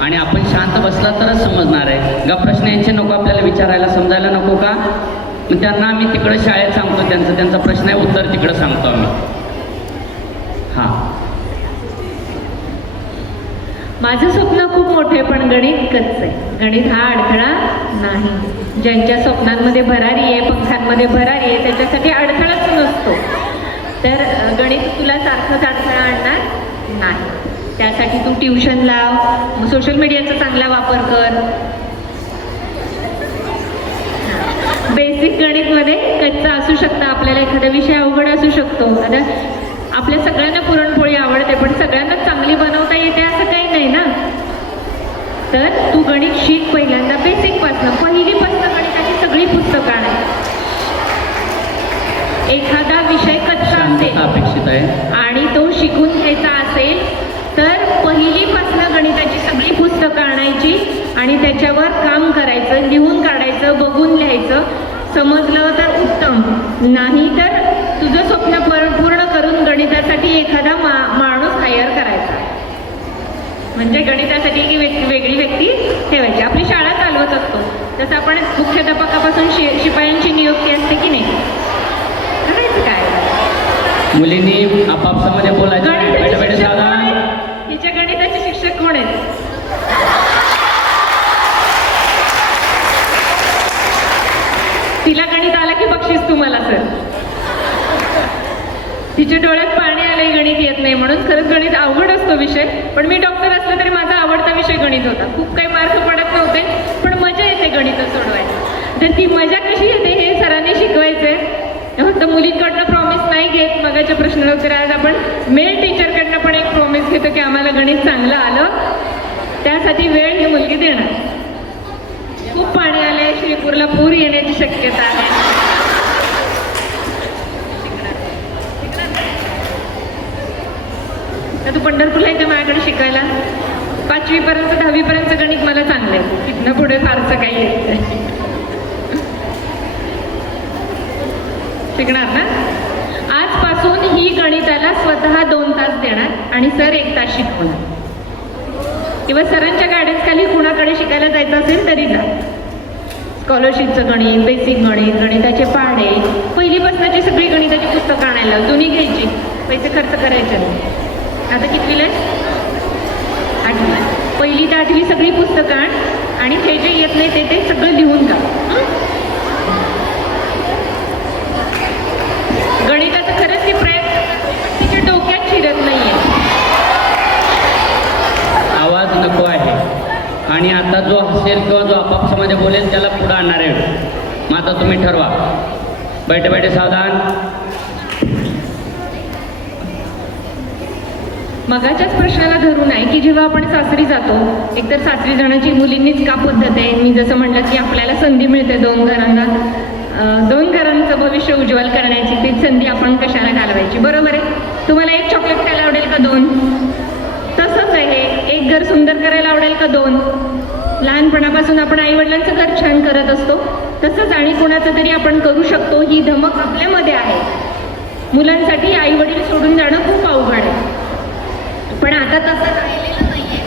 आणि आपण शांत बसला तरच समजणार आहे. गा प्रश्न यांचे नको आपल्याला विचारायला, समजायला नको का? मग त्यांना आम्ही तिकडं शाळेत सांगतो, त्यांचा प्रश्न आहे उत्तर तिकडं सांगतो आम्ही. हां, माझं स्वप्न खूप मोठे पण गणित कच्चं आहे. गणित हा अडथळा नाही. ज्यांच्या स्वप्नांमध्ये भरारी आहे, पंखांमध्ये भरारी आहे, त्याच्यासाठी अडथळाच नसतो. तर गणित तुला सारखंच अडथळा आणणार नाही. त्यासाठी तू ट्युशन लाव, सोशल मीडियाचा चांगला वापर कर. बेसिक गणितमध्ये कच्चा असू शकता, आपल्याला एखादा विषय अवघड असू शकतो. आता आपल्या सगळ्यांना पुरणपोळी आवडते पण सगळ्यांना चांगली बनवता येते असं काही नाही ना. तर तू गणित शिक पहिल्यांदा बेसिकपासनं, पहिलीपासनं गणिताची सगळी पुस्तकं आण. एखादा विषय कच्चा असेल अपेक्षित आहे आणि तो शिकून घ्यायचा असेल तर पहिलीपासनं गणिताची सगळी पुस्तकं आणायची आणि त्याच्यावर काम करायचं, लिहून काढायचं, बघून लिहायचं. समजलं तर उत्तम, नाही तर तुझं स्वप्न पूर्ण करून गणितासाठी एखादा माणूस हायर करायचा. म्हणजे गणितासाठी एक वेगळी व्यक्ती ठेवायची. आपली शाळा चालवत असतो तसं आपण मुख्याध्यापकापासून शिपायांची नियुक्ती असते की नाही, करायचं काय? मुलींनी आपापसामध्ये बोलायचं. हिच्या गणिताचे शिक्षक कोण आहेत? तिला गणित आला की बक्षीस तुम्हाला सर. तिच्या डोळ्यात पाणी आलंय गणित येत नाही म्हणून. खरंच गणित अवघड असतो विषय, पण मी डॉक्टर असलं तरी माझा आवडता विषय गणित होता. खूप काही मार्क पडत नव्हते पण मजा येते गणित सोडवायला. तर ती मजा कशी येते हे सरांनी शिकवायचंय. फक्त मुलींकडनं प्रॉमिस नाही घेत. मगाच्या प्रश्नाला उत्तर आज आपण मेल टीचरकडनं पण एक प्रॉमिस घेतो की आम्हाला गणित चांगलं आलं, त्यासाठी वेळ ही मुलगी देणार. खूप पाणी आलंय. श्रीपूरला पूर येण्याची शक्यता आहे. तू पंढरपूरला येते माझ्याकडे शिकायला. 5वी पर्यंत 10वी पर्यंत गणित मला चांगले आहे, तिथनं पुढे फारसं काही येत नाही. शिकणार ना? आजपासून ही गणिताला स्वतः 2 तास देणार आणि सर 1 तास शिकवणार. किंवा सरांच्या गाड्याच खाली कुणाकडे शिकायला जायचं असेल तरी जा. स्कॉलरशिपचं गणित, बेसिक गणित, गणिताचे पाढे, पहिलीपासूनची सगळी गणिताची पुस्तकं आणायला, जुनी घ्यायची, पैसे खर्च करायचे नाही. आता कितवीला आहे? 8वी. 1ली ते 8वी सगळी पुस्तकं आण आणि हे जे येत नाही ते सगळं लिहून जा. गणिताचं खरंच ती प्रयत्न तिच्या डोक्यात शिरत नाहीये. आवाज नको आहे. आणि आता जो हसेल किंवा जो आपापसामध्ये बोलेल त्याला पुढं आणणार आहे. मग आता तुम्ही ठरवा. बैठे बैठे सावधान. मगाच्याच प्रश्नाला धरून आहे की जेव्हा आपण सासरी जातो, एकतर सासरी जाण्याची मुलींनीच का पद्धत आहे. मी जसं म्हटलं की आपल्याला संधी मिळते 2 घरांचं भविष्य उज्ज्वल करण्याची, ती संधी आपण कशाला घालवायची. बरोबर आहे. तुम्हाला 1 चॉकलेट खायला आवडेल का 2? तसंच आहे, 1 घर सुंदर करायला आवडेल का 2? लहानपणापासून आपण आईवडिलांचं घर छान करत असतो तसंच आणि कोणाचं तरी आपण करू शकतो ही धमक आपल्यामध्ये आहे. मुलांसाठी आईवडील सोडून जाणं खूप अवघड आहे. पण आता तसं राहिलेलं नाहीये.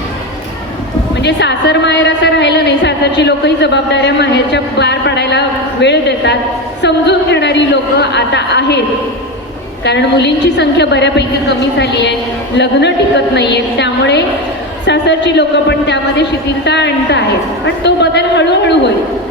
म्हणजे सासर माहेर असं राहिलं नाही. सासरची लोकही जबाबदाऱ्या माहेरच्या पार पाडायला वेळ देतात. समजून घेणारी लोक आता आहेत. कारण मुलींची संख्या बऱ्यापैकी कमी झाली आहे, लग्न टिकत नाही आहेत. त्यामुळे सासरची लोक पण त्यामध्ये शिथिलता आणत आहेत. पण तो बदल हळूहळू होईल.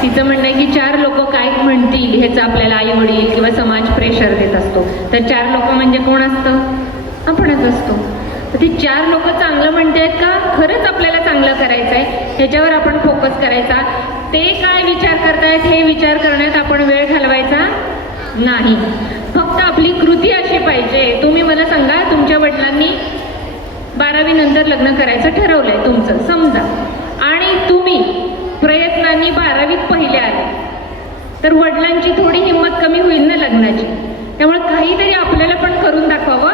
तिचं म्हणणं आहे की 4 लोक काय म्हणतील ह्याचं आपल्याला आई वडील किंवा समाज प्रेशर देत असतो. तर 4 लोक म्हणजे कोण असतं? आपणच असतो. तर ती 4 लोक चांगलं म्हणतायत का खरंच आपल्याला चांगलं करायचं आहे ह्याच्यावर आपण फोकस करायचा. ते काय विचार करतायत हे विचार करण्यात आपण वेळ घालवायचा नाही. फक्त आपली कृती अशी पाहिजे. तुम्ही मला सांगा, तुमच्या वडिलांनी 12वी नंतर लग्न करायचं ठरवलंय तुमचं समजा, आणि तुम्ही प्रयत्नांनी 12वीत पहिले आले, तर वडिलांची थोडी हिंमत कमी होईल ना लग्नाची. त्यामुळे काहीतरी आपल्याला पण करून दाखवावं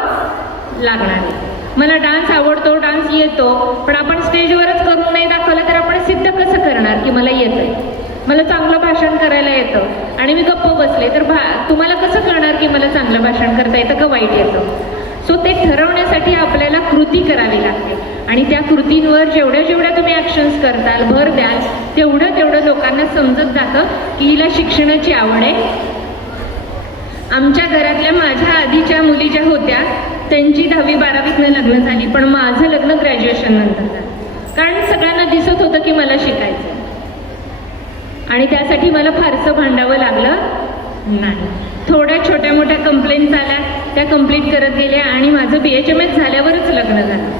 लागणार आहे. मला डान्स आवडतो, डान्स येतो, पण आपण स्टेजवरच करून नाही दाखवलं तर आपण सिद्ध कसं करणार की मला येतंय. मला चांगलं भाषण करायला येतं आणि मी गप्प बसले तर तुम्हाला कसं कळणार की मला चांगलं भाषण करता येतं का वाईट येतं. सो ते ठरवण्यासाठी आपल्याला कृती करावी लागते आणि त्या कृतींवर जेवढ्या तुम्ही ॲक्शन्स करताल, भर द्याल, तेवढं लोकांना समजत जातं की हिला शिक्षणाची आवड आहे. आमच्या घरातल्या माझ्या आधीच्या मुली ज्या होत्या त्यांची 10वी 12वीतनं लग्न झाली, पण माझं लग्न ग्रॅज्युएशन नंतर झालं. कारण सगळ्यांना दिसत होतं की मला शिकायचं आणि त्यासाठी मला फारसं भांडावं लागलं नाही. थोड्या छोट्या मोठ्या कंप्लेंट्स आल्या, त्या कंप्लीट करत गेल्या आणि माझं BHMS झाल्यावरच लग्न झालं.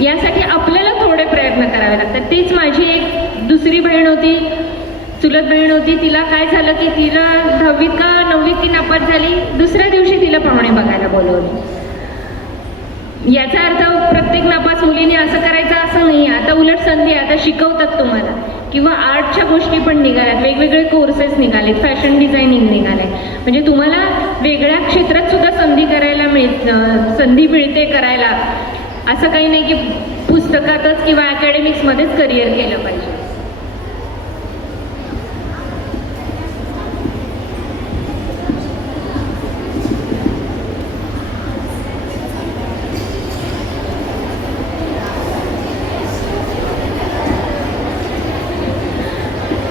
यासाठी आपल्याला थोडे प्रयत्न करावे लागतात. तीच माझी एक दुसरी बहीण होती, चुलत बहीण होती. तिला काय झालं की तिला 10वीत का 9वीत ती नापास झाली. दुसऱ्या दिवशी तिला पाहुणे बघायला बोलवली. याचा अर्थ प्रत्येक नापास मुलीने असं करायचं असं नाही. आता उलट संधी आता शिकवतात तुम्हाला, किंवा आर्टच्या गोष्टी पण निघाल्यात, वेगवेगळे कोर्सेस निघालेत, फॅशन डिझायनिंग निघाले. म्हणजे तुम्हाला वेगळ्या क्षेत्रात सुद्धा संधी मिळते करायला. असं काही नाही की पुस्तकातच किंवा अकॅडमिक्समध्येच करिअर केलं पाहिजे.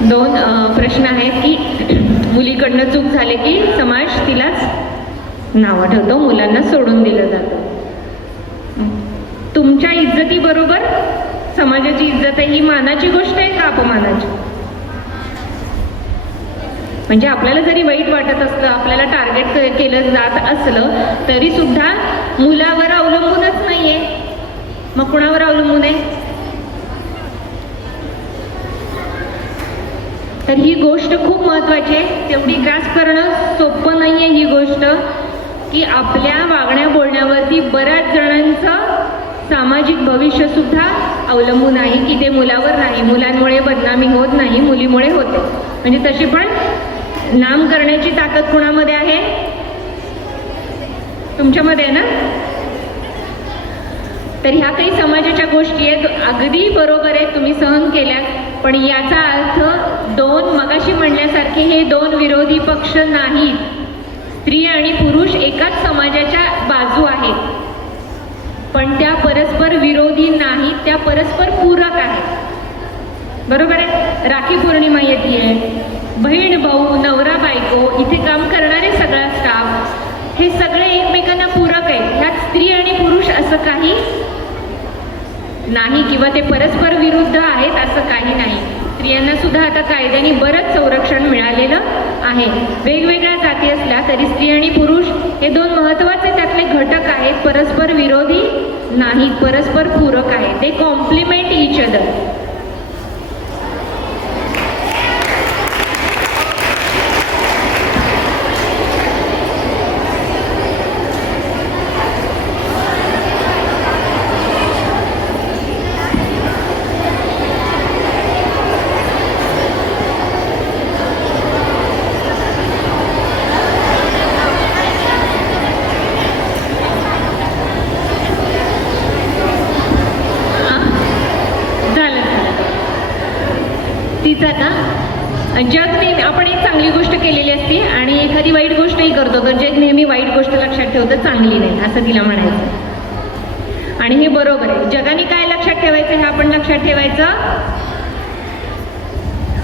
दोन प्रश्न आहेत की मुलीकडनं चूक झाले की समाज तिलाच नावं ठेवतो, मुलांना सोडून दिलं जातं. तुमच्या इज्जतीबरोबर समाजाची इज्जत आहे, ही मानाची गोष्ट आहे का अपमानाची? म्हणजे आपल्याला जरी वाईट वाटत असलं, आपल्याला टार्गेट केलं जात असलं तरी सुद्धा मुलावर अवलंबूनच नाहीये. मग मग कुणावर अवलंबून आहे? तर ही गोष्ट खूप महत्त्वाची आहे, तेवढी ग्रास्प करणं सोपं नाही आहे ही गोष्ट, की आपल्या वागण्या बोलण्यावरती बऱ्याच जणांचं सामाजिक भविष्यसुद्धा अवलंबून आहे, की ते मुलावर नाही. मुलांमुळे बदनामी होत नाही, मुलीमुळे होते. म्हणजे तशी पण नाम करण्याची ताकद कुणामध्ये आहे? तुमच्यामध्ये आहे ना? तर ह्या काही समाजाच्या गोष्टी आहेत, अगदी बरोबर आहे, तुम्ही सहन केल्या. पण याचा अर्थ मगाशी म्हणल्यासारखे हे दोन विरोधी पक्ष नाहीत. स्त्री आणि पुरुष एकाच समाजाच्या बाजू आहेत, पण त्या परस्पर विरोधी नाहीत, त्या परस्पर पूरक आहेत. बरोबर आहे? राखी पौर्णिमा येते, बहीण भाऊ, नवरा बायको, इथे काम करणारे सगळा स्टाफ, हे सगळे एकमेकांना पूरक आहेत. ह्यात स्त्री आणि पुरुष असं काही नाही, किंवा ते परस्पर विरुद्ध आहेत असं काही नाही. स्त्रियांना सुद्धा आता कायद्याने बरंच संरक्षण मिळालेलं आहे. वेगवेगळ्या जाती असल्या तरी स्त्री आणि पुरुष हे दोन महत्त्वाचे त्यातले घटक आहेत, परस्पर विरोधी नाहीत, परस्पर पूरक आहेत. दे कॉम्प्लिमेंट इच अदर. तिचा का जग नेहमी, आपण एक चांगली गोष्ट केलेली असते आणि एखादी वाईट गोष्टही करतो, तर जग नेहमी वाईट गोष्ट लक्षात ठेवतं, चांगली नाही असं तिला म्हणायचं. आणि हे बरोबर आहे. जगाने काय लक्षात ठेवायचं हे आपण लक्षात ठेवायचं,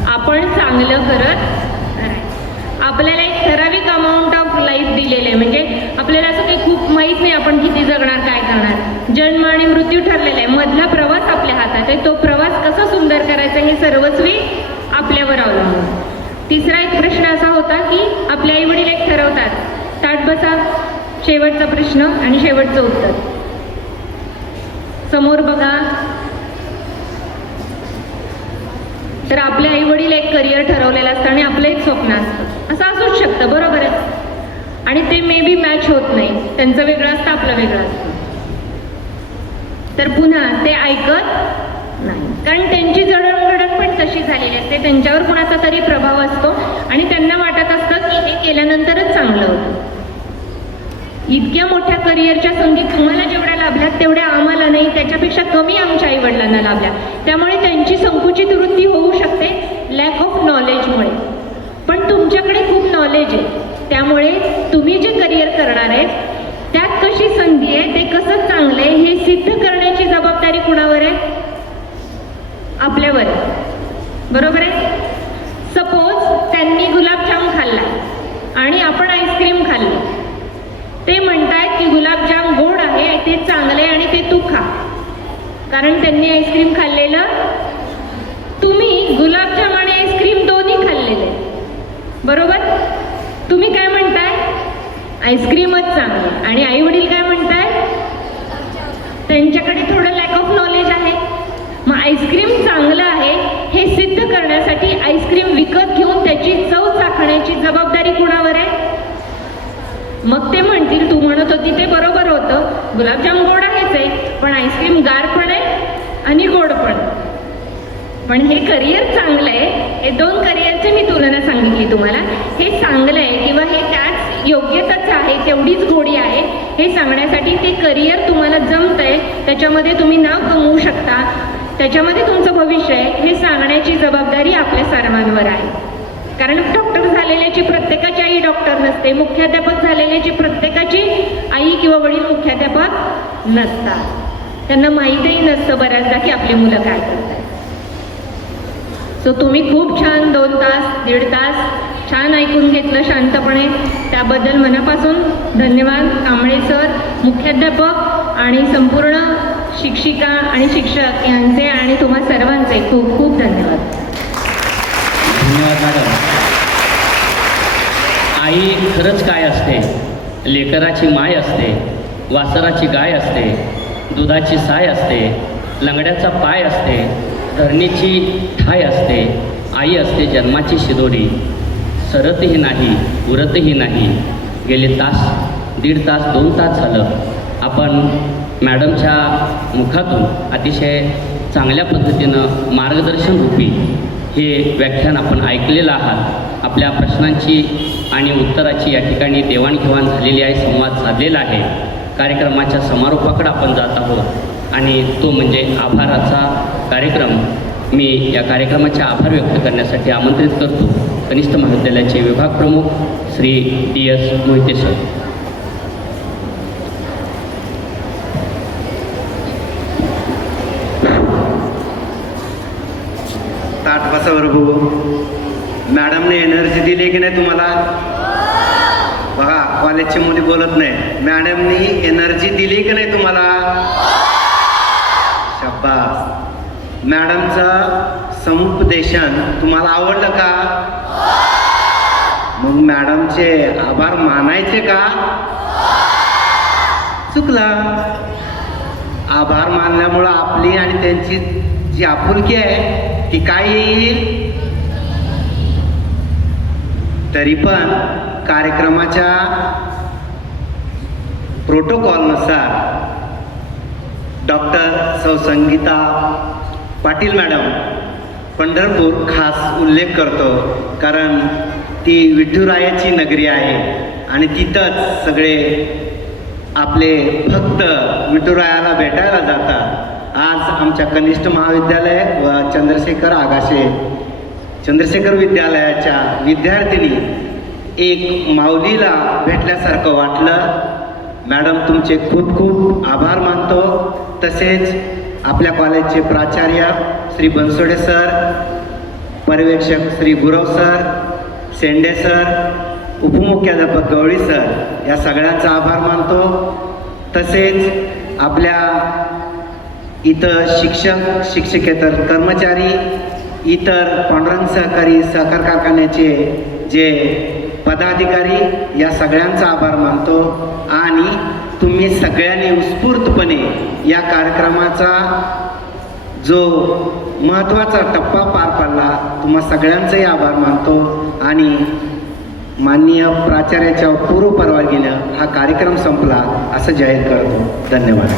आपण चांगलं करत राहायचं. आपल्याला एक ठराविक अमाऊंट ऑफ लाईफ दिलेलं आहे, म्हणजे आपल्याला असं काही खूप माहीत नाही आपण किती जगणार, काय करणार. जन्म आणि मृत्यू ठरलेला आहे, मधला प्रवास आपल्या हातात आहे. तो प्रवास कसा सुंदर करायचा हे सर्वस्वी आपल्यावर अवलंबून. तिसरा एक प्रश्न असा होता की आपले आई वडील एक ठरवतात, ताट बसा, शेवटचा प्रश्न आणि शेवटचं उत्तर, समोर बघा. तर आपले आई वडील एक करिअर ठरवलेलं असतं आणि आपलं एक स्वप्न असतं, असं असूच शकतं, बरोबर आहे. आणि ते मे बी मॅच होत नाही, त्यांचं वेगळं असतं, आपलं वेगळं असतं. तर पुन्हा ते ऐकत नाही, कारण त्यांची जडणघडण पण तशी झालेली असते, त्यांच्यावर कुणाचा तरी प्रभाव असतो आणि त्यांना वाटत असतं की हे केल्यानंतरच चांगलं होतं. इतक्या मोठ्या करिअरच्या संधी तुम्हाला जेवढ्या लाभल्यात तेवढ्या आम्हाला नाही, त्याच्यापेक्षा कमी आमच्या आईवडिलांना लाभल्या. त्यामुळे त्यांची संकुचित वृत्ती होऊ शकते लॅक ऑफ नॉलेजमुळे. पण तुमच्याकडे खूप नॉलेज आहे, त्यामुळे तुम्ही जे करिअर करणार आहे त्यात कशी संधी आहे, ते कसं चांगलं आहे हे सिद्ध करण्याची जबाबदारी कुणावर आहे? आपल्यावर आहे, बरोबर आहे. सपोज त्यांनी गुलाबजाम खाल्ला आणि आपण आईस्क्रीम खाल्ली, ते म्हणतायत की गुलाबजाम गोड आहे, ते चांगले आणि ते तू खा, कारण त्यांनी आईस्क्रीम खाल्लेलं, तुम्ही गुलाबजाम आणि आईस्क्रीम दोन्ही खाल्लेले, बरोबर. तुम्ही काय म्हणताय? आईस्क्रीमच चांगली. आणि आई वडील काय म्हणताय? त्यांच्याकडे थोडं लॅक ऑफ नॉलेज आहे. मग आईस्क्रीम चांगलं आहे हे सिद्ध करण्यासाठी आईस्क्रीम विकत घेऊन त्याची चव चाखण्याची जबाबदारी कुणावर आहे? मग ते म्हणतील तू म्हणत होती ते बरोबर होतं, गुलाबजाम गोड आहेच आहे, पण आईस्क्रीम गार पण आहे आणि गोड पण. पण हे करिअर चांगलं आहे, हे दोन करिअरची मी तुलना सांगितली तुम्हाला. हे चांगलं आहे किंवा हे त्याच योग्यताच आहे, तेवढीच गोडी आहे हे सांगण्यासाठी ते करिअर तुम्हाला जमतंय, त्याच्यामध्ये तुम्ही नाव कमवू शकता, त्याच्यामध्ये तुमचं भविष्य आहे हे सांगण्याची जबाबदारी आपल्या सर्वांवर आहे. कारण डॉक्टर झालेल्याची प्रत्येकाची आई डॉक्टर नसते, मुख्याध्यापक झालेल्याची प्रत्येकाची आई किंवा वडील मुख्याध्यापक नसतात. त्यांना माहीतही नसतं बऱ्याचदा की आपली मुलं काय करतात. सो तुम्ही खूप छान 2 तास 1.5 तास छान ऐकून घेतलं शांतपणे, त्याबद्दल मनापासून धन्यवाद. कांबळे सर, मुख्याध्यापक आणि संपूर्ण शिक्षिका आणि शिक्षक यांचे आणि तुम्हा सर्वांचे खूप खूप धन्यवाद. धन्यवाद मॅडम. आई खरंच काय असते? लेकराची माय असते, वासराची गाय असते, दुधाची साय असते, लंगड्याचा पाय असते, धरणीची ठाय असते, आई असते जन्माची शिदोरी, सरतही नाही उरतही नाही. गेले तास, 1.5 तास 2 तास झालं आपण मॅडमच्या मुखातून अतिशय चांगल्या पद्धतीनं मार्गदर्शन रूपी हे व्याख्यान आपण ऐकलेलं आहात. आपल्या प्रश्नांची आणि उत्तराची या ठिकाणी देवाणघेवाण झालेली आहे, संवाद साधलेला आहे. कार्यक्रमाच्या समारोपाकडे आपण जात आहोत आणि तो म्हणजे आभाराचा कार्यक्रम. मी या कार्यक्रमाचे आभार व्यक्त करण्यासाठी आमंत्रित करतो कनिष्ठ महाविद्यालयाचे विभाग प्रमुख श्री DS मोहिते सर. ताट बसा बरोबर. मॅडमने एनर्जी दिली की नाही तुम्हाला? बघा, कॉलेजची मुली बोलत नाही. मॅडमनी एनर्जी दिली की नाही तुम्हाला? शाबास. मॅडमचं समुपदेशन तुम्हाला आवडलं का? मग मॅडमचे आभार मानायचे का? चुकला. आभार मानल्यामुळं आपली आणि त्यांची जी आपुलकी आहे ती काय येईल? तरी पण कार्यक्रमाच्या प्रोटोकॉलनुसार डॉक्टर सौ संगीता पाटील मॅडम पंढरपूर खास उल्लेख करतो, कारण ती विठुरायाची नगरी आहे आणि तिथंच सगळे आपले भक्त विठुरायाला भेटायला जातात. आज आमच्या कनिष्ठ महाविद्यालय व चंद्रशेखर विद्यालयाच्या विद्यार्थिनी एक माऊलीला भेटल्यासारखं वाटलं. मॅडम, तुमचे खूप खूप आभार मानतो. तसेच आपल्या कॉलेजचे प्राचार्य श्री बनसोडे सर, पर्यवेक्षक श्री गुरव सर, शेंडे सर, उपमुख्याध्यापक गवळी सर या सगळ्यांचा आभार मानतो. तसेच आपल्या इतर शिक्षक, शिक्षकेतर कर्मचारी, इतर पांडुरंग सहकार कारखान्याचे जे पदाधिकारी या सगळ्यांचा आभार मानतो. आणि तुम्ही सगळ्यांनी उत्स्फूर्तपणे या कार्यक्रमाचा जो महत्त्वाचा टप्पा पार पाडला, तुम्हा सगळ्यांचाही आभार मानतो. आणि माननीय प्राचार्याच्या पूर्व परवानगीनं हा कार्यक्रम संपला असं जाहीर करतो. धन्यवाद.